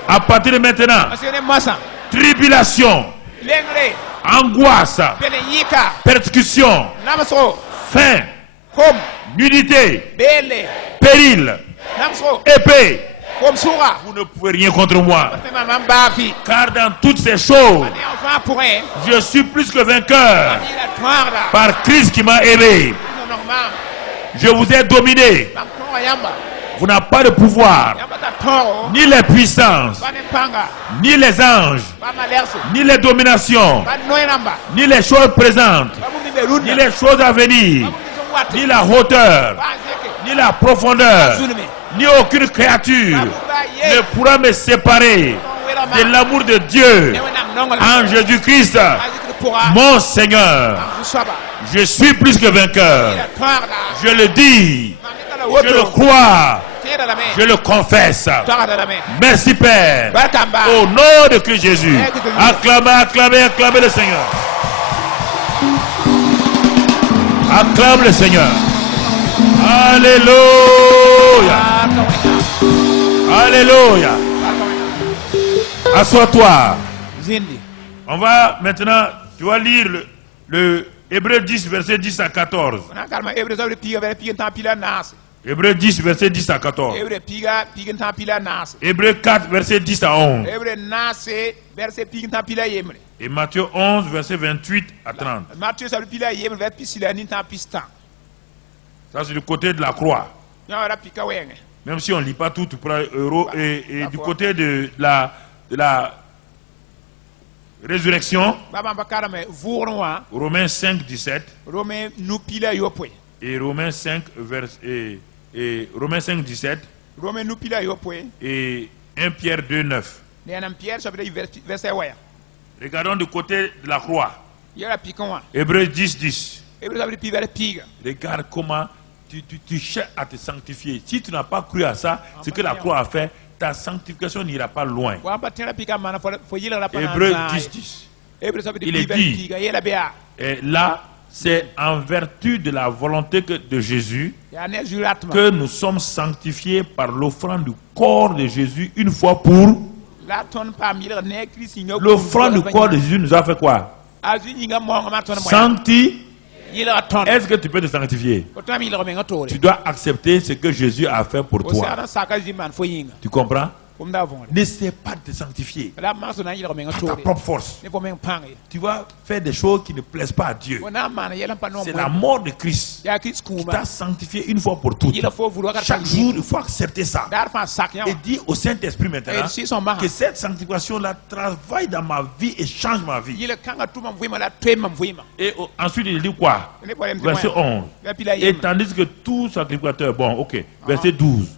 À partir de maintenant, tribulation, angoisse, persécution, faim, nudité, péril, épée, vous ne pouvez rien contre moi. Car dans toutes ces choses, je suis plus que vainqueur par Christ qui m'a aimé. Je vous ai dominé. Vous n'avez pas de pouvoir, ni les puissances, ni les anges, ni les dominations, ni les choses présentes, ni les choses à venir, ni la hauteur, ni la profondeur, ni aucune créature ne pourra me séparer de l'amour de Dieu en Jésus-Christ, mon Seigneur. Je suis plus que vainqueur. Je le dis, je le crois, je le confesse. Merci Père. Au nom de Christ Jésus. Acclamez, acclamez, acclamez le Seigneur. Acclame le Seigneur. Alléluia. Alléluia. Assois-toi. On va maintenant, tu vas lire le Hébreu 10, verset 10 à 14. Hébreux 10, verset 10 à 14. Hébreu piga tan pila nas. Hébreux 4, verset 10 à 11. Hébreu nas verset tan pila yemre. Et Matthieu 11, verset 28 à 30. Matthieu sa pila yemre verset pisila ni tan pistan. Ça, c'est du côté de la croix. Nyara pika wenge. Même si on ne lit pas tout, tu prends euro. Et du côté de la résurrection, Baba bakara me vournoa. Romains 5, 17. Romain nous pila yopwe. Et Romains 5, et Romains 5, 17. Romain nous pila yopwe. Et 1 Pierre 2, 9. Néanam Pierre sa verset waya. Regardons du côté de la croix. Yara pikanwa. Hébreux 10, 10. Hébreu sa pila piga. Regarde comment tu cherches à te sanctifier. Si tu n'as pas cru à ça, ce que la croix a fait, ta sanctification n'ira pas loin. Hébreux 10, 10. Il est dit, et là, c'est en vertu de la volonté de Jésus que nous sommes sanctifiés par l'offrande du corps de Jésus une fois pour... L'offrande du corps de Jésus nous a fait quoi? Sanctifié. Est-ce que tu peux te sanctifier? Tu dois accepter ce que Jésus a fait pour toi. Tu comprends? N'essaie pas de te sanctifier par ta propre force. Tu vas faire des choses qui ne plaisent pas à Dieu. C'est la mort de Christ qui t'a sanctifié une fois pour toutes. Chaque jour, il faut accepter ça. Et dire au Saint-Esprit maintenant que cette sanctification-là travaille dans ma vie et change ma vie. Et ensuite, il dit quoi? Verset 11. Et tandis que tout sacrificateur, bon, ok, verset 12.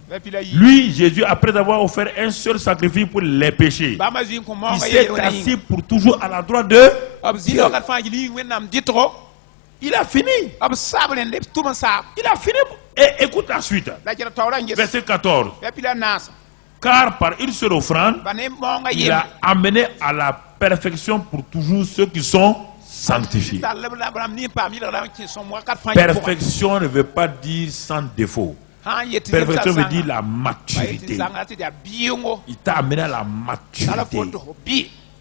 Lui, Jésus, après avoir offert un seul sacrifice pour les péchés, il s'est assis pour toujours à la droite de Dieu. Il a fini. Il a fini. Et écoute la suite. Verset 14. Car par une seule offrande, il a amené à la perfection pour toujours ceux qui sont sanctifiés. Perfection ne veut pas dire sans défaut. Perfection veut dire la maturité. Il t'a amené à la maturité.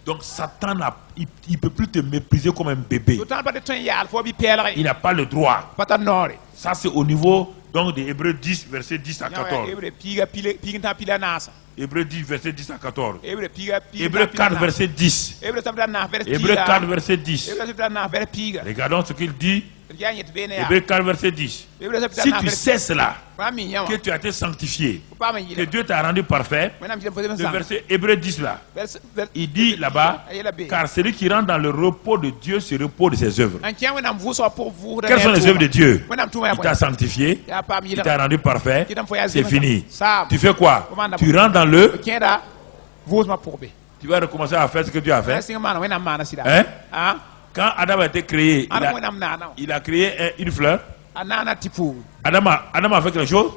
Donc Satan, il ne peut plus te mépriser comme un bébé. Il n'a pas le droit. Ça c'est au niveau donc de Hébreux 10, verset 10 à 14. Hébreux 10, verset 10 à 14. Hébreux 4, verset 10. Hébreux 4, verset 10. Regardons ce qu'il dit. Hébreux 4, verset 10. Si tu sais cela, que tu as été sanctifié, que Dieu t'a rendu parfait, le verset Hébreux 10 là, il dit là-bas, car celui qui rentre dans le repos de Dieu, c'est le repos de ses œuvres. Quelles sont les œuvres de Dieu? Il t'a sanctifié, il t'a rendu parfait, c'est fini. Tu fais quoi? Tu rentres dans le... Tu vas recommencer à faire ce que Dieu a fait. Hein? Quand Adam a été créé, il a créé une fleur. Adam a fait quelque chose.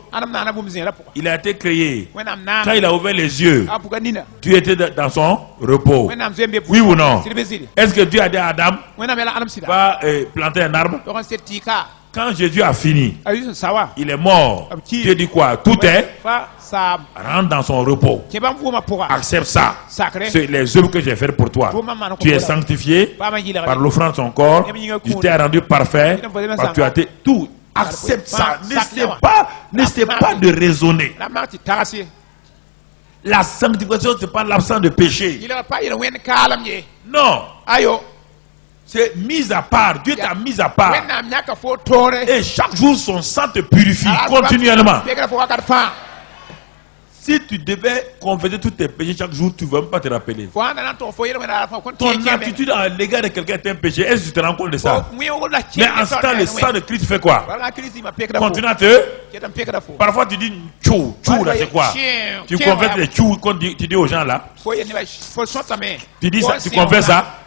Il a été créé. Quand il a ouvert les yeux, Dieu était dans son repos. Oui ou non? Est-ce que Dieu a dit à Adam, va planter un arbre? Quand Jésus a fini, il est mort. Dieu dit quoi? Tout est, rentre dans son repos. Accepte ça. C'est les œuvres que j'ai faites pour toi. Tu es sanctifié par l'offrande de son corps. Tu t'es rendu parfait. Parce que tu as été tout. Accepte ça. N'essaie pas de raisonner. La sanctification, ce n'est pas l'absence de péché. Non. C'est mis à part. Dieu t'a mis à part. Et chaque jour, son sang te purifie continuellement. Si tu devais confesser tous tes péchés chaque jour, tu ne vas même pas te rappeler. Ton attitude à l'égard de quelqu'un est un péché. Est-ce que tu te rends compte de ça? Mais en ce temps, le sang de Christ fait quoi? Continue à te... Parfois, tu dis tchou. Tchou, là, c'est quoi? Tu confesses les tchou, tu dis aux gens là. Tu dis ça, tu confesses ça.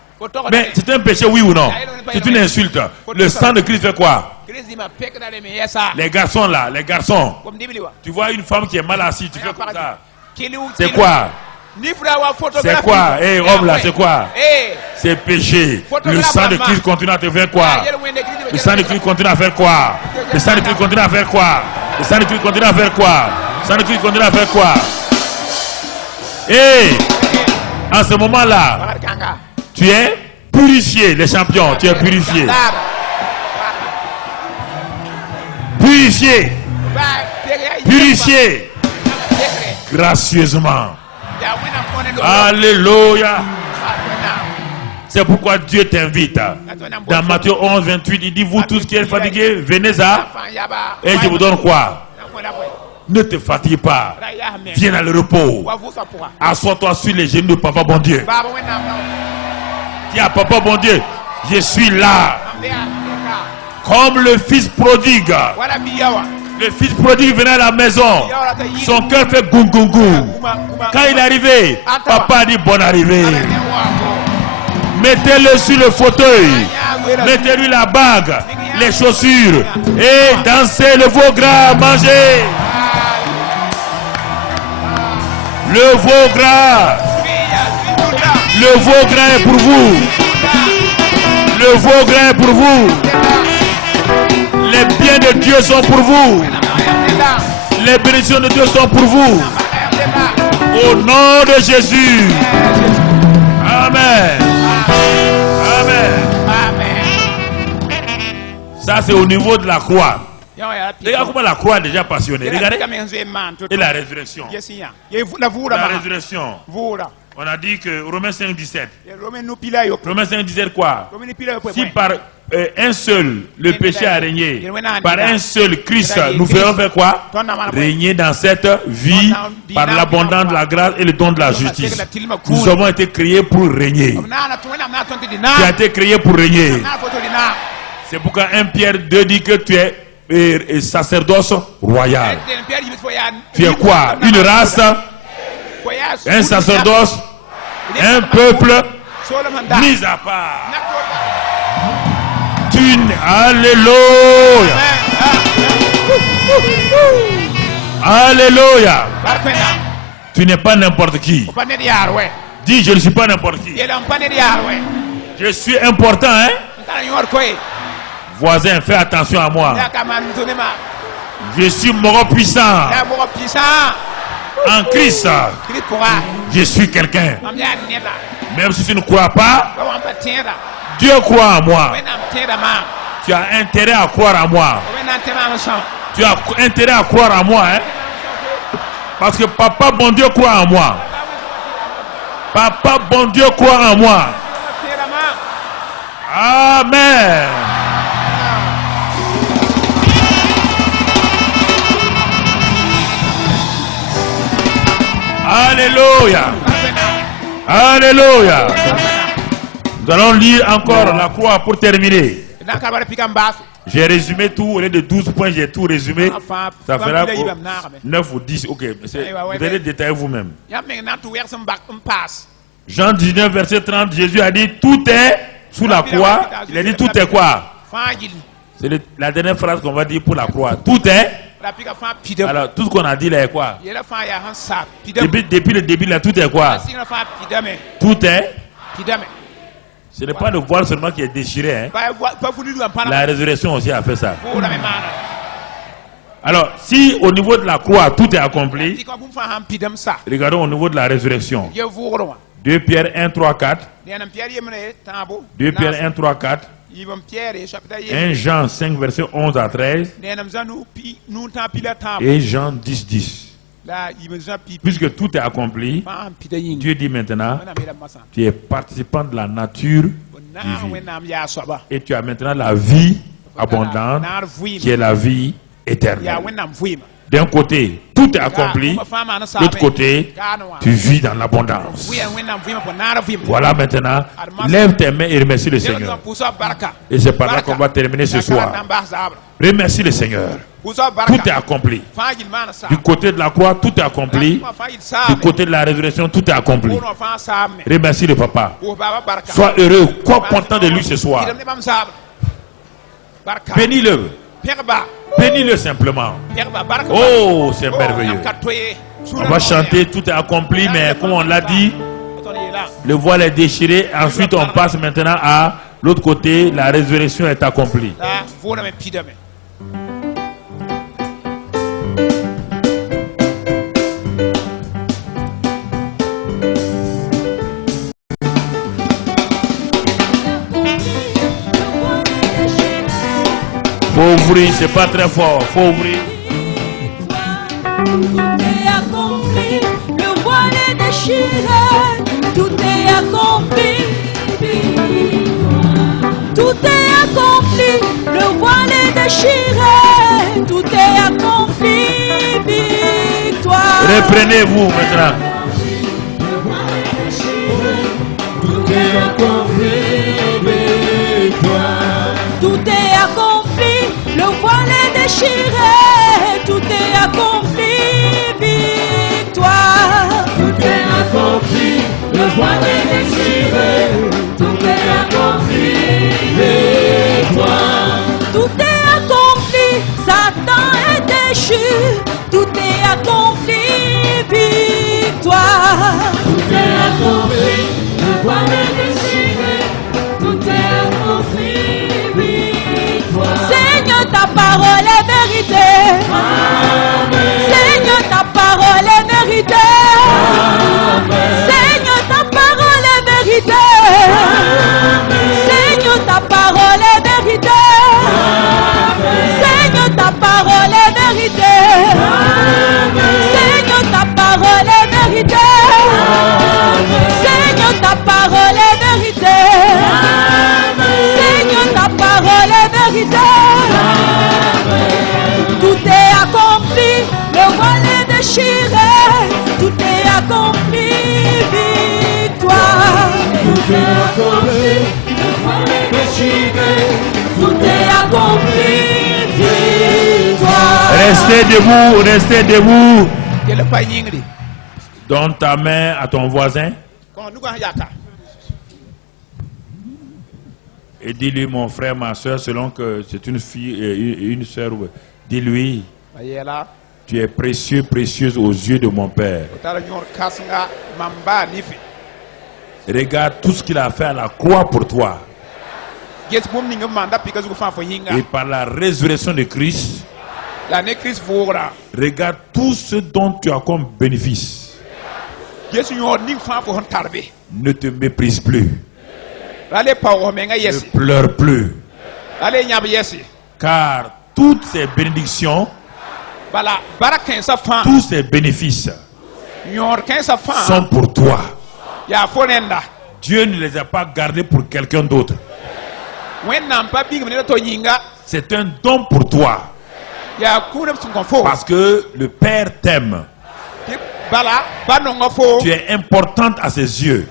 Mais c'est un péché, oui ou non? C'est une insulte. Le sang de Christ fait quoi? Les garçons là, les garçons. Tu vois une femme qui est mal assise, tu fais comme ça. C'est quoi? C'est quoi? Eh, homme là, c'est quoi? C'est péché. Le sang de Christ continue à te faire quoi? Le sang de Christ continue à faire quoi? Le sang de Christ continue à faire quoi? Le sang de Christ continue à faire quoi? Le sang de Christ continue à faire quoi? Eh, en ce moment-là, tu es purifié, les champions, tu es purifié. Purifié. purifié gracieusement. Alléluia. C'est pourquoi Dieu t'invite. Dans Matthieu 11, 28, il dit, vous tous qui êtes fatigués, venez à, et je vous donne quoi? Ne te fatigue pas. Viens dans le repos. Assois-toi sur les genoux de Papa bon Dieu. Dis à Papa bon Dieu, je suis là. Comme le fils prodigue. Le fils prodigue venait à la maison. Son cœur fait goum goum goum. Quand il est arrivé, papa a dit bonne arrivée. Mettez-le sur le fauteuil. Mettez-lui la bague, les chaussures. Et dansez le veau gras, mangez. Le veau gras. Le veau gras est pour vous. Le veau gras est pour vous. Les biens de Dieu sont pour vous. Les bénédictions de Dieu sont pour vous. Au nom de Jésus. Amen. Amen. Ça c'est au niveau de la croix. Regarde comment la croix est déjà passionnée. Regardez. Et la résurrection. La résurrection. On a dit que Romains 5, 17. Romains 5, 17 quoi? Si par un seul le péché a régné, par un seul Christ, nous ferons faire quoi? Régner dans cette vie par l'abondance de la grâce et le don de la justice. Nous avons été créés pour régner. Tu as été créé pour régner. C'est pourquoi 1 Pierre 2 dit que tu es sacerdoce royal. Tu es quoi? Une race, un sacerdoce, un peuple mis à part. Alléluia. Alléluia. Tu n'es pas n'importe qui. Dis, je ne suis pas n'importe qui. Je suis important, hein? Voisin, fais attention à moi. Je suis mort puissant. En Christ, je suis quelqu'un. Même si tu ne crois pas, Dieu croit en moi. Tu as intérêt à croire en moi. Tu as intérêt à croire en moi, hein? Parce que Papa bon Dieu croit en moi. Papa bon Dieu croit en moi. Amen. Alléluia. Alléluia. Nous allons lire encore la croix pour terminer. J'ai résumé tout, au lieu de 12 points, j'ai tout résumé. Ça fera 9 ou 10. Ok, vous allez détailler vous-même. Jean 19, verset 30, Jésus a dit, tout est sous la croix. Il a dit, tout est quoi? C'est la dernière phrase qu'on va dire pour la croix. Tout est. Alors, tout ce qu'on a dit là est quoi? Depuis le début là, tout est quoi? Tout est. Ce n'est pas le voile seulement qui est déchiré. Hein? La résurrection aussi a fait ça. Alors, si au niveau de la croix, tout est accompli, regardons au niveau de la résurrection. 2 Pierre 1, 3, 4. 2 Pierre 1, 3, 4. 1 Jean 5, verset 11 à 13. Et Jean 10, 10. Puisque tout est accompli, Dieu dit maintenant, tu es participant de la nature divine. Et tu as maintenant la vie abondante, qui est la vie éternelle. D'un côté, tout est accompli. De l'autre côté, tu vis dans l'abondance. Voilà maintenant, lève tes mains et remercie le Seigneur. Et c'est par là qu'on va terminer ce soir. Remercie le Seigneur. Tout est accompli. Du côté de la croix, tout est accompli. Du côté de la résurrection, tout est accompli. Remercie le Papa. Sois heureux, sois content de lui ce soir. Bénis-le. Bénis-le simplement. Oh, c'est merveilleux. On va chanter, tout est accompli, mais comme on l'a dit, le voile est déchiré. Ensuite, on passe maintenant à l'autre côté, la résurrection est accomplie. Faut ouvrir, c'est pas très fort. Faut ouvrir. Tout est accompli, le voile est déchiré. Tout est accompli. Tout est accompli, le voile est déchiré. Tout est accompli, victoire. Reprenez-vous maintenant. Tout est accompli, victoire. Tout est accompli, le voile est déchiré. Tout est accompli, victoire. Tout est accompli, le voile est déchiré. Tout est accompli, victoire. Tout est accompli, Satan est déchu. Tout est accompli, victoire. Tout est accompli, le voile est déchiré. Tout est accompli, victoire. Seigneur, ta parole est vérité. Amen. Seigneur, ta parole est vérité. Amen. Seigneur, ta parole est vérité. Amen. Seigneur, ta parole est vérité. Amen. Seigneur, ta parole est vérité. Amen. Seigneur, ta parole est vérité. Amen. Seigneur, ta parole est vérité. Amen. Seigneur, ta parole est vérité. Amen. Tout est accompli, le voile est déchiré. Tout est accompli, victoire. Tout est accompli, le voile est déchiré. Tout est accompli, victoire. Restez debout, restez debout. Quel pas yingri. Donne ta main à ton voisin Quand nous yaka. et dis-lui, mon frère, ma soeur, selon que c'est une fille et une soeur, dis-lui, Ayela. tu es précieux, précieuse aux yeux de mon Père. Tara nyor kasnga mamba nifi. Regarde tout ce qu'il a fait à la croix pour toi. Yes mum ninga manda pika zuko fan fo yinga. Et par la résurrection de Christ, La ne Christ voura. regarde tout ce dont tu as comme bénéfice. Yes nyor ning fan fo hon tarbe. Ne te méprise plus. Rale pawo menga Ne yesi. pleure plus. Rale nyab yesi. Car toutes ces bénédictions, Bala barakin sa fan. tous ces bénéfices Nyor ken sa fan. sont pour toi. Ya fonenda. Dieu ne les a pas gardés pour quelqu'un d'autre. Wen nam pa big menela to yinga. C'est un don pour toi. Ya kuna sun kon fo. Parce que le Père t'aime. Bala banonga fo. Tu es importante à ses yeux.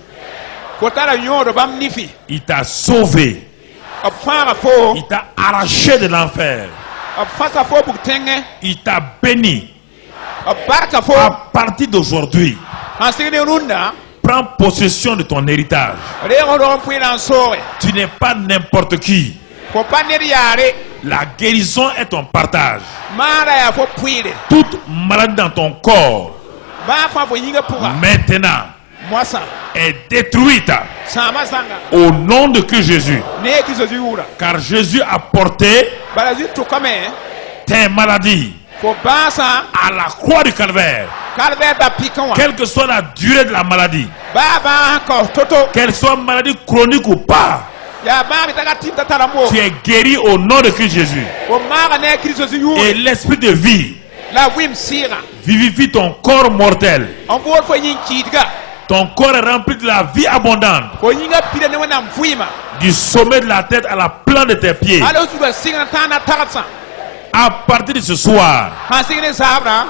Ko tara nyor bam nifi. Il t'a sauvé. Op fara fo. Il t'a arraché de l'enfer. Op fasa fo buk tenge. Il t'a béni. Op barka fo. À partir d'aujourd'hui, Hansine runda. prends possession de ton héritage. Rego ron puina sore. Tu n'es pas n'importe qui. Ko panir yare. La guérison est ton partage. Mara ya fo puire. Toute maladie dans ton corps, Ba fa fo yinga puga. maintenant, Mwasa. est détruite Sama sanga. au nom de Christ Jésus. Ne kiso ziura. Car Jésus a porté Bala zi to kame. tes maladies Fo basa. à la croix du calvaire. Kalbe ba pikanwa. Quelle que soit la durée de la maladie, Baba ko toto. qu'elle soit maladie chronique ou pas, Ya ba mi taka tinta tarambo. tu es guéri au nom de Christ Jésus. O mara ne kiso ziura. Et l'esprit de vie La wim sira. vivifie ton corps mortel. On voit fo yin chidga. Ton corps est rempli de la vie abondante, Fo yinga pire ne wana mfuima. du sommet de la tête à la plante de tes pieds. Alo suga singa tana taratsa. À partir de ce soir, Hansine sabra.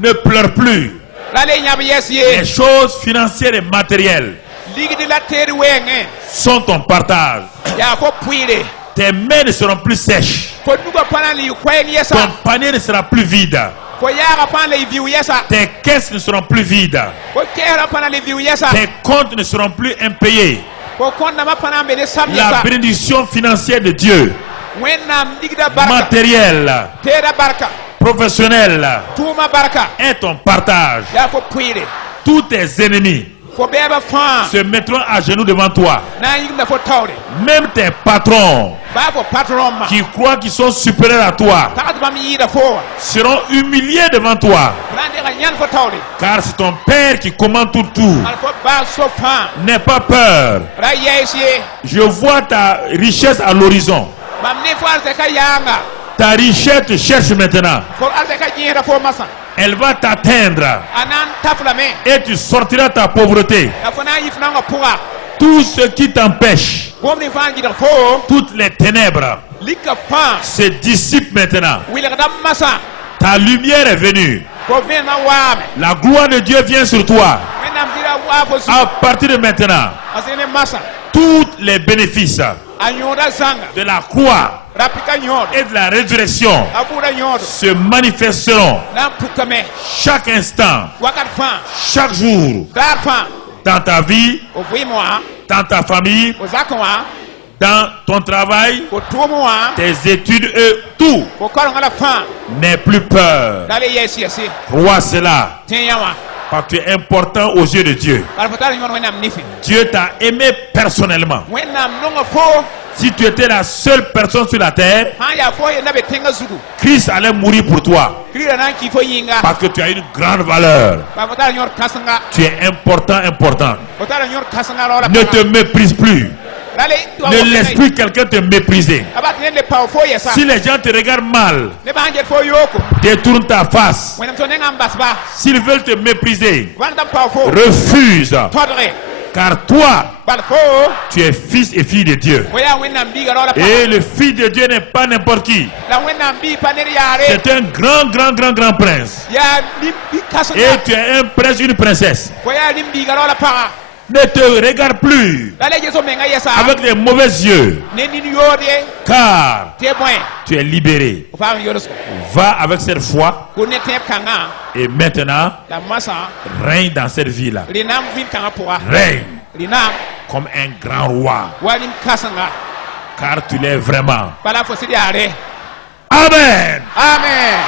ne pleure plus. Rale nyab yes Les ye. choses financières et matérielles Ligi de la terre wenge. sont ton partage. Ya fo puire. Tes mains ne seront plus sèches. Fo nuga pana li kweng yesa. Ton panier ne sera plus vide. Fo yara pana li viu yesa. Tes caisses ne seront plus vides. Fo kera pana li viu yesa. Tes comptes ne seront plus impayés. Fo konda ma pana mbele sam La yesa. bénédiction financière de Dieu, Wennam digda barka. matérielle, Tera barka. professionnelle, Tuma barka. est ton partage. Ya fo puire. Tous tes ennemis Fo beba fan. se mettront à genoux devant toi. Na yigna fo tawre. Même tes patrons Ba fo patron ma. qui croient qu'ils sont supérieurs à toi Takat bam yida fo. seront humiliés devant toi. Rande ga nyan fo tawre. Car c'est ton Père qui commande tout. Al fo ba so fan. N'aie pas peur. Ra yesie. Je vois ta richesse à l'horizon. Bam ne fo arze ka yanga. Ta richesse te cherche maintenant. Fo arze ka nyera fo masa. Elle va t'atteindre anan taflame et tu sortiras ta pauvreté. la fona yifna nga puga Tout ce qui t'empêche, gomni fa ngidar fo toutes les ténèbres lika fa se dissipent maintenant. wilga dam masa Ta lumière est venue. ko vena wame La gloire de Dieu vient sur toi. menam dira wa fo su À partir de maintenant, asene masa tous les bénéfices anyoda zanga de la croix rapika nyod et de la résurrection abura nyod se manifesteront nam pukame chaque instant, wakat fa chaque jour, dar fa dans ta vie, o vimwa dans ta famille, o zakwa dans ton travail, ko tumoa tes études et tout. ko koranga la fa N'aie plus peur. dale yesi yesi Crois cela, tenyawa parce que tu es important aux yeux de Dieu. al fatala nyon wenam nifi Dieu t'a aimé personnellement. wenam nonga fo Si tu étais la seule personne sur la terre, ha ya fo ye nabe tenga zugu Christ allait mourir pour toi. krira nan ki fo yinga Parce que tu as une grande valeur. ba fatala nyon kasanga Tu es important. fatala nyon kasanga rola Ne te méprise plus. dale Ne laisse plus quelqu'un te mépriser. abat ne le pa fo yesa Si les gens te regardent mal, ne ba nget fo yoko détourne ta face. wenam to nenga mbasba S'ils veulent te mépriser, wan dam pa fo refuse. todre Car toi, bal fo tu es fils et fille de Dieu. oya wenam bi rola pa Et le fils de Dieu n'est pas n'importe qui. la wenam bi paneri yare C'est un grand prince. ya lim bi kasanga Et tu es un prince, une princesse. fo ya lim bi rola pa Ne te regarde plus dale jeso menga yesa avec les mauvais yeux. ne ni yode Car te bon tu es libéré. o fa yodo so Va avec cette foi. ko ne te kanga Et maintenant, la masa règne dans cette vie-là. linam vin kanga poa Règne linam comme un grand roi. walim kasanga Car tu l'es vraiment. bala fo sidi are Amen. amen